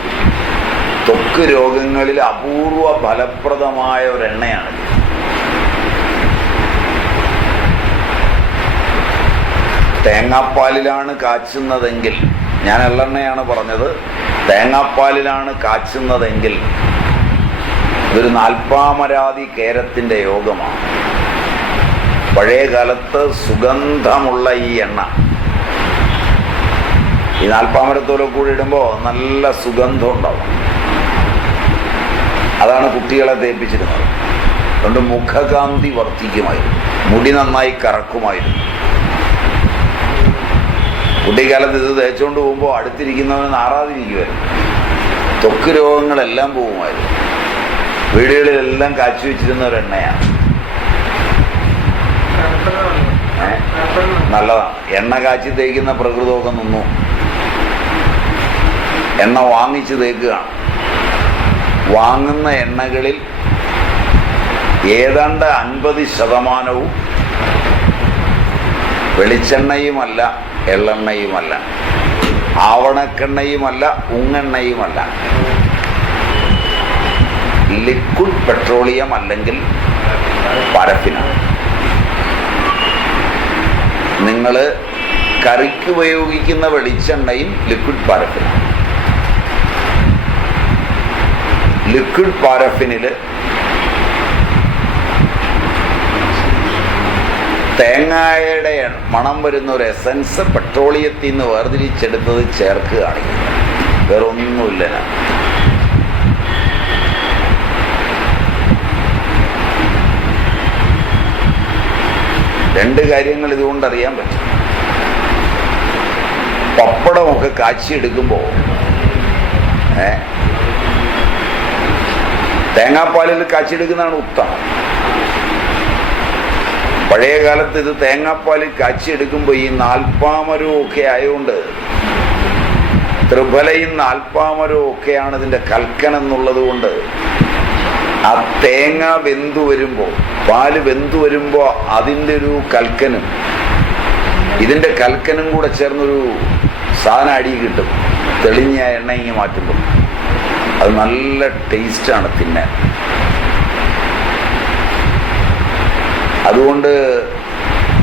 ത്വക്ക് രോഗങ്ങളിൽ അപൂർവ ഫലപ്രദമായ ഒരു എണ്ണയാണിത്. തേങ്ങാപ്പാലിലാണ് കാച്ചുന്നതെങ്കിൽ, ഞാൻ എള്ളെണ്ണയാണ് പറഞ്ഞത്, തേങ്ങാപ്പാലിലാണ് കാച്ചുന്നതെങ്കിൽ ഇതൊരു നാൽപ്പാമരാതി കേരത്തിൻ്റെ യോഗമാണ്. പഴയ കാലത്ത് സുഗന്ധമുള്ള ഈ എണ്ണ ഈ നാൽപ്പാമരത്തോലൊക്കെ കൂടി ഇടുമ്പോൾ നല്ല സുഗന്ധം ഉണ്ടാവും. അതാണ് കുട്ടികളെ തേപ്പിച്ചിരുന്നത്. അതുകൊണ്ട് മുഖകാന്തി വർദ്ധിക്കുമായിരുന്നു, മുടി നന്നായി കറക്കുമായിരുന്നു. കുട്ടിക്കാലത്ത് ഇത് തേച്ചുകൊണ്ട് പോകുമ്പോൾ അടുത്തിരിക്കുന്നവന് നാറാതിരിക്കുമായിരുന്നു. ത്വക്ക് രോഗങ്ങളെല്ലാം പോകുമായിരുന്നു. വീടുകളിലെല്ലാം കാച്ചി വെച്ചിരുന്ന ഒരു എണ്ണയാണ്. നല്ലതാണ്. എണ്ണ കാച്ചി തേക്കുന്ന പ്രകൃതമൊക്കെ നിന്നു. എണ്ണ വാങ്ങിച്ച് തേക്കുകയാണ്. വാങ്ങുന്ന എണ്ണകളിൽ ഏതാണ്ട് 50% വെളിച്ചെണ്ണയുമല്ല, എള്ളെണ്ണയുമല്ല, ആവണക്കെണ്ണയുമല്ല, ഉങ്ങെണ്ണയുമല്ല, ലിക്വിഡ് പെട്രോളിയം അല്ലെങ്കിൽ പാരഫിനാണ്. നിങ്ങൾ കറിക്ക് ഉപയോഗിക്കുന്ന വെളിച്ചെണ്ണയും ലിക്വിഡ് പാരഫിനാണ്. ലിക്വിഡ് പാരഫിനിൽ തേങ്ങയുടെ മണം വരുന്ന ഒരു എസൻസ് പെട്രോളിയത്തിൽ നിന്ന് വേർതിരിച്ചെടുത്തത് ചേർക്കുകയാണ്. വേറെ ഒന്നുമില്ല. രണ്ട് കാര്യങ്ങൾ ഇതുകൊണ്ടറിയാൻ പറ്റും. പപ്പടമൊക്കെ കാച്ചിയെടുക്കുമ്പോൾ തേങ്ങാപ്പാലിൽ കാച്ചിയെടുക്കുന്നതാണ് ഉത്തമം. പഴയ കാലത്ത് ഇത് തേങ്ങാപ്പാലിൽ കാച്ചിയെടുക്കുമ്പോൾ ഈ നാൽപ്പാമരവും ഒക്കെ ആയതുകൊണ്ട്, ത്രിഫലയും നാൽപ്പാമരവും ഒക്കെയാണ് ഇതിൻ്റെ കൽക്കൻ എന്നുള്ളത് കൊണ്ട്, ആ തേങ്ങ വെന്തു വരുമ്പോൾ, പാല് വെന്തു വരുമ്പോൾ അതിൻ്റെ ഒരു കൽക്കനും ഇതിൻ്റെ കൽക്കനും കൂടെ ചേർന്നൊരു സാധനം അടി കിട്ടും. തെളിഞ്ഞ എണ്ണ ഇങ്ങനെ മാറ്റുമ്പോൾ അത് നല്ല ടേസ്റ്റാണ് തിന്നാൻ. അതുകൊണ്ട്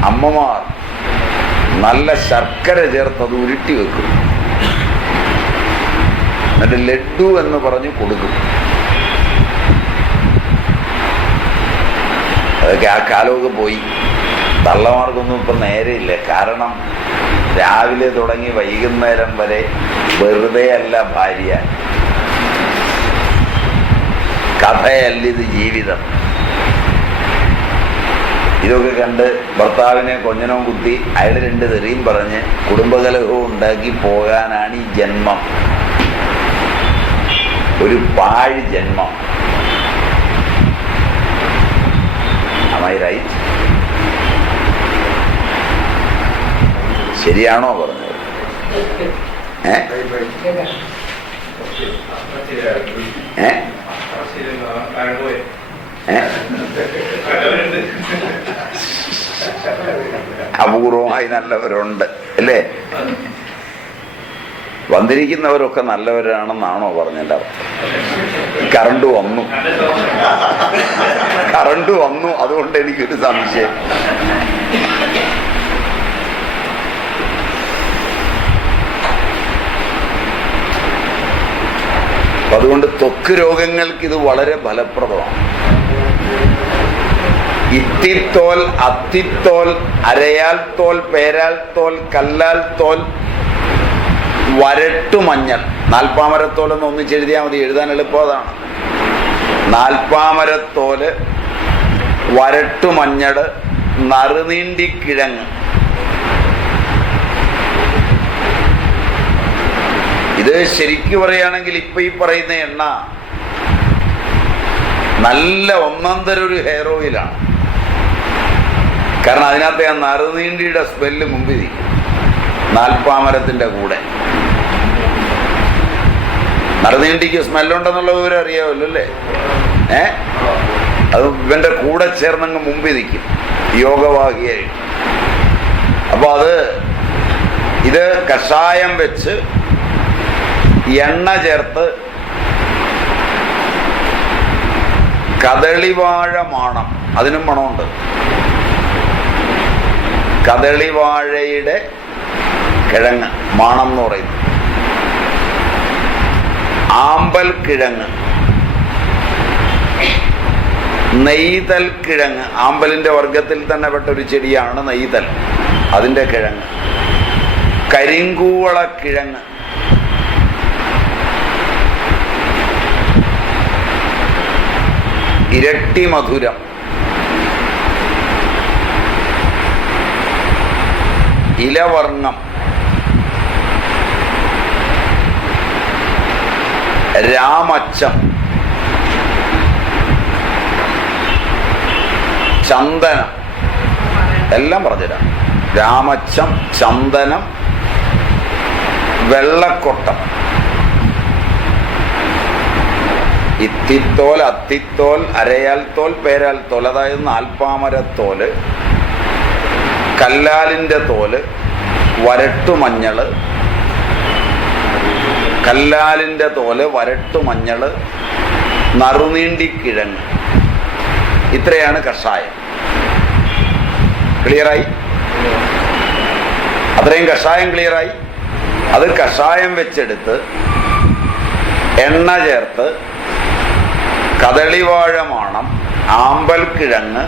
അമ്മമാർ നല്ല ശർക്കര ചേർത്ത് അത് ഉരുട്ടി വെക്കും. എന്നിട്ട് ലഡ്ഡു എന്ന് പറഞ്ഞ് കൊടുക്കും. അതൊക്കെ ആ കാലമൊക്കെ പോയി. തള്ളമാർക്കൊന്നും ഇപ്പം നേരെയില്ല. കാരണം രാവിലെ തുടങ്ങി വൈകുന്നേരം വരെ വെറുതെ അല്ല ഭാര്യ, കഥയല്ലിത് ജീവിതം. ഇതൊക്കെ കണ്ട് ഭർത്താവിനെ കൊഞ്ഞനവും കുത്തി അയാൾ 2 തെറിയും പറഞ്ഞ് കുടുംബകലഹവും ഉണ്ടാക്കി പോകാനാണ് ഈ ജന്മം. ഒരു പാഴ് ജന്മം. അമ്മായിരായി ശരിയാണോ പറഞ്ഞത്? അപൂർവമായി നല്ലവരുണ്ട് അല്ലേ? വന്നിരിക്കുന്നവരൊക്കെ നല്ലവരാണെന്നാണോ പറഞ്ഞതിൻ്റെ അർത്ഥം? കറണ്ട് വന്നു അതുകൊണ്ട് എനിക്കൊരു സംശയം. അതുകൊണ്ട് ത്വക്ക് രോഗങ്ങൾക്ക് ഇത് വളരെ ഫലപ്രദമാണ്. ഇത്തിത്തോൽ, അത്തിത്തോൽ, അരയാൽ തോൽ, പേരാൽ തോൽ, കല്ലാൽ തോൽ, വരട്ടുമഞ്ഞൾ. നാൽപ്പാമരത്തോലെന്ന് ഒന്നിച്ചെഴുതിയാൽ മതി, എഴുതാൻ എളുപ്പം അതാണ്. നാൽപ്പാമരത്തോല്, വരട്ടുമഞ്ഞള്, നറുനീണ്ടിക്കിഴങ്ങ്. ഇത് ശരിക്കു പറയുകയാണെങ്കിൽ ഇപ്പൊ ഈ പറയുന്ന എണ്ണ നല്ല ഒന്നന്തര ഒരു ഹെയർ ഓയിലാണ്. കാരണം അതിനകത്ത് ആ നറുനീണ്ടിയുടെ സ്മെല്ല് മുമ്പിരിക്കും നാൽപ്പാമരത്തിന്റെ കൂടെ. നറുനീണ്ടിക്ക് സ്മെല്ലുണ്ടെന്നുള്ള വിവരം അറിയാമല്ലോ അല്ലേ? അത് ഇവന്റെ കൂടെ ചേർന്നങ്ങ് മുമ്പിരിക്കും യോഗവാഹിയായിട്ട്. അപ്പൊ ഇത് കഷായം വെച്ച് എണ്ണ ചേർത്ത് കദളിവാഴ മാണം, അതിനും മണമുണ്ട്. കദളിവാഴയുടെ കിഴങ്ങ് മാണം എന്ന് പറയുന്നു. ആമ്പൽ കിഴങ്ങ്, നെയ്തൽ കിഴങ്ങ്, ആമ്പലിന്റെ വർഗത്തിൽ തന്നെ പെട്ട ഒരു ചെടിയാണ് നെയ്തൽ, അതിന്റെ കിഴങ്ങ്. കരിങ്കൂവള കിഴങ്ങ്, ഇരട്ടി മധുരം, ഇലവർണം, രാമച്ചം, ചന്ദനം, എല്ലാം പറഞ്ഞുതരാം. രാമച്ചം, ചന്ദനം, വെള്ളക്കൊട്ടം, ഇത്തിത്തോൽ, അത്തിത്തോൽ, അരയാൽ തോൽ, പേരാൽ തോൽ, അതായത് നാൽപ്പാമരത്തോല്, കല്ലാലിൻ്റെ തോല്, വരട്ടുമഞ്ഞള്, കല്ലാലിൻ്റെ തോല്, വരട്ടുമഞ്ഞള്, നറുനീണ്ടിക്കിഴങ്ങ്. ഇത്രയാണ് കഷായം. ക്ലിയറായി? അത്രയും കഷായം ക്ലിയറായി. അത് കഷായം വെച്ചെടുത്ത് എണ്ണ ചേർത്ത് കദളിവാഴ മാണം, ആമ്പൽ കിഴങ്ങ്,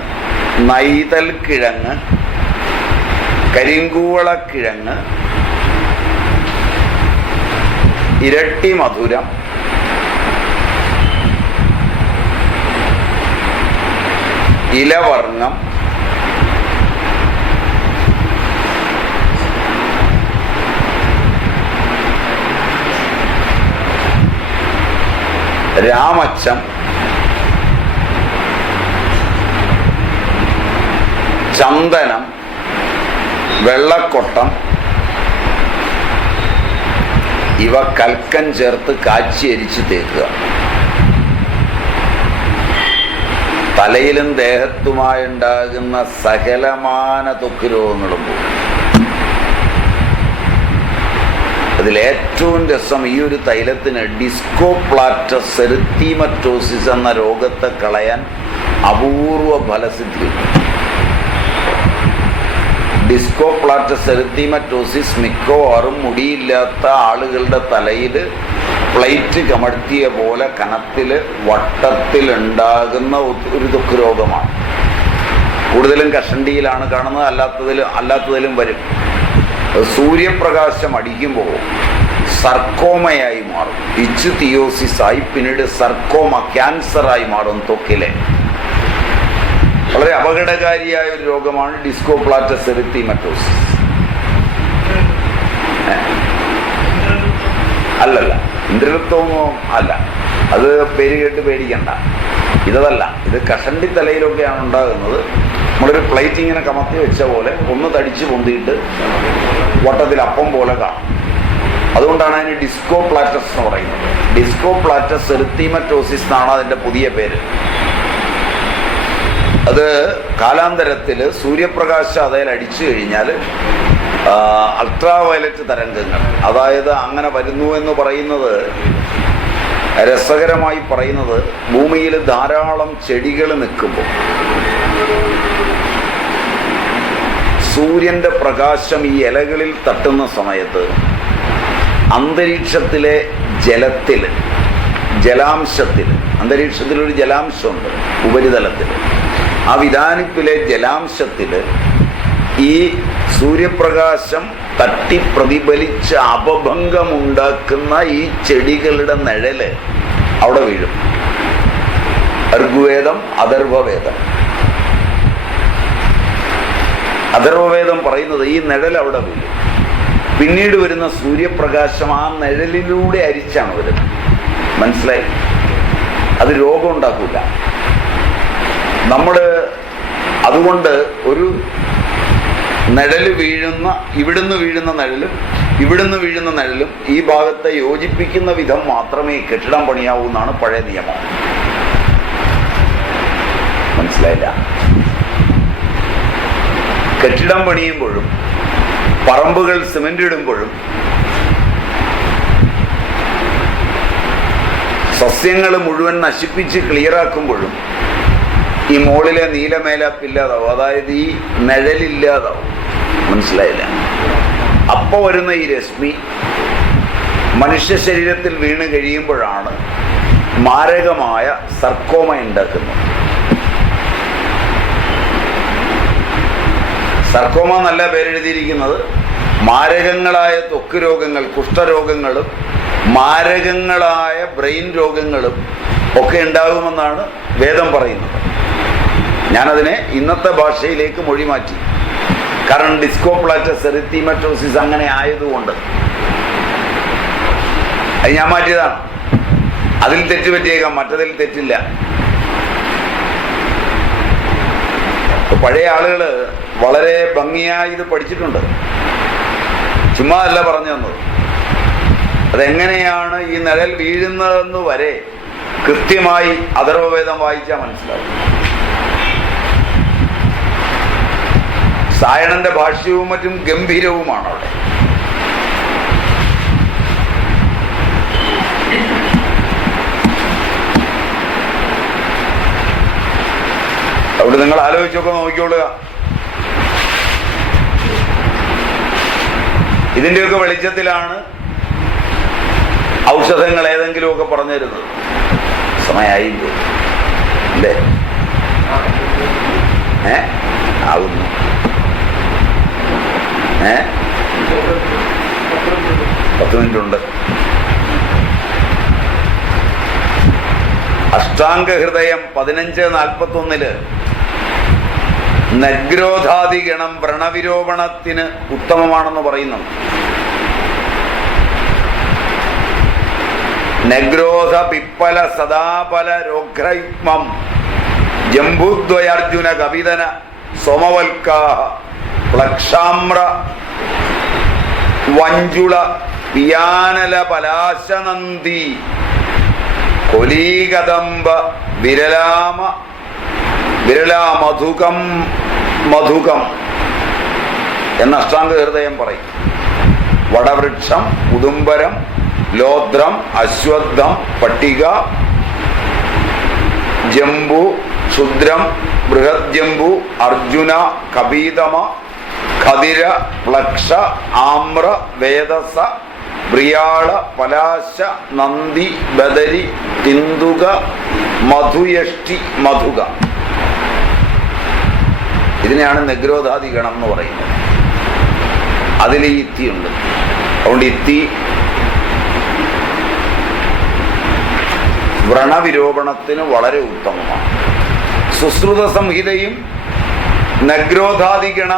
നൈതൽ കിഴങ്ങ്, കരിങ്കൂവള കിഴങ്ങ്, ഇരട്ടി മധുരം, ഇലവർണം, രാമച്ചം, ചന്ദനം, വെള്ളക്കൊട്ടം, ഇവ കൽക്കൻ ചേർത്ത് കാച്ചി അരിച്ച് തേക്കുക. തലയിലും ദേഹത്തുമായുണ്ടാകുന്ന സകലമാന ത്വക്ക് രോഗങ്ങളും പോകും. അതിലേറ്റവും രസം, ഈ ഒരു തൈലത്തിന് ഡിസ്കോപ്ലാറ്റസ് എറിത്തീമറ്റോസിസ് എന്ന രോഗത്തെ കളയാൻ അപൂർവ ഫലസിദ്ധി. ഡിസ്കോപ്ലാറ്റസ് എറിത്തീമറ്റോസിസ് മിക്കവാറും മുടിയില്ലാത്ത ആളുകളുടെ തലയിൽ പ്ലേറ്റ് കമഴ്ത്തിയ പോലെ കനത്തിൽ വട്ടത്തിൽ ഉണ്ടാകുന്ന ഒരു ത്വക്ക് രോഗമാണ്. കൂടുതലും കഷണ്ടിയിലാണ് കാണുന്നത്, അല്ലാത്തതിലും വരും. സൂര്യപ്രകാശം അടിക്കുമ്പോൾ സർക്കോമയായി മാറും, ഇച്ചുതിയോസിസായി, പിന്നീട് സർക്കോമ, ക്യാൻസറായി മാറും ത്വക്കിലെ. വളരെ അപകടകാരിയായ ഒരു രോഗമാണ് ഡിസ്കോപ്ലാറ്റസ് എറിത്തീമറ്റോസിസ്. അല്ലല്ല, ഇന്ദ്രനൃത്തമൊന്നും അല്ല, അത് പേര് കേട്ട് പേടിക്കണ്ട. ഇതല്ല, ഇത് കഷണ്ടി തലയിലൊക്കെയാണ് ഉണ്ടാകുന്നത്. നമ്മളൊരു പ്ലേറ്റ് ഇങ്ങനെ കമത്തി വെച്ച പോലെ ഒന്ന് തടിച്ച് പൊന്തിയിട്ട് വട്ടത്തിൽ അപ്പം പോലെ കാണും. അതുകൊണ്ടാണ് അതിന് ഡിസ്കോ പ്ലാറ്റസ് എന്ന് പറയുന്നത്. ഡിസ്കോ പ്ലാറ്റസ് എറിത്തീമറ്റോസിസ് എന്നാണ് അതിൻ്റെ പുതിയ പേര്. അത് കാലാന്തരത്തിൽ സൂര്യപ്രകാശം അതിൽ അടിച്ചു കഴിഞ്ഞാൽ അൾട്രാ വയലറ്റ് തരംഗങ്ങൾ, അതായത് അങ്ങനെ വരുന്നു എന്ന് പറയുന്നത്, രസകരമായി പറയുന്നത്, ഭൂമിയിൽ ധാരാളം ചെടികൾ നിൽക്കുമ്പോൾ സൂര്യൻ്റെ പ്രകാശം ഈ ഇലകളിൽ തട്ടുന്ന സമയത്ത് അന്തരീക്ഷത്തിലെ ജലാംശത്തിൽ, അന്തരീക്ഷത്തിലൊരു ജലാംശമുണ്ട് ഉപരിതലത്തിൽ, ആ വിതാനിപ്പിലെ ജലാംശത്തിൽ ഈ സൂര്യപ്രകാശം തട്ടി പ്രതിഫലിച്ച് അപഭംഗമുണ്ടാക്കുന്ന ഈ ചെടികളുടെ നിഴല് അവിടെ വീഴും. ഋഗ്വേദം, അഥർവവേദം. അഥർവവേദം പറയുന്നത് ഈ നിഴൽ അവിടെ വീഴും. പിന്നീട് വരുന്ന സൂര്യപ്രകാശം ആ നിഴലിലൂടെ അരിച്ചാണ് വരുന്നത്. മനസ്സിലായി? അത് രോഗം ഉണ്ടാക്കില്ല. നമ്മൾ അതുകൊണ്ട് ഒരു നിഴല് വീഴുന്ന, ഇവിടുന്ന് വീഴുന്ന നിഴലും ഇവിടുന്ന് വീഴുന്ന നിഴലും ഈ ഭാഗത്തെ യോജിപ്പിക്കുന്ന വിധം മാത്രമേ കെട്ടിടം പണിയാവൂ എന്നാണ് പഴയ നിയമം. മനസ്സിലായില്ല? കെട്ടിടം പണിയുമ്പോഴും പറമ്പുകൾ സിമന്റ് ഇടുമ്പോഴും സസ്യങ്ങൾ മുഴുവൻ നശിപ്പിച്ച് ക്ലിയറാക്കുമ്പോഴും ഈ മോളിലെ നീലമേലാപ്പില്ലാതാവും, അതായത് ഈ നിഴലില്ലാതാവും. മനസ്സിലായില്ല? അപ്പോൾ വരുന്ന ഈ രശ്മി മനുഷ്യ ശരീരത്തിൽ വീണ് കഴിയുമ്പോഴാണ് മാരകമായ സർക്കോമ ഉണ്ടാക്കുന്നത്. സർക്കോമ എന്നല്ല പേരെഴുതിയിരിക്കുന്നത്. മാരകങ്ങളായ ത്വക്ക് രോഗങ്ങൾ, കുഷ്ഠരോഗങ്ങളും മാരകങ്ങളായ ബ്രെയിൻ രോഗങ്ങളും ഒക്കെ ഉണ്ടാകുമെന്നാണ് വേദം പറയുന്നത്. ഞാനതിനെ ഇന്നത്തെ ഭാഷയിലേക്ക് മൊഴി മാറ്റി. കാരണം ഡിസ്കോ പ്ലാറ്റസ് എറിത്തീമറ്റോസിസ് അങ്ങനെ ആയതുകൊണ്ട് അത് ഞാൻ മാറ്റിയതാണ്. അതിൽ തെറ്റുപറ്റിയേക്കാം, മറ്റതിൽ തെറ്റില്ല. പഴയ ആളുകൾ വളരെ ഭംഗിയായി ഇത് പഠിച്ചിട്ടുണ്ട്. ചുമ്മാ അല്ല പറഞ്ഞു തന്നത്. അതെങ്ങനെയാണ് ഈ നിഴൽ വീഴുന്നതെന്ന് വരെ കൃത്യമായി അഥർവവേദം വായിച്ചാൽ മനസ്സിലാവും. സായണന്റെ ഭാഷ്യവും മറ്റും ഗംഭീരവുമാണ് അവിടെ. അവിടെ നിങ്ങൾ ആലോചിച്ചൊക്കെ നോക്കിക്കൊള്ളുക. ഇതിൻ്റെയൊക്കെ വെളിച്ചത്തിലാണ് ഔഷധങ്ങൾ ഏതെങ്കിലുമൊക്കെ പറഞ്ഞു തരുന്നത്. സമയമായില്ലേ? അല്ലേ? ആകുന്നു. 10 മിനിറ്റ് ഉണ്ട്. അഷ്ടാംഗ ഹൃദയം 15:41 നഗ്രോധാദിഗണം വ്രണവിരോപണത്തിന് ഉത്തമമാണെന്ന് പറയുന്നു. നഗ്രോധ പിപ്പല സദാപല രോഗ്രയുഗ്മം ജംബുദ്വയാർജുന കവിതന സോമവൽക്കാഹ പ്ലക്ഷാമ്ര വഞ്ചുള പിയാനല പലാശനന്ദി കൊലീകദംബ വിരലാമധുകം മധുകം എന്ന അഷ്ടാംഗ ഹൃദയം പറയും. വടവൃക്ഷം, ഉദുംബരം, ലോദ്രം, അശ്വത്ഥം, പട്ടിക, ജംബു, ക്ഷുദ്രം, ബൃഹദ്ജംബു, അർജുന, കപീതമ, ഖദിര, പ്ലക്ഷ, ആമ്ര, വേദസ, ബ്രിയാള, പലാശ, നന്ദി, ബദരി, തിന്തുക, മധുയഷ്ടി, മധുക. ഇതിനെയാണ് നഗ്രോധാദിഗണം എന്ന് പറയുന്നത്. അതിൽ ഈ ഇത്തിയുണ്ട്. അതുകൊണ്ട് ഇത്തി വ്രണവിരോപണത്തിന് വളരെ ഉത്തമമാണ്. സുശ്രുത സംഹിതയും നഗ്രോധാദിഗണ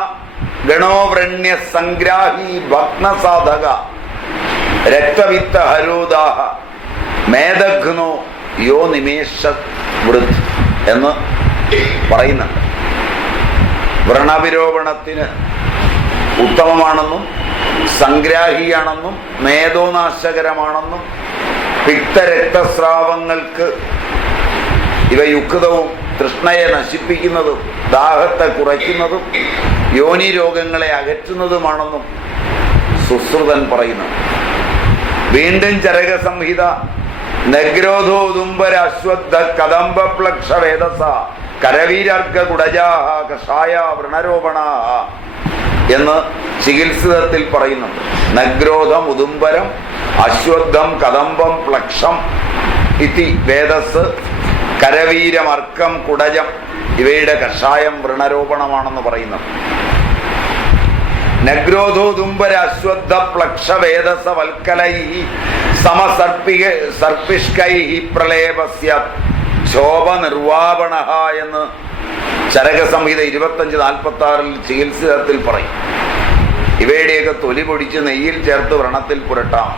ഗണോവ്രണ്യ സംഗ്രാഹി ഭഗ്നസാധക രക്തവിത്ത ഹരോദാഹ മേധഘ്നോ യോ നിമേഷ വൃദ്ധ് എന്ന് പറയുന്നുണ്ട്. വ്രണവിരോപണത്തിന് ഉത്തമമാണെന്നും സംഗ്രാഹിയാണെന്നും മേധോനാശകരമാണെന്നും പിക്തരക്തസ്രാവങ്ങൾക്ക് ഇവ യുക്തവും തൃഷ്ണയെ നശിപ്പിക്കുന്നതും ദാഹത്തെ കുറയ്ക്കുന്നതും യോനി രോഗങ്ങളെ അകറ്റുന്നതുമാണെന്നും സുശ്രുതൻ പറയുന്നു. വീണ്ടും ചരക സംഹിത നഗ്രോധോദുംബര അശ്വത്ഥ കദംബപ്ലക്ഷ വേദസ കരവീരാർക്ക കുടജാഹ കഷായ വൃണരോപണാഹ എന്ന് ചികിത്സിതത്തിൽ പറയുന്നുണ്ട്. നഗ്രോധം ഉദുംബരം അശ്വത്ഥം കദംബം പ്ലക്ഷം ഇതി വേദസ് കരവീരം അർക്കം കുടജം ഇവയുടെ കഷായം വൃണരോപണമാണെന്ന് പറയുന്നുണ്ട്. നഗ്രോധോദുംബര അശ്വത്ഥ പ്ലക്ഷ വേദസ വൽക്കലൈ സമസർപ്പിഷ്കൈ പ്രലേപസ്യ ശോഭ നിർവാപണ എന്ന് ചരകസംഹിത 25:46 ചികിത്സിതത്തിൽ പറയും. ഇവയുടെയൊക്കെ തൊലി പൊടിച്ച് നെയ്യിൽ ചേർത്ത് വ്രണത്തിൽ പുരട്ടാം.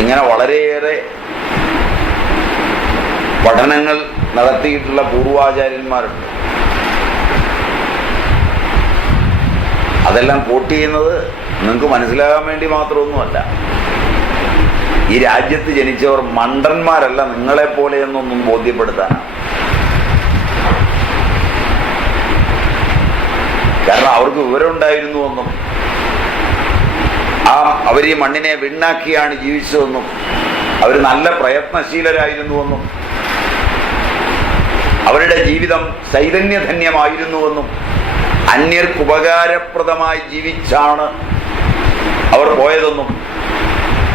ഇങ്ങനെ വളരെയേറെ പഠനങ്ങൾ നടത്തിയിട്ടുള്ള പൂർവാചാര്യന്മാരുണ്ട്. അതെല്ലാം കോട്ട് ചെയ്യുന്നത് നിങ്ങൾക്ക് മനസ്സിലാകാൻ വേണ്ടി മാത്രമൊന്നുമല്ല. ഈ രാജ്യത്ത് ജനിച്ചവർ മണ്ടന്മാരല്ല, നിങ്ങളെപ്പോലെയെന്നൊന്നും ബോധ്യപ്പെടുത്താനാണ്. കാരണം അവർക്ക് വിവരമുണ്ടായിരുന്നുവെന്നും അവർ ഈ മണ്ണിനെ വിണ്ണാക്കിയാണ് ജീവിച്ചതെന്നും അവർ നല്ല പ്രയത്നശീലരായിരുന്നുവെന്നും അവരുടെ ജീവിതം ചൈതന്യധന്യമായിരുന്നുവെന്നും അന്യർക്ക് ഉപകാരപ്രദമായി ജീവിച്ചാണ് അവർ പോയതെന്നും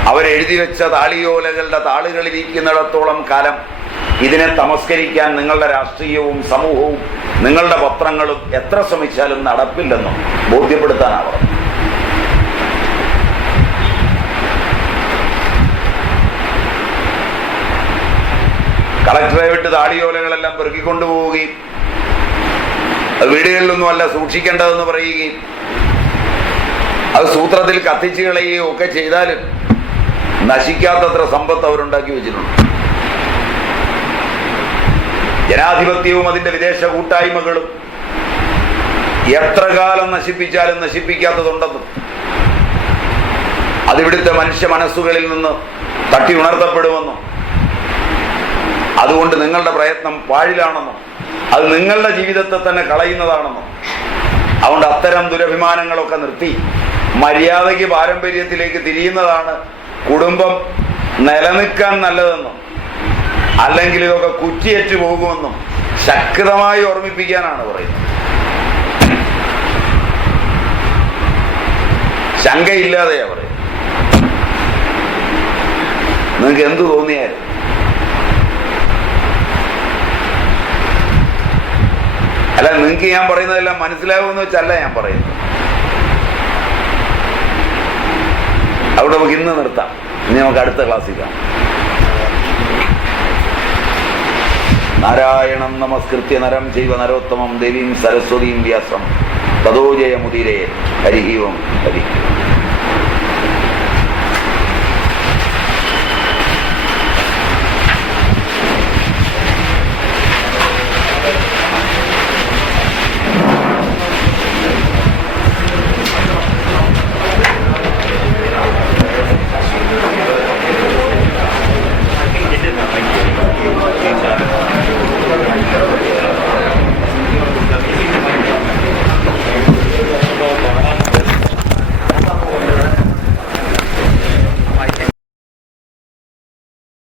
അവരെഴുതി വെച്ച താളിയോലകളുടെ താളുകളിരിക്കുന്നിടത്തോളം കാലം ഇതിനെ തമസ്കരിക്കാൻ നിങ്ങളുടെ രാഷ്ട്രീയവും സമൂഹവും നിങ്ങളുടെ പത്രങ്ങളും എത്ര ശ്രമിച്ചാലും നടപ്പില്ലെന്നും ബോധ്യപ്പെടുത്താനാണ്. കളക്ടറെ വിട്ട് താളിയോലകളെല്ലാം പെറുക്കിക്കൊണ്ടുപോവുകയും അത് വീടുകളിലൊന്നുമല്ല സൂക്ഷിക്കേണ്ടതെന്ന് പറയുകയും അത് സൂത്രത്തിൽ കത്തിച്ചു കളയുകയും ഒക്കെ ചെയ്താലും നശിക്കാത്തത്ര സമ്പത്ത് അവരുണ്ടാക്കി വെച്ചിട്ടുണ്ട്. ജനാധിപത്യവും അതിന്റെ വിദേശ കൂട്ടായ്മകളും എത്ര കാലം നശിപ്പിച്ചാലും നശിപ്പിക്കാത്തതുണ്ടെന്നും അതിവിടുത്തെ മനുഷ്യ മനസ്സുകളിൽ നിന്ന് തട്ടി ഉണർത്തപ്പെടുമെന്നും അതുകൊണ്ട് നിങ്ങളുടെ പ്രയത്നം പാഴിലാണെന്നും അത് നിങ്ങളുടെ ജീവിതത്തെ തന്നെ കളയുന്നതാണെന്നും അതുകൊണ്ട് അത്തരം ദുരഭിമാനങ്ങളൊക്കെ നിർത്തി മര്യാദയ്ക്ക് പാരമ്പര്യത്തിലേക്ക് തിരിയുന്നതാണ് കുടുംബം നിലനിൽക്കാൻ നല്ലതെന്നും അല്ലെങ്കിൽ ഇതൊക്കെ കുറ്റിയേറ്റു പോകുമെന്നും ശക്തമായി ഓർമ്മിപ്പിക്കാനാണ് പറയുന്നത്. ശങ്കയില്ലാതെയാ പറയും. നിങ്ങൾക്ക് എന്തു തോന്നിയാലും അല്ല, നിങ്ങൾക്ക് ഞാൻ പറയുന്നതെല്ലാം മനസ്സിലാകുമെന്ന് വെച്ചല്ല ഞാൻ പറയുന്നത്. അവിടെ നമുക്ക് ഇന്ന് നിർത്താം. ഇനി നമുക്ക് അടുത്ത ക്ലാസ്സിൽ കാണാം. നാരായണം നമസ്കൃത്യ നരം ചൈവ നരോത്തമം ദേവീം സരസ്വതീം വ്യാസം തതോ ജയമുദീരേ. ഹരി ഓം ഹരി.